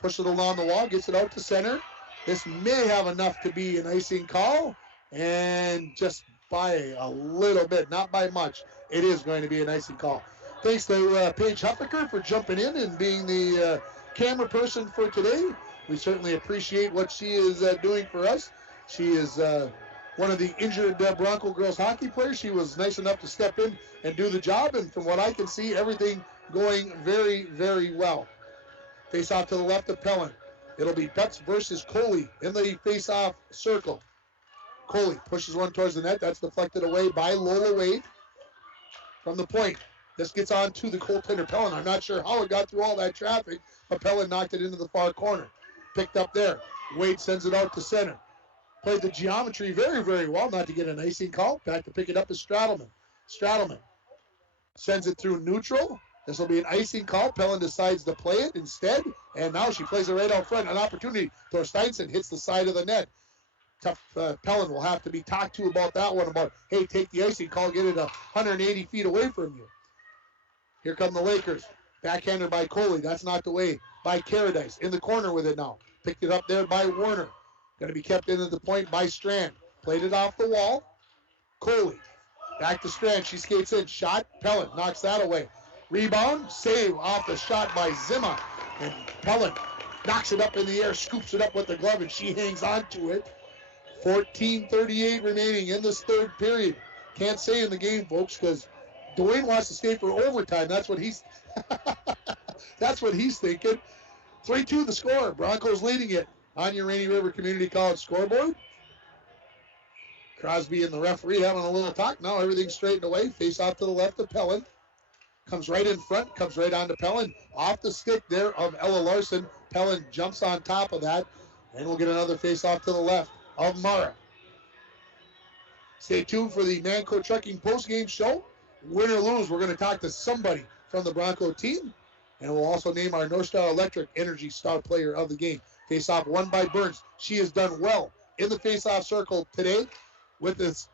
pushes it along the wall. Gets it out to center. This may have enough to be an icing call. And just by a little bit, not by much, it is going to be an icing call. Thanks to Paige Huffaker for jumping in and being the camera person for today. We certainly appreciate what she is doing for us. She is one of the injured Bronco girls hockey players. She was nice enough to step in and do the job, and from what I can see, everything going very, very well. Face off to the left of Pellin. It'll be Betts versus Coley in the face-off circle. Coley pushes one towards the net. That's deflected away by Lola Wade from the point. This gets on to the goaltender Pellin. I'm not sure how it got through all that traffic, but Pellin knocked it into the far corner. Picked up there. Wade sends it out to center. Played the geometry very, very well, not to get an icing call. Back to pick it up is Stradelman. Stradelman sends it through neutral. This will be an icing call. Pellin decides to play it instead, and now she plays it right out front. An opportunity. Thorsteinson hits the side of the net. Tough Pellin will have to be talked to about that one, about, hey, take the icing call, get it 180 feet away from you. Here come the Lakers. Backhanded by Coley. That's knocked away by Caradice. In the corner with it now. Picked it up there by Warner. Going to be kept in at the point by Strand. Played it off the wall. Coley. Back to Strand. She skates in. Shot. Pellin knocks that away. Rebound. Save off the shot by Zimma. And Pellin knocks it up in the air. Scoops it up with the glove, and she hangs on to it. 14:38 remaining in this third period. Can't say in the game, folks, because Dwayne wants to stay for overtime. That's what he's that's what he's thinking. 3-2 the score. Broncos leading it on your Rainy River Community College scoreboard. Crosby and the referee having a little talk. Now everything's straightened away. Face off to the left of Pellin. Comes right in front. Comes right onto Pellin. Off the stick there of Ella Larson. Pellin jumps on top of that. And we'll get another face off to the left of Mara. Stay tuned for the Manco Trucking postgame show. Win or lose, we're going to talk to somebody from the Bronco team. And we'll also name our North Star Electric Energy Star player of the game. Face-off won by Burns. She has done well in the face-off circle today. With this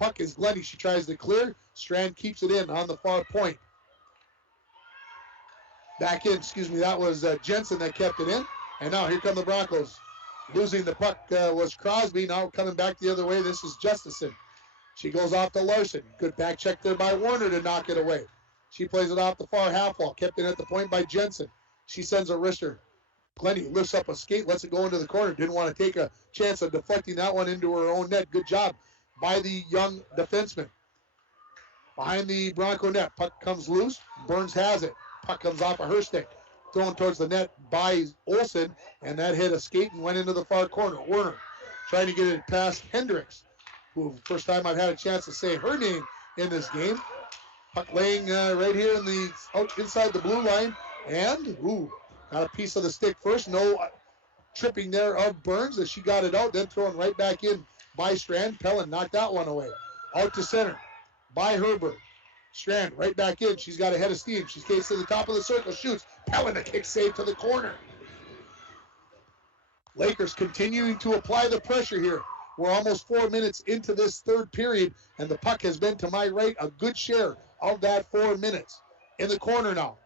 puck is Glennie. She tries to clear. Strand keeps it in on the far point. Back in, that was Jensen that kept it in. And now here come the Broncos. Losing the puck was Crosby. Now coming back the other way, this is Justison. She goes off to Larson. Good back check there by Warner to knock it away. She plays it off the far half wall. Kept it at the point by Jensen. She sends a wrister. Glennie lifts up a skate, lets it go into the corner. Didn't want to take a chance of deflecting that one into her own net. Good job by the young defenseman. Behind the Bronco net, puck comes loose. Burns has it. Puck comes off of her stick. Thrown towards the net by Olsen, and that hit a skate and went into the far corner. Werner trying to get it past Hendricks, who first time I've had a chance to say her name in this game. Puck laying right here in the inside the blue line, and got a piece of the stick first. No tripping there of Burns as she got it out, then thrown right back in by Strand. Pellin knocked that one away. Out to center by Herbert. Strand right back in. She's got a head of steam. She skates to the top of the circle, shoots. Pellin, a kick save to the corner. Lakers continuing to apply the pressure here. We're almost 4 minutes into this third period, and the puck has been to my right a good share of that 4 minutes. In the corner now.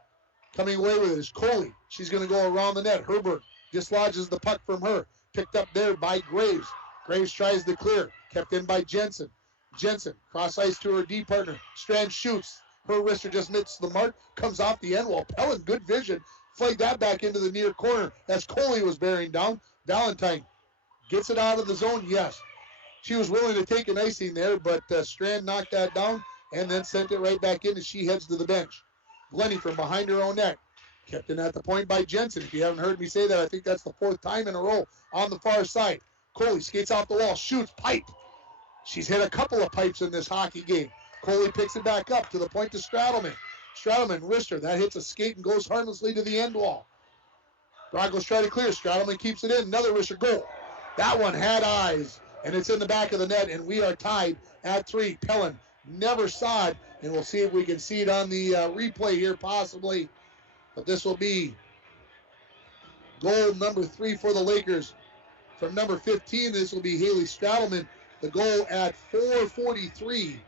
Coming away with it is Coley. She's going to go around the net. Herbert dislodges the puck from her. Picked up there by Graves. Graves tries to clear. Kept in by Jensen. Jensen, cross ice to her D partner. Strand shoots. Her wrister just missed the mark. Comes off the end wall. Pellin, good vision. Flagged that back into the near corner as Coley was bearing down. Valentine gets it out of the zone. Yes. She was willing to take an icing there, but Strand knocked that down and then sent it right back in as she heads to the bench. Glennie from behind her own net. Kept in at the point by Jensen. If you haven't heard me say that, I think that's the 4th time in a row on the far side. Coley skates off the wall, shoots, pipe. She's hit a couple of pipes in this hockey game. Coley picks it back up to the point to Straddleman. Straddleman, wrister, that hits a skate and goes harmlessly to the end wall. Broncos try to clear. Straddleman keeps it in. Another wrister goal. That one had eyes, and it's in the back of the net, and we are tied at 3. Pellin never saw it, and we'll see if we can see it on the replay here possibly. But this will be goal number 3 for the Lakers. From number 15, this will be Haley Straddleman. The goal at 4:43.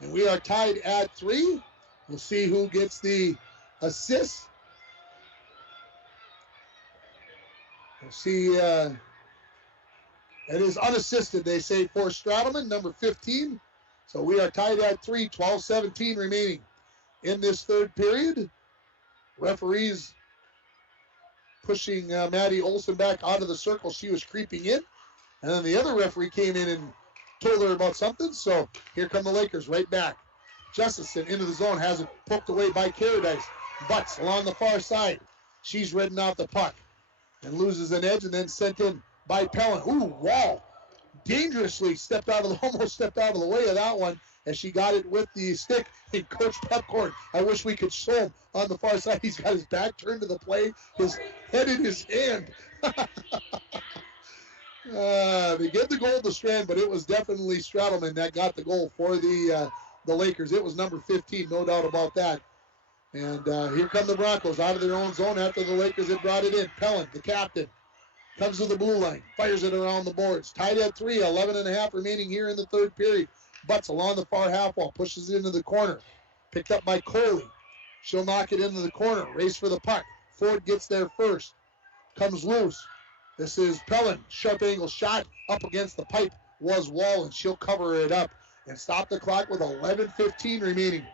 And we are tied at 3. We'll see who gets the assist. We'll see. It is unassisted, they say, for Straddleman, number 15. So we are tied at 3, 12-17 remaining in this third period. Referees pushing Maddie Olson back out of the circle. She was creeping in. And then the other referee came in and told her about something. So here come the Lakers right back. Justison into the zone, has it poked away by Caradice. Butts along the far side. She's ridden off the puck and loses an edge and then sent in by Pellin. Ooh, Wall dangerously almost stepped out of the way of that one as she got it with the stick. And Coach Pepcorn, I wish we could show him on the far side. He's got his back turned to the play, his head in his hand. They get the goal to Strand, but it was definitely Straddleman that got the goal for the Lakers. It was number 15, no doubt about that. And here come the Broncos out of their own zone after the Lakers had brought it in. Pellin, the captain, comes to the blue line, fires it around the boards. Tied at 3, 11.5 remaining here in the third period. Butts along the far half wall, pushes it into the corner. Picked up by Coley. She'll knock it into the corner. Race for the puck. Ford gets there first. Comes loose. This is Pellin. Sharp angle shot up against the pipe was Wall, and she'll cover it up and stop the clock with 11:15 remaining.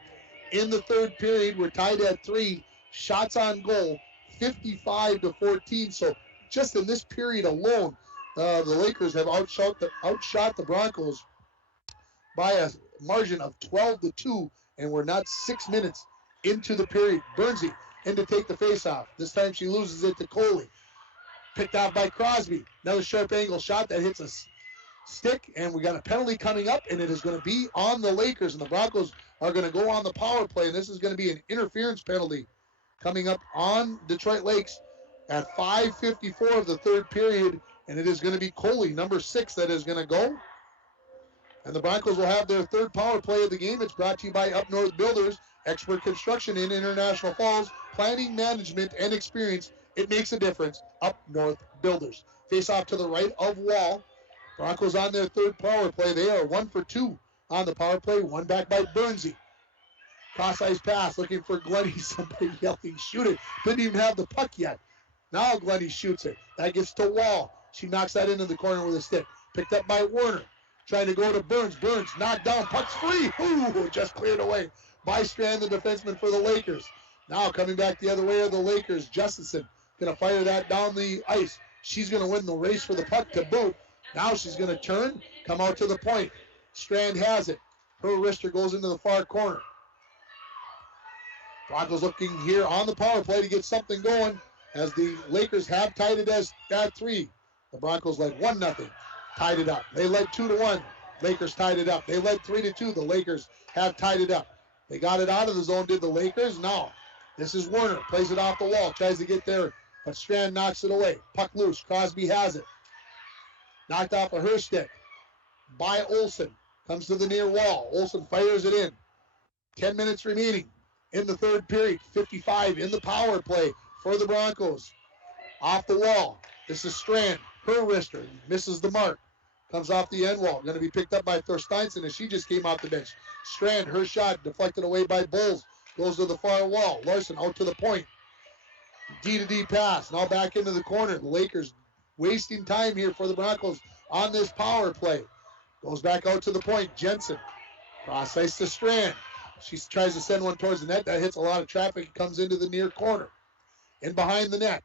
In the third period, we're tied at 3. Shots on goal, 55-14. So just in this period alone, the Lakers have outshot the Broncos by a margin of 12-2, and we're not 6 minutes into the period. Bernsey in to take the faceoff. This time she loses it to Coley. Picked out by Crosby. Another sharp angle shot that hits a stick, and we got a penalty coming up, and it is going to be on the Lakers, and the Broncos are going to go on the power play, and this is going to be an interference penalty coming up on Detroit Lakes at 5:54 of the third period, and it is going to be Coley, number 6, that is going to go. And the Broncos will have their third power play of the game. It's brought to you by Up North Builders, expert construction in International Falls, planning, management, and experience. It makes a difference. Up North Builders. Face off to the right of Wall. Broncos on their third power play. They are 1 for 2 on the power play. One back by Bernsey. Cross ice pass, looking for Glennie. Somebody yelling, shoot it. Didn't even have the puck yet. Now Glennie shoots it. That gets to Wall. She knocks that into the corner with a stick. Picked up by Werner. Trying to go to Burns. Burns knocked down. Puck's free. Ooh, just cleared away by Strand, the defenseman for the Lakers. Now coming back the other way are the Lakers. Justison going to fire that down the ice. She's going to win the race for the puck to boot. Now she's going to turn, come out to the point. Strand has it. Her wrister goes into the far corner. Broncos looking here on the power play to get something going as the Lakers have tied it at 3. The Broncos led 1-0. Tied it up. They led 2-1. Lakers tied it up. They led 3-2. The Lakers have tied it up. They got it out of the zone, did the Lakers? No. This is Werner. Plays it off the wall. Tries to get there, but Strand knocks it away. Puck loose. Crosby has it. Knocked off of her stick by Olsen. Comes to the near wall. Olsen fires it in. 10 minutes remaining in the third period. 55 in the power play for the Broncos. Off the wall. This is Strand. Her wrister misses the mark. Comes off the end wall. Going to be picked up by Thorsteinson as she just came off the bench. Strand, her shot deflected away by Bulls. Goes to the far wall. Larson out to the point. D-to-D pass. Now back into the corner. The Lakers wasting time here for the Broncos on this power play. Goes back out to the point. Jensen. Cross ice to Strand. She tries to send one towards the net. That hits a lot of traffic. It comes into the near corner. In behind the net.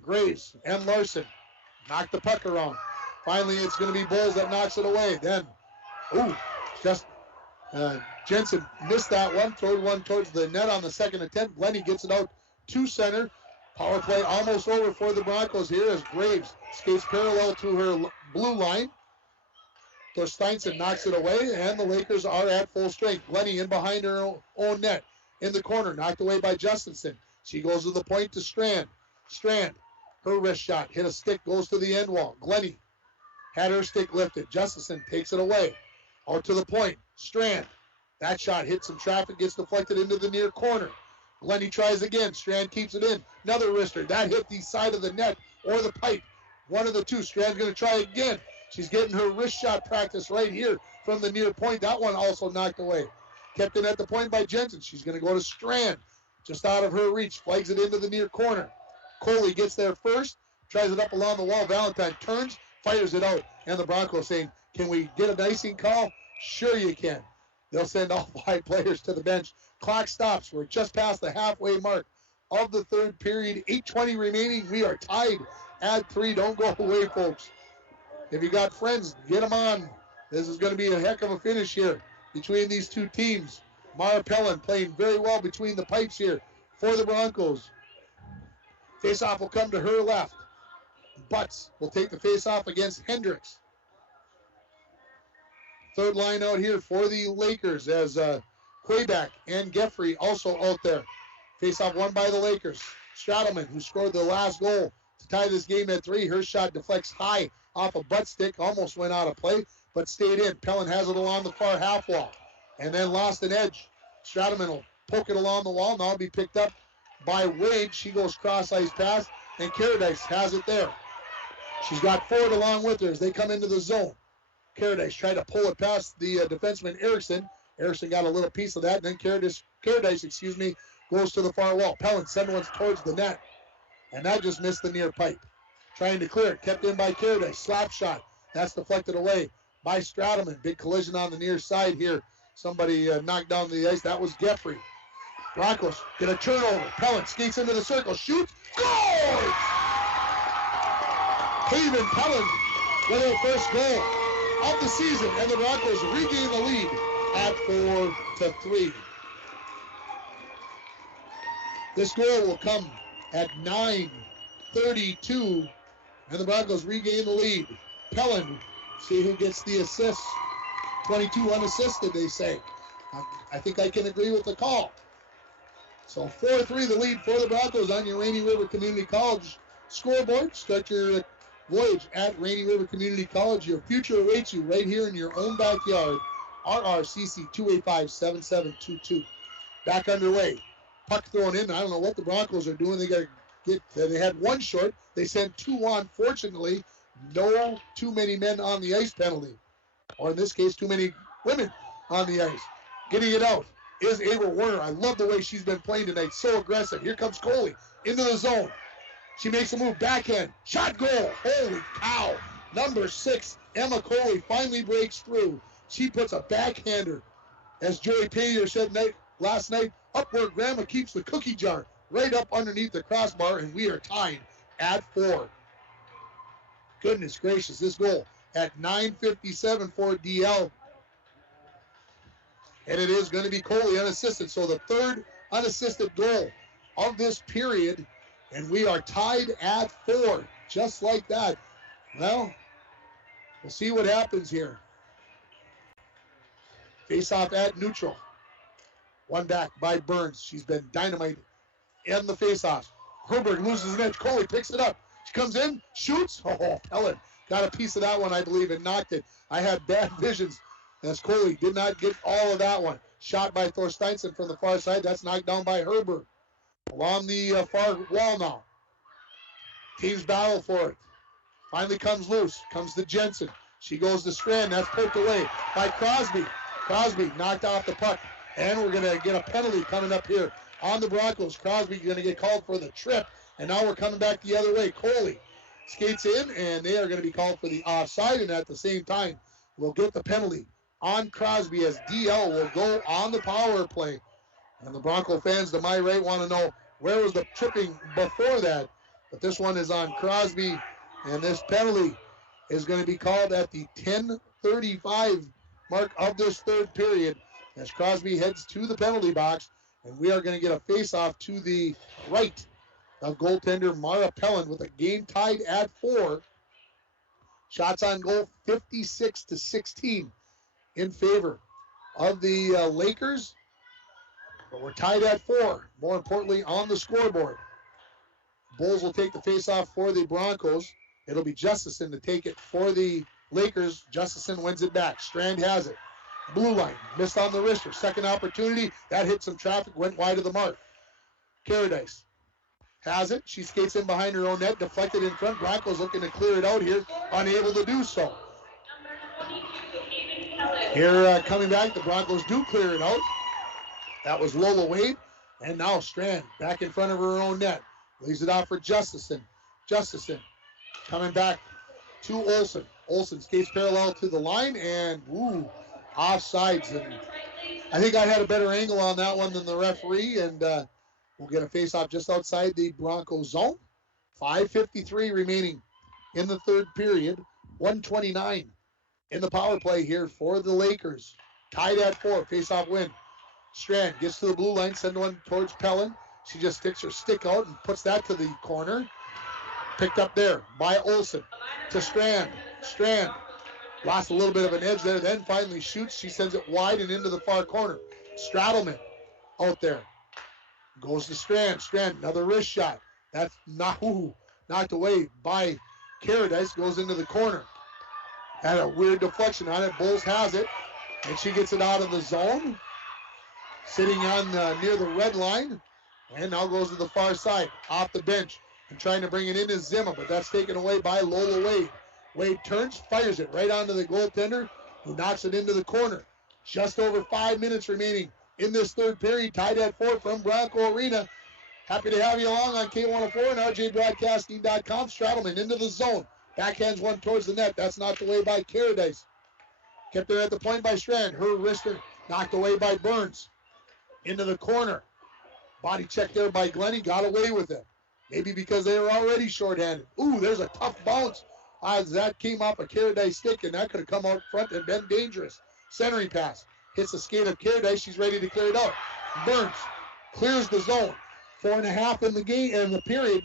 Graves and Larson knock the puck around. Finally, it's going to be Bulls that knocks it away. Then, Jensen missed that one. Threw one towards the net on the second attempt. Glennie gets it out to center. Power play almost over for the Broncos here as Graves skates parallel to her blue line. Thorsteinson knocks it away, and the Lakers are at full strength. Glennie in behind her own net. In the corner, knocked away by Justinson. She goes to the point to Strand. Strand, her wrist shot, hit a stick, goes to the end wall. Glennie had her stick lifted. Justinson takes it away. Out to the point. Strand. That shot hits some traffic, gets deflected into the near corner. Glennie tries again. Strand keeps it in. Another wrister. That hit the side of the net or the pipe. One of the two. Strand's going to try again. She's getting her wrist shot practice right here from the near point. That one also knocked away. Kept in at the point by Jensen. She's going to go to Strand. Just out of her reach. Flags it into the near corner. Coley gets there first. Tries it up along the wall. Valentine turns. Fires it out. And the Broncos saying, can we get an icing call? Sure you can. They'll send all 5 players to the bench. Clock stops. We're just past the halfway mark of the third period. 8:20 remaining. We are tied at 3. Don't go away, folks. If you got friends, get them on. This is going to be a heck of a finish here between these two teams. Mara Pellin playing very well between the pipes here for the Broncos. Faceoff will come to her left. Butts will take the faceoff against Hendricks. Third line out here for the Lakers as Quayback and Geffrey also out there. Faceoff won by the Lakers. Stradelman, who scored the last goal to tie this game at 3. Her shot deflects high off a butt stick. Almost went out of play, but stayed in. Pellin has it along the far half wall and then lost an edge. Stradelman will poke it along the wall. Now it'll be picked up by Wade. She goes cross-ice pass, and Caradice has it there. She's got Ford along with her as they come into the zone. Caradice tried to pull it past the defenseman Erickson. Erickson got a little piece of that, and then Caradice goes to the far wall. Pellin sends one towards the net, and that just missed the near pipe. Trying to clear it, kept in by Caradice. Slap shot. That's deflected away by Stradelman. Big collision on the near side here. Somebody knocked down the ice. That was Geffrey. Broncos get a turnover. Pellin skates into the circle, shoots, scores! Haven Pellin with her first goal of the season, and the Broncos regain the lead at 4-3. This goal will come at 9:32, and the Broncos regain the lead. Pellin, see who gets the assist. 22 unassisted, they say. I think I can agree with the call. So 4-3 the lead for the Broncos on your Rainy River Community College scoreboard. Start your voyage at Rainy River Community College. Your future awaits you right here in your own backyard. RRCC 285-7722. Back underway. Puck thrown in. I don't know what the Broncos are doing. They got to get. They had one short. They sent 2 on. Fortunately, no too many men on the ice penalty, or in this case, too many women on the ice. Getting it out is Ava Werner. I love the way she's been playing tonight. So aggressive. Here comes Coley into the zone. She makes a move, backhand, shot, goal. Holy cow. Number 6, Emma Coley, finally breaks through. She puts a backhander, as Joey Payer said last night, up where Grandma keeps the cookie jar, right up underneath the crossbar, and we are tied at 4. Goodness gracious, this goal at 9:57 for DL. And it is going to be Coley unassisted. So the third unassisted goal of this period. And we are tied at 4. Just like that. Well, we'll see what happens here. Face off at neutral. One back by Burns. She's been dynamite in the face-off. Herberg loses an edge. Coley picks it up. She comes in, shoots. Oh, Pellin got a piece of that one, I believe, and knocked it. I had bad visions as Coley did not get all of that one. Shot by Thorsteinson from the far side. That's knocked down by Herbert. Along the far wall now. Teams battle for it. Finally comes loose. Comes to Jensen. She goes to Strand. That's poked away by Crosby. Crosby knocked off the puck. And we're going to get a penalty coming up here on the Broncos. Crosby going to get called for the trip. And now we're coming back the other way. Coley skates in, and they are going to be called for the offside. And at the same time, we'll get the penalty on Crosby as DL will go on the power play. And the Bronco fans to my right want to know where was the tripping before that. But this one is on Crosby, and this penalty is going to be called at the 10:35 mark of this third period as Crosby heads to the penalty box, and we are going to get a face-off to the right of goaltender Mara Pellin with a game tied at 4. Shots on goal 56-16 in favor of the Lakers, but we're tied at 4. More importantly, on the scoreboard. Bulls will take the face-off for the Broncos. It'll be Justison to take it for the Lakers. Justison wins it back. Strand has it. Blue line, missed on the wrister. Second opportunity, that hit some traffic, went wide of the mark. Caradice has it. She skates in behind her own net, deflected in front. Broncos looking to clear it out here, unable to do so. Here coming back, the Broncos do clear it out. That was Lola Wade. And now Strand back in front of her own net. Leaves it out for Justison. Justison coming back to Olsen. Olsen skates parallel to the line and offsides. And I think I had a better angle on that one than the referee, and we'll get a face-off just outside the Bronco zone. 5:53 remaining in the third period. 1:29 in the power play here for the Lakers. Tied at 4. Face-off win. Strand gets to the blue line, send one towards Pellin. She just sticks her stick out and puts that to the corner. Picked up there by Olsen to Strand. Strand lost a little bit of an edge there, then finally shoots. She sends it wide and into the far corner. Straddleman out there. Goes to Strand. Strand, another wrist shot. That's knocked away by Caradice. Goes into the corner. Had a weird deflection on it. Bulls has it. And she gets it out of the zone. Sitting on near the red line. And now goes to the far side. Off the bench. And trying to bring it into Zimma. But that's taken away by Lola Wade. Wade turns, fires it right onto the goaltender, who knocks it into the corner. Just over 5 minutes remaining in this third period, tied at 4 from Bronco Arena. Happy to have you along on K104 and RJBroadcasting.com. Straddleman into the zone. Backhands one towards the net. That's knocked away by Caradice. Kept there at the point by Strand. Her wrister knocked away by Burns. Into the corner. Body check there by Glennie. Got away with it. Maybe because they were already shorthanded. Ooh, there's a tough bounce. As that came off a Caradice stick, and that could have come out front and been dangerous. Centering pass. Hits the skate of Caradice. She's ready to clear it out. Burns clears the zone. 4.5 in the game, in the period,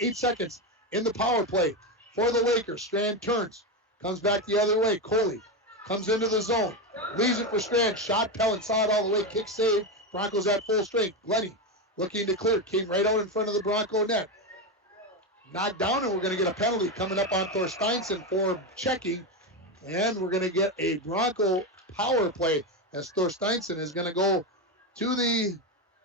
8 seconds in the power play for the Lakers. Strand turns. Comes back the other way. Coley comes into the zone. Leaves it for Strand. Shot. Pellin saw it all the way. Kick save. Broncos at full strength. Glennie looking to clear. Came right out in front of the Bronco net. Knocked down, and we're going to get a penalty coming up on Thorsteinson for checking. And we're going to get a Bronco power play as Thorsteinson is going to go to the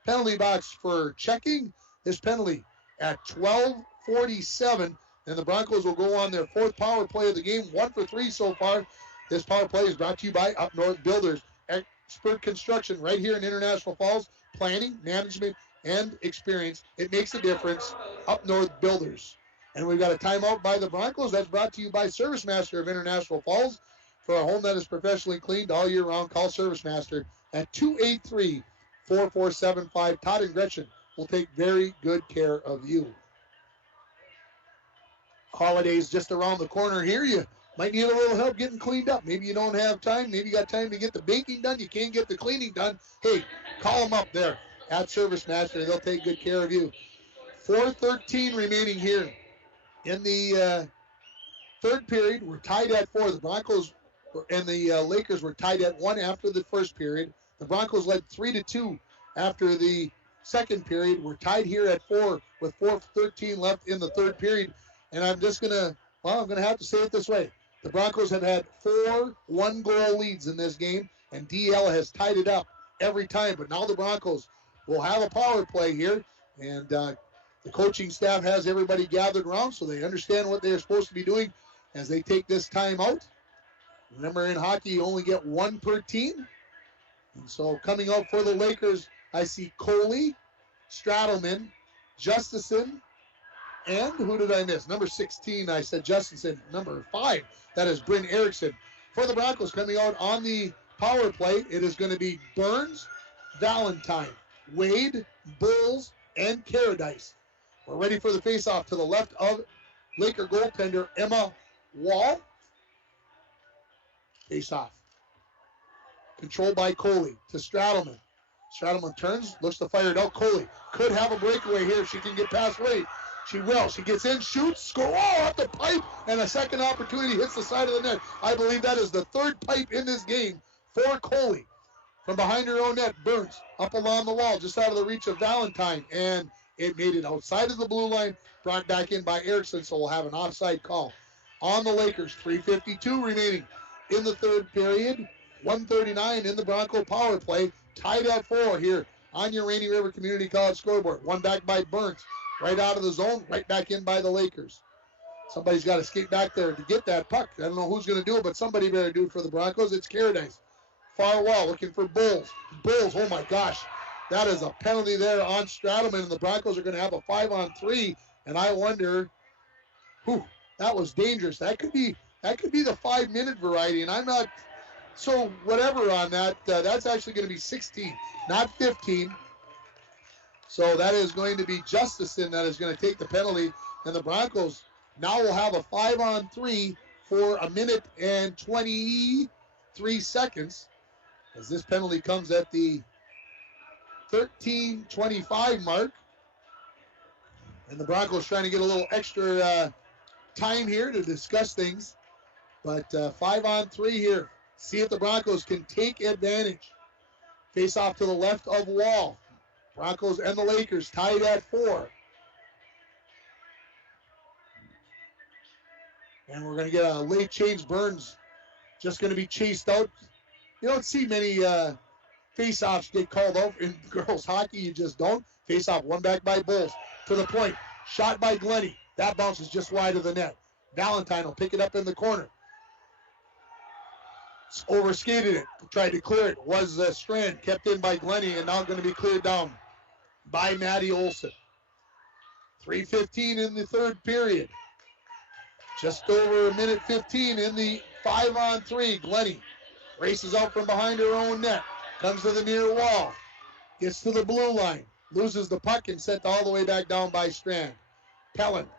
penalty box for checking. This penalty at 12:47, and the Broncos will go on their 4th power play of the game, 1 for 3 so far. This power play is brought to you by Up North Builders. Expert construction right here in International Falls. Planning, management, and experience. It makes a difference. Up North Builders. And we've got a timeout by the Broncos. That's brought to you by Service Master of International Falls. For a home that is professionally cleaned all year round, call Service Master at 283-4475. Todd and Gretchen will take very good care of you. Holidays just around the corner here. You might need a little help getting cleaned up. Maybe you don't have time. Maybe you got time to get the baking done. You can't get the cleaning done. Hey, call them up there at Service Master. They'll take good care of you. 4:13 remaining here in the third period. We're tied at 4. The Broncos and the Lakers were tied at 1 after the first period. The Broncos led 3-2 after the second period. We're tied here at 4 with 4:13 left in the third period. And I'm going to have to say it this way. The Broncos have had 4 one-goal leads in this game, and DL has tied it up every time. But now the Broncos will have a power play here, and the coaching staff has everybody gathered around so they understand what they're supposed to be doing as they take this time out. Remember, in hockey, you only get 1 per team. And so coming out for the Lakers, I see Coley, Stradelman, Justison, and who did I miss? Number 16, I said Justison. Number 5, that is Bryn Erickson. For the Broncos coming out on the power play, it is going to be Burns, Valentine, Wade, Bulls, and Caradice. We're ready for the face-off to the left of Laker goaltender Emma Wall. Face-off. Controlled by Coley to Stradelman. Stradelman turns, looks to fire it out. Coley could have a breakaway here if she can get past Wade. She will. She gets in, shoots, score. Oh, up the pipe, and a second opportunity hits the side of the net. I believe that is the 3rd pipe in this game for Coley. From behind her own net, Burns up along the wall, just out of the reach of Valentine, and it made it outside of the blue line, brought back in by Erickson, so we'll have an offside call on the Lakers. 3:52 remaining in the 3rd period. 1:39 in the Bronco power play. Tied at 4 here on your Rainy River Community College scoreboard. One back by Burns. Right out of the zone, right back in by the Lakers. Somebody's got to skate back there to get that puck. I don't know who's going to do it, but somebody better do it for the Broncos. It's Caradice. Far wall, looking for Bulls. Bulls, oh my gosh. That is a penalty there on Stradelman, and the Broncos are going to have a 5-on-3, and I wonder, that was dangerous. That could be the 5-minute variety, and I'm not so whatever on that. That's actually going to be 16, not 15. So that is going to be Justison that is going to take the penalty. And the Broncos now will have a 5-on-3 for 1 minute and 23 seconds. As this penalty comes at the 13:25 mark. And the Broncos trying to get a little extra time here to discuss things. But 5-on-3 here. See if the Broncos can take advantage. Face off to the left of Wall. Broncos and the Lakers tied at 4. And we're going to get a late change. Burns just going to be chased out. You don't see many face-offs get called out in girls hockey. You just don't. Face-off, one back by Bulls. To the point. Shot by Glennie. That bounces just wide of the net. Valentine will pick it up in the corner. Overskated it. Tried to clear it. Was Strand. Kept in by Glennie, and now going to be cleared down by Maddie Olson. 3:15 in the 3rd period. Just over 1 minute 15 in the 5-on-3. Glennie races out from behind her own net. Comes to the near wall. Gets to the blue line. Loses the puck and sent all the way back down by Strand. Pellin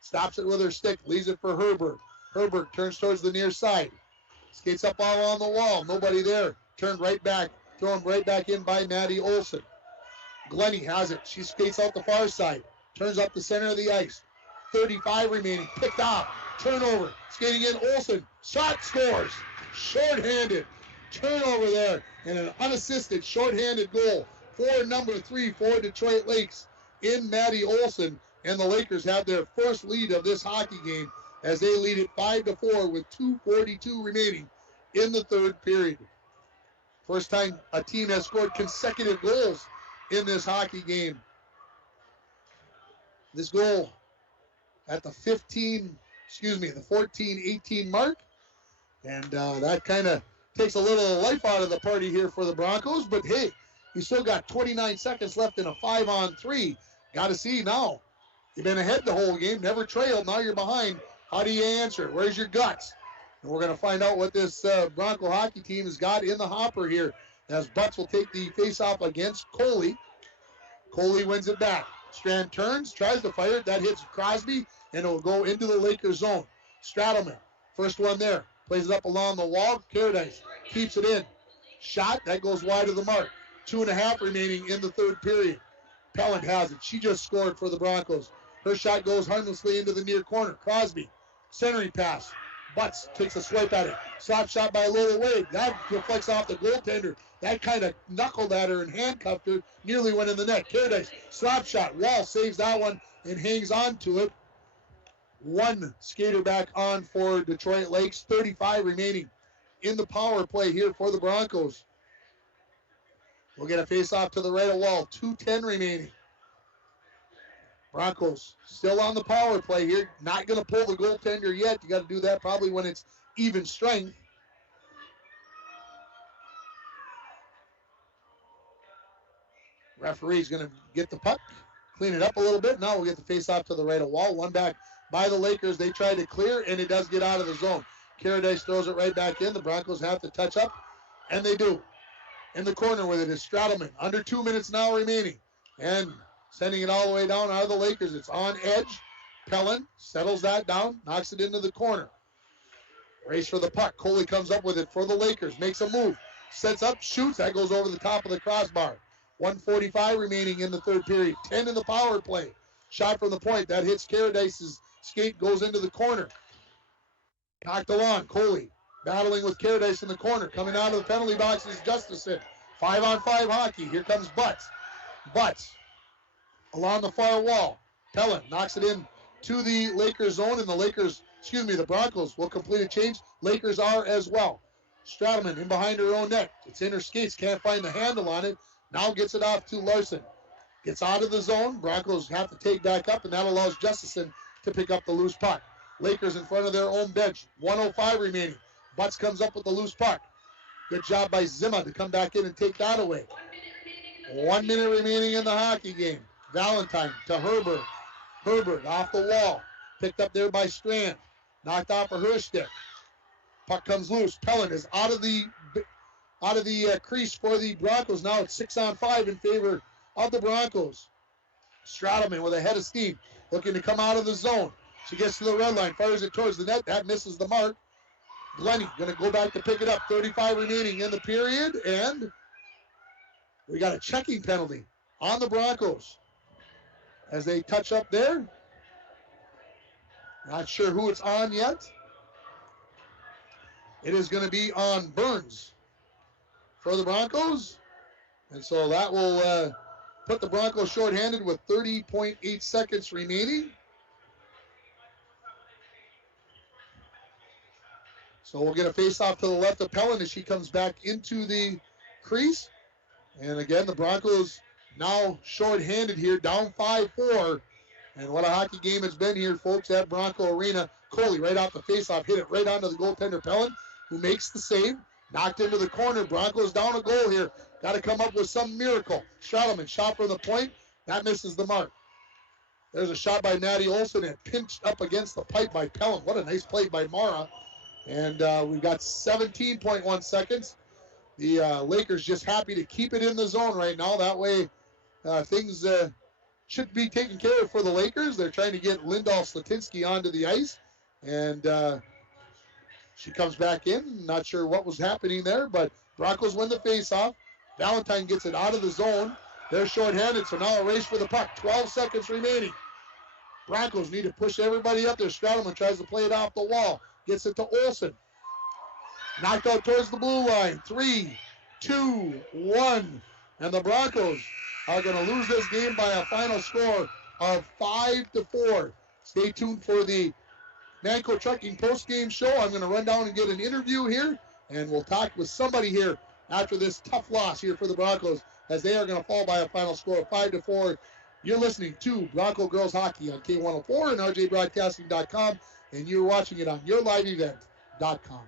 stops it with her stick. Leaves it for Herbert. Herbert turns towards the near side. Skates up all on the wall. Nobody there. Turned right back. Thrown right back in by Maddie Olson. Glennie has it. She skates out the far side. Turns up the center of the ice. 35 remaining. Picked off. Turnover. Skating in Olson. Shot, scores. Short-handed. Turnover there. And an unassisted short-handed goal for number 3 for Detroit Lakes in Maddie Olson. And the Lakers have their first lead of this hockey game as they lead it 5-4 with 2:42 remaining in the 3rd period. First time a team has scored consecutive goals in this hockey game. This goal at the 14-18 mark. And that kind of takes a little life out of the party here for the Broncos. But hey, you still got 29 seconds left in a 5-on-3. Got to see now. You've been ahead the whole game, never trailed. Now you're behind. How do you answer? Where's your guts? And we're going to find out what this Bronco hockey team has got in the hopper here, as Butts will take the face-off against Coley. Coley wins it back. Strand turns, tries to fire it. That hits Crosby, and it will go into the Lakers zone. Stradelman, first one there. Plays it up along the wall. Caradice keeps it in. Shot, that goes wide of the mark. 2.5 remaining in the 3rd period. Pellant has it. She just scored for the Broncos. Her shot goes harmlessly into the near corner. Crosby, centering pass. Butts takes a swipe at it. Slap shot by Lola Wade. That reflects off the goaltender. That kind of knuckled at her and handcuffed her. Nearly went in the net. Caradice, slap shot. Wall saves that one and hangs on to it. One skater back on for Detroit Lakes. 35 remaining in the power play here for the Broncos. We'll get a face-off to the right of wall. 2:10 remaining. Broncos still on the power play here. Not going to pull the goaltender yet. You got to do that probably when it's even strength. Referee's going to get the puck, clean it up a little bit. Now we'll get the face-off to the right of wall. One back by the Lakers. They tried to clear, and it does get out of the zone. Caradice throws it right back in. The Broncos have to touch up, and they do. In the corner with it is Stradelman. Under 2 minutes now remaining. And sending it all the way down out of the Lakers. It's on edge. Pellin settles that down, knocks it into the corner. Race for the puck. Coley comes up with it for the Lakers. Makes a move. Sets up, shoots. That goes over the top of the crossbar. 1:45 remaining in the third period. 10 in the power play. Shot from the point. That hits Caradice's skate, goes into the corner. Knocked along. Coley battling with Caradice in the corner. Coming out of the penalty box is Justison. 5-on-5 hockey. Here comes Butts. Butts along the far wall. Pellin knocks it in to the Lakers zone, and the Broncos will complete a change. Lakers are as well. Stradelman in behind her own net. It's in her skates. Can't find the handle on it. Now gets it off to Larson. Gets out of the zone. Broncos have to take back up, and that allows Justison to pick up the loose puck. Lakers in front of their own bench. 1:05 remaining. Butts comes up with the loose puck. Good job by Zima to come back in and take that away. 1 minute remaining in the hockey game. Valentine to Herbert. Herbert off the wall. Picked up there by Strand. Knocked off of her stick. Puck comes loose. Pellin is out of the crease for the Broncos. Now it's 6-on-5 in favor of the Broncos. Stradelman with a head of steam. Looking to come out of the zone. She gets to the red line. Fires it towards the net. That misses the mark. Glennie going to go back to pick it up. 35 remaining in the period. And we got a checking penalty on the Broncos as they touch up there. Not sure who it's on yet. It is going to be on Burns for the Broncos. And so that will put the Broncos shorthanded with 30.8 seconds remaining. So we'll get a face-off to the left of Pellin as she comes back into the crease. And again, the Broncos now shorthanded here, down 5-4. And what a hockey game it's been here, folks, at Bronco Arena. Coley right off the face-off, hit it right onto the goaltender Pellin, who makes the save. Knocked into the corner. Broncos down a goal here. Got to come up with some miracle. Stradelman shot from the point. That misses the mark. There's a shot by Maddie Olson and pinched up against the pipe by Pellin. What a nice play by Mara. And we've got 17.1 seconds. The Lakers just happy to keep it in the zone right now. That way things should be taken care of for the Lakers. They're trying to get Lindahl Slatinsky onto the ice. And she comes back in. Not sure what was happening there, but Broncos win the faceoff. Valentine gets it out of the zone. They're shorthanded, so now a race for the puck. 12 seconds remaining. Broncos need to push everybody up there. Stradelman tries to play it off the wall. Gets it to Olsen. Knocked out towards the blue line. 3, 2, 1. And the Broncos are going to lose this game by a final score of 5-4. Stay tuned for the Manco Trucking post-game show. I'm going to run down and get an interview here, and we'll talk with somebody here after this tough loss here for the Broncos, as they are going to fall by a final score of 5-4. You're listening to Bronco Girls Hockey on K104 and RJBroadcasting.com, and you're watching it on YourLiveEvent.com.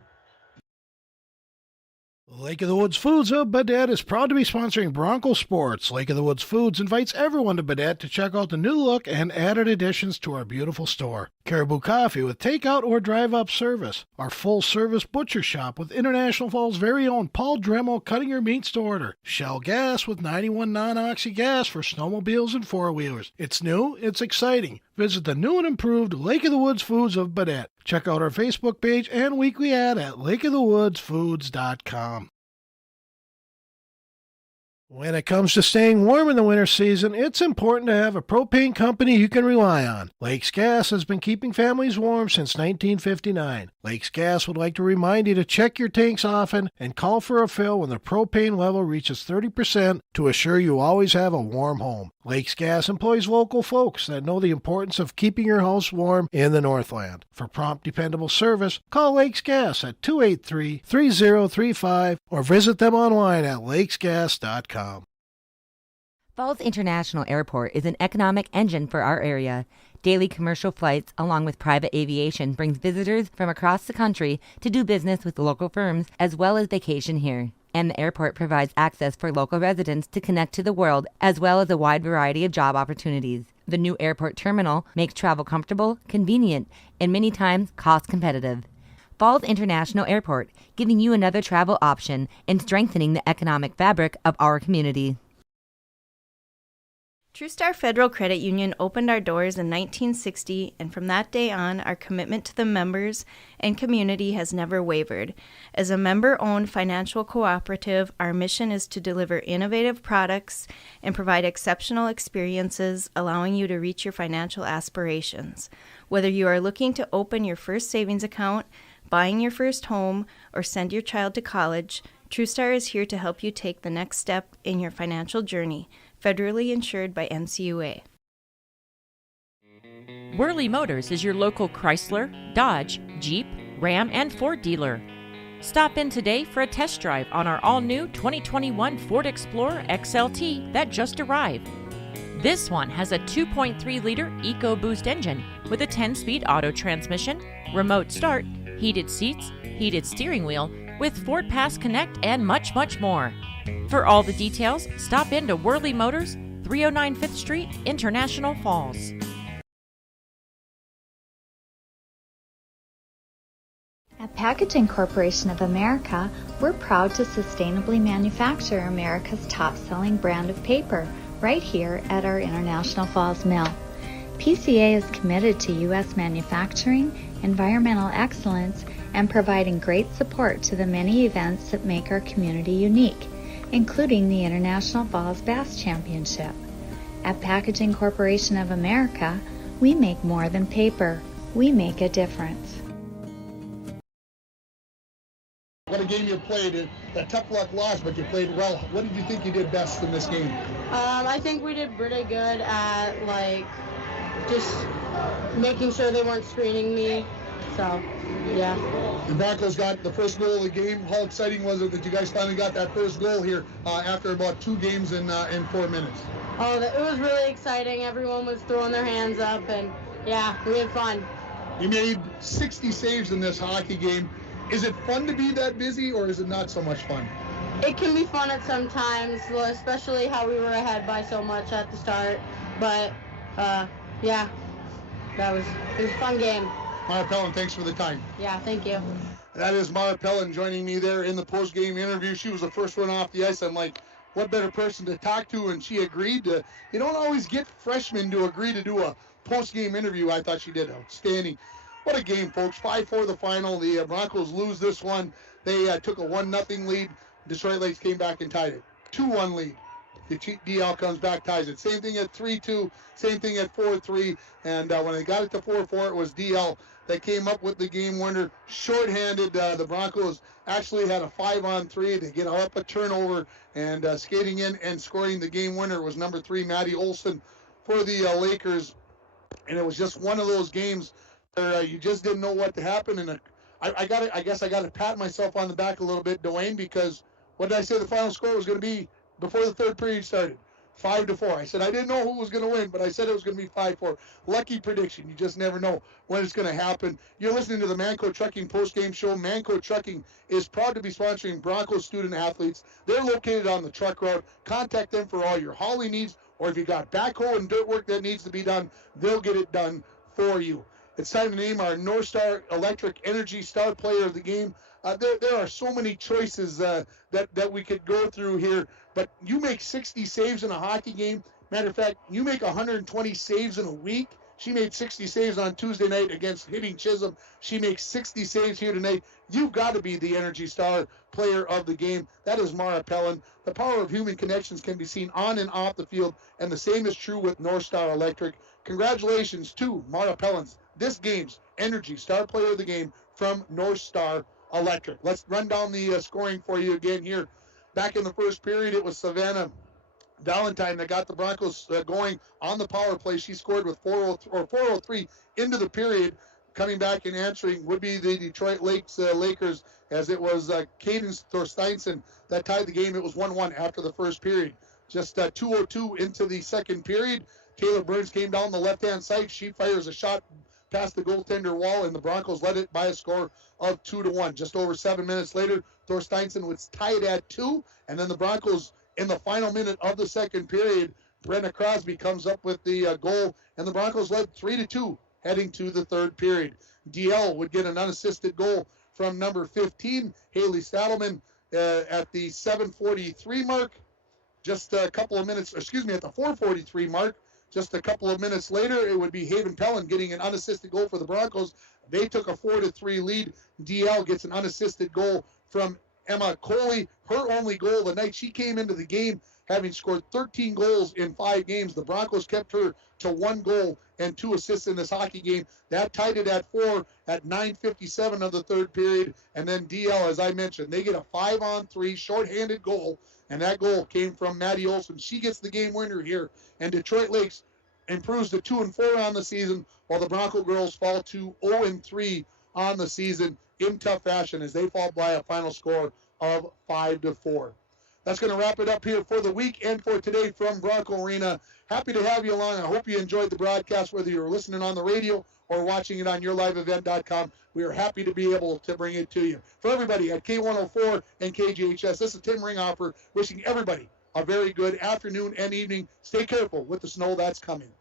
Lake of the Woods Foods of Baudette is proud to be sponsoring Bronco Sports. Lake of the Woods Foods invites everyone to Baudette to check out the new look and added additions to our beautiful store. Caribou Coffee with takeout or drive-up service. Our full-service butcher shop with International Falls' very own Paul Dremel cutting your meats to order. Shell Gas with 91 non-oxy gas for snowmobiles and four-wheelers. It's new, it's exciting. Visit the new and improved Lake of the Woods Foods of Baudette. Check out our Facebook page and weekly ad at lakeofthewoodsfoods.com. When it comes to staying warm in the winter season, it's important to have a propane company you can rely on. Lakes Gas has been keeping families warm since 1959. Lakes Gas would like to remind you to check your tanks often and call for a fill when the propane level reaches 30% to assure you always have a warm home. Lakes Gas employs local folks that know the importance of keeping your house warm in the Northland. For prompt, dependable service, call Lakes Gas at 283-3035 or visit them online at lakesgas.com. Falls International Airport is an economic engine for our area. Daily commercial flights, along with private aviation, brings visitors from across the country to do business with local firms as well as vacation here. And the airport provides access for local residents to connect to the world as well as a wide variety of job opportunities. The new airport terminal makes travel comfortable, convenient, and many times cost competitive. Falls International Airport, giving you another travel option and strengthening the economic fabric of our community. TrueStar Federal Credit Union opened our doors in 1960, and from that day on, our commitment to the members and community has never wavered. As a member-owned financial cooperative, our mission is to deliver innovative products and provide exceptional experiences, allowing you to reach your financial aspirations. Whether you are looking to open your first savings account, buying your first home, or send your child to college, TrueStar is here to help you take the next step in your financial journey. Federally insured by NCUA. Worley Motors is your local Chrysler, Dodge, Jeep, Ram, and Ford dealer. Stop in today for a test drive on our all-new 2021 Ford Explorer XLT that just arrived. This one has a 2.3-liter EcoBoost engine with a 10-speed auto transmission, remote start, heated seats, heated steering wheel, with Ford Pass Connect, and much, much more. For all the details, stop in to Worley Motors, 309 5th Street, International Falls. At Packaging Corporation of America, we're proud to sustainably manufacture America's top-selling brand of paper right here at our International Falls mill. PCA is committed to U.S. manufacturing, environmental excellence, and providing great support to the many events that make our community unique, including the International Falls Bass Championship. At Packaging Corporation of America, we make more than paper. We make a difference. What a game you played. That tough luck loss, but you played well. What did you think you did best in this game? I think we did pretty good at, just making sure they weren't screening me. So, yeah. The Broncos got the first goal of the game. How exciting was it that you guys finally got that first goal here after about 2 games in 4 minutes? Oh, it was really exciting. Everyone was throwing their hands up, and yeah, we had fun. You made 60 saves in this hockey game. Is it fun to be that busy, or is it not so much fun? It can be fun at some times, especially how we were ahead by so much at the start. But, yeah, it was a fun game. Mara Pellin, thanks for the time. Yeah, thank you. That is Mara Pellin joining me there in the post-game interview. She was the first one off the ice. I'm like, what better person to talk to? And she agreed to. You don't always get freshmen to agree to do a post-game interview. I thought she did outstanding. What a game, folks. 5-4 the final. The Broncos lose this one. They took a 1-0 lead. Detroit Lakes came back and tied it. 2-1 lead. The DL comes back, ties it. Same thing at 3-2. Same thing at 4-3. And when they got it to 4-4, it was DL that came up with the game winner. Short-handed, the Broncos actually had a 5-on-3 to get up a turnover, and skating in and scoring the game winner was number 3, Maddie Olson, for the Lakers. And it was just one of those games where you just didn't know what to happen. And I guess I got to pat myself on the back a little bit, Dwayne, because what did I say the final score was going to be before the third period started? 5-4. I said I didn't know who was going to win, but I said it was going to be 5-4. Lucky prediction. You just never know when it's going to happen. You're listening to the Manco Trucking postgame show. Manco Trucking is proud to be sponsoring Broncos student athletes. They're located on the truck road. Contact them for all your hauling needs, or if you got backhoe and dirt work that needs to be done, they'll get it done for you. It's time to name our North Star Electric Energy Star Player of the game. There are so many choices that we could go through here, but you make 60 saves in a hockey game. Matter of fact, you make 120 saves in a week. She made 60 saves on Tuesday night against hitting Chisholm. She makes 60 saves here tonight. You've got to be the Energy Star player of the game. That is Mara Pellin. The power of human connections can be seen on and off the field, and the same is true with North Star Electric. Congratulations to Mara Pellin, this game's Energy Star player of the game from North Star Electric. Let's run down the scoring for you again here. Back in the first period, it was Savannah Valentine that got the Broncos going on the power play. She scored with 4:03 into the period. Coming back and answering would be the Detroit Lakers, as it was Cadence Thorsteinson that tied the game. It was 1-1 after the first period. Just 2:02 into the second period, Taylor Burns came down the left-hand side. She fires a shot past the goaltender wall, and the Broncos led it by a score of 2-1. Just over 7 minutes later, Thorsteinson was tied at 2, and then the Broncos, in the final minute of the second period, Brenna Crosby comes up with the goal, and the Broncos led 3-2 heading to the third period. DL would get an unassisted goal from number 15, Haley Stadelman, at the 7:43 mark. Just a couple of minutes, at the 4:43 mark. Just a couple of minutes later, it would be Haven Pellin getting an unassisted goal for the Broncos. They took a 4-3 lead. DL gets an unassisted goal from Emma Coley. Her only goal of the night. She came into the game having scored 13 goals in 5 games. The Broncos kept her to 1 goal and 2 assists in this hockey game. That tied it at 4 at 9:57 of the third period. And then DL, as I mentioned, they get a 5-on-3 shorthanded goal, and that goal came from Maddie Olson. She gets the game winner here, and Detroit Lakes improves to 2-4 on the season, while the Bronco girls fall to 0-3 on the season in tough fashion as they fall by a final score of 5-4. That's going to wrap it up here for the week and for today from Bronco Arena. Happy to have you along. I hope you enjoyed the broadcast, whether you're listening on the radio or watching it on yourliveevent.com. We are happy to be able to bring it to you. For everybody at K104 and KGHS, this is Tim Ringhofer wishing everybody a very good afternoon and evening. Stay careful with the snow that's coming.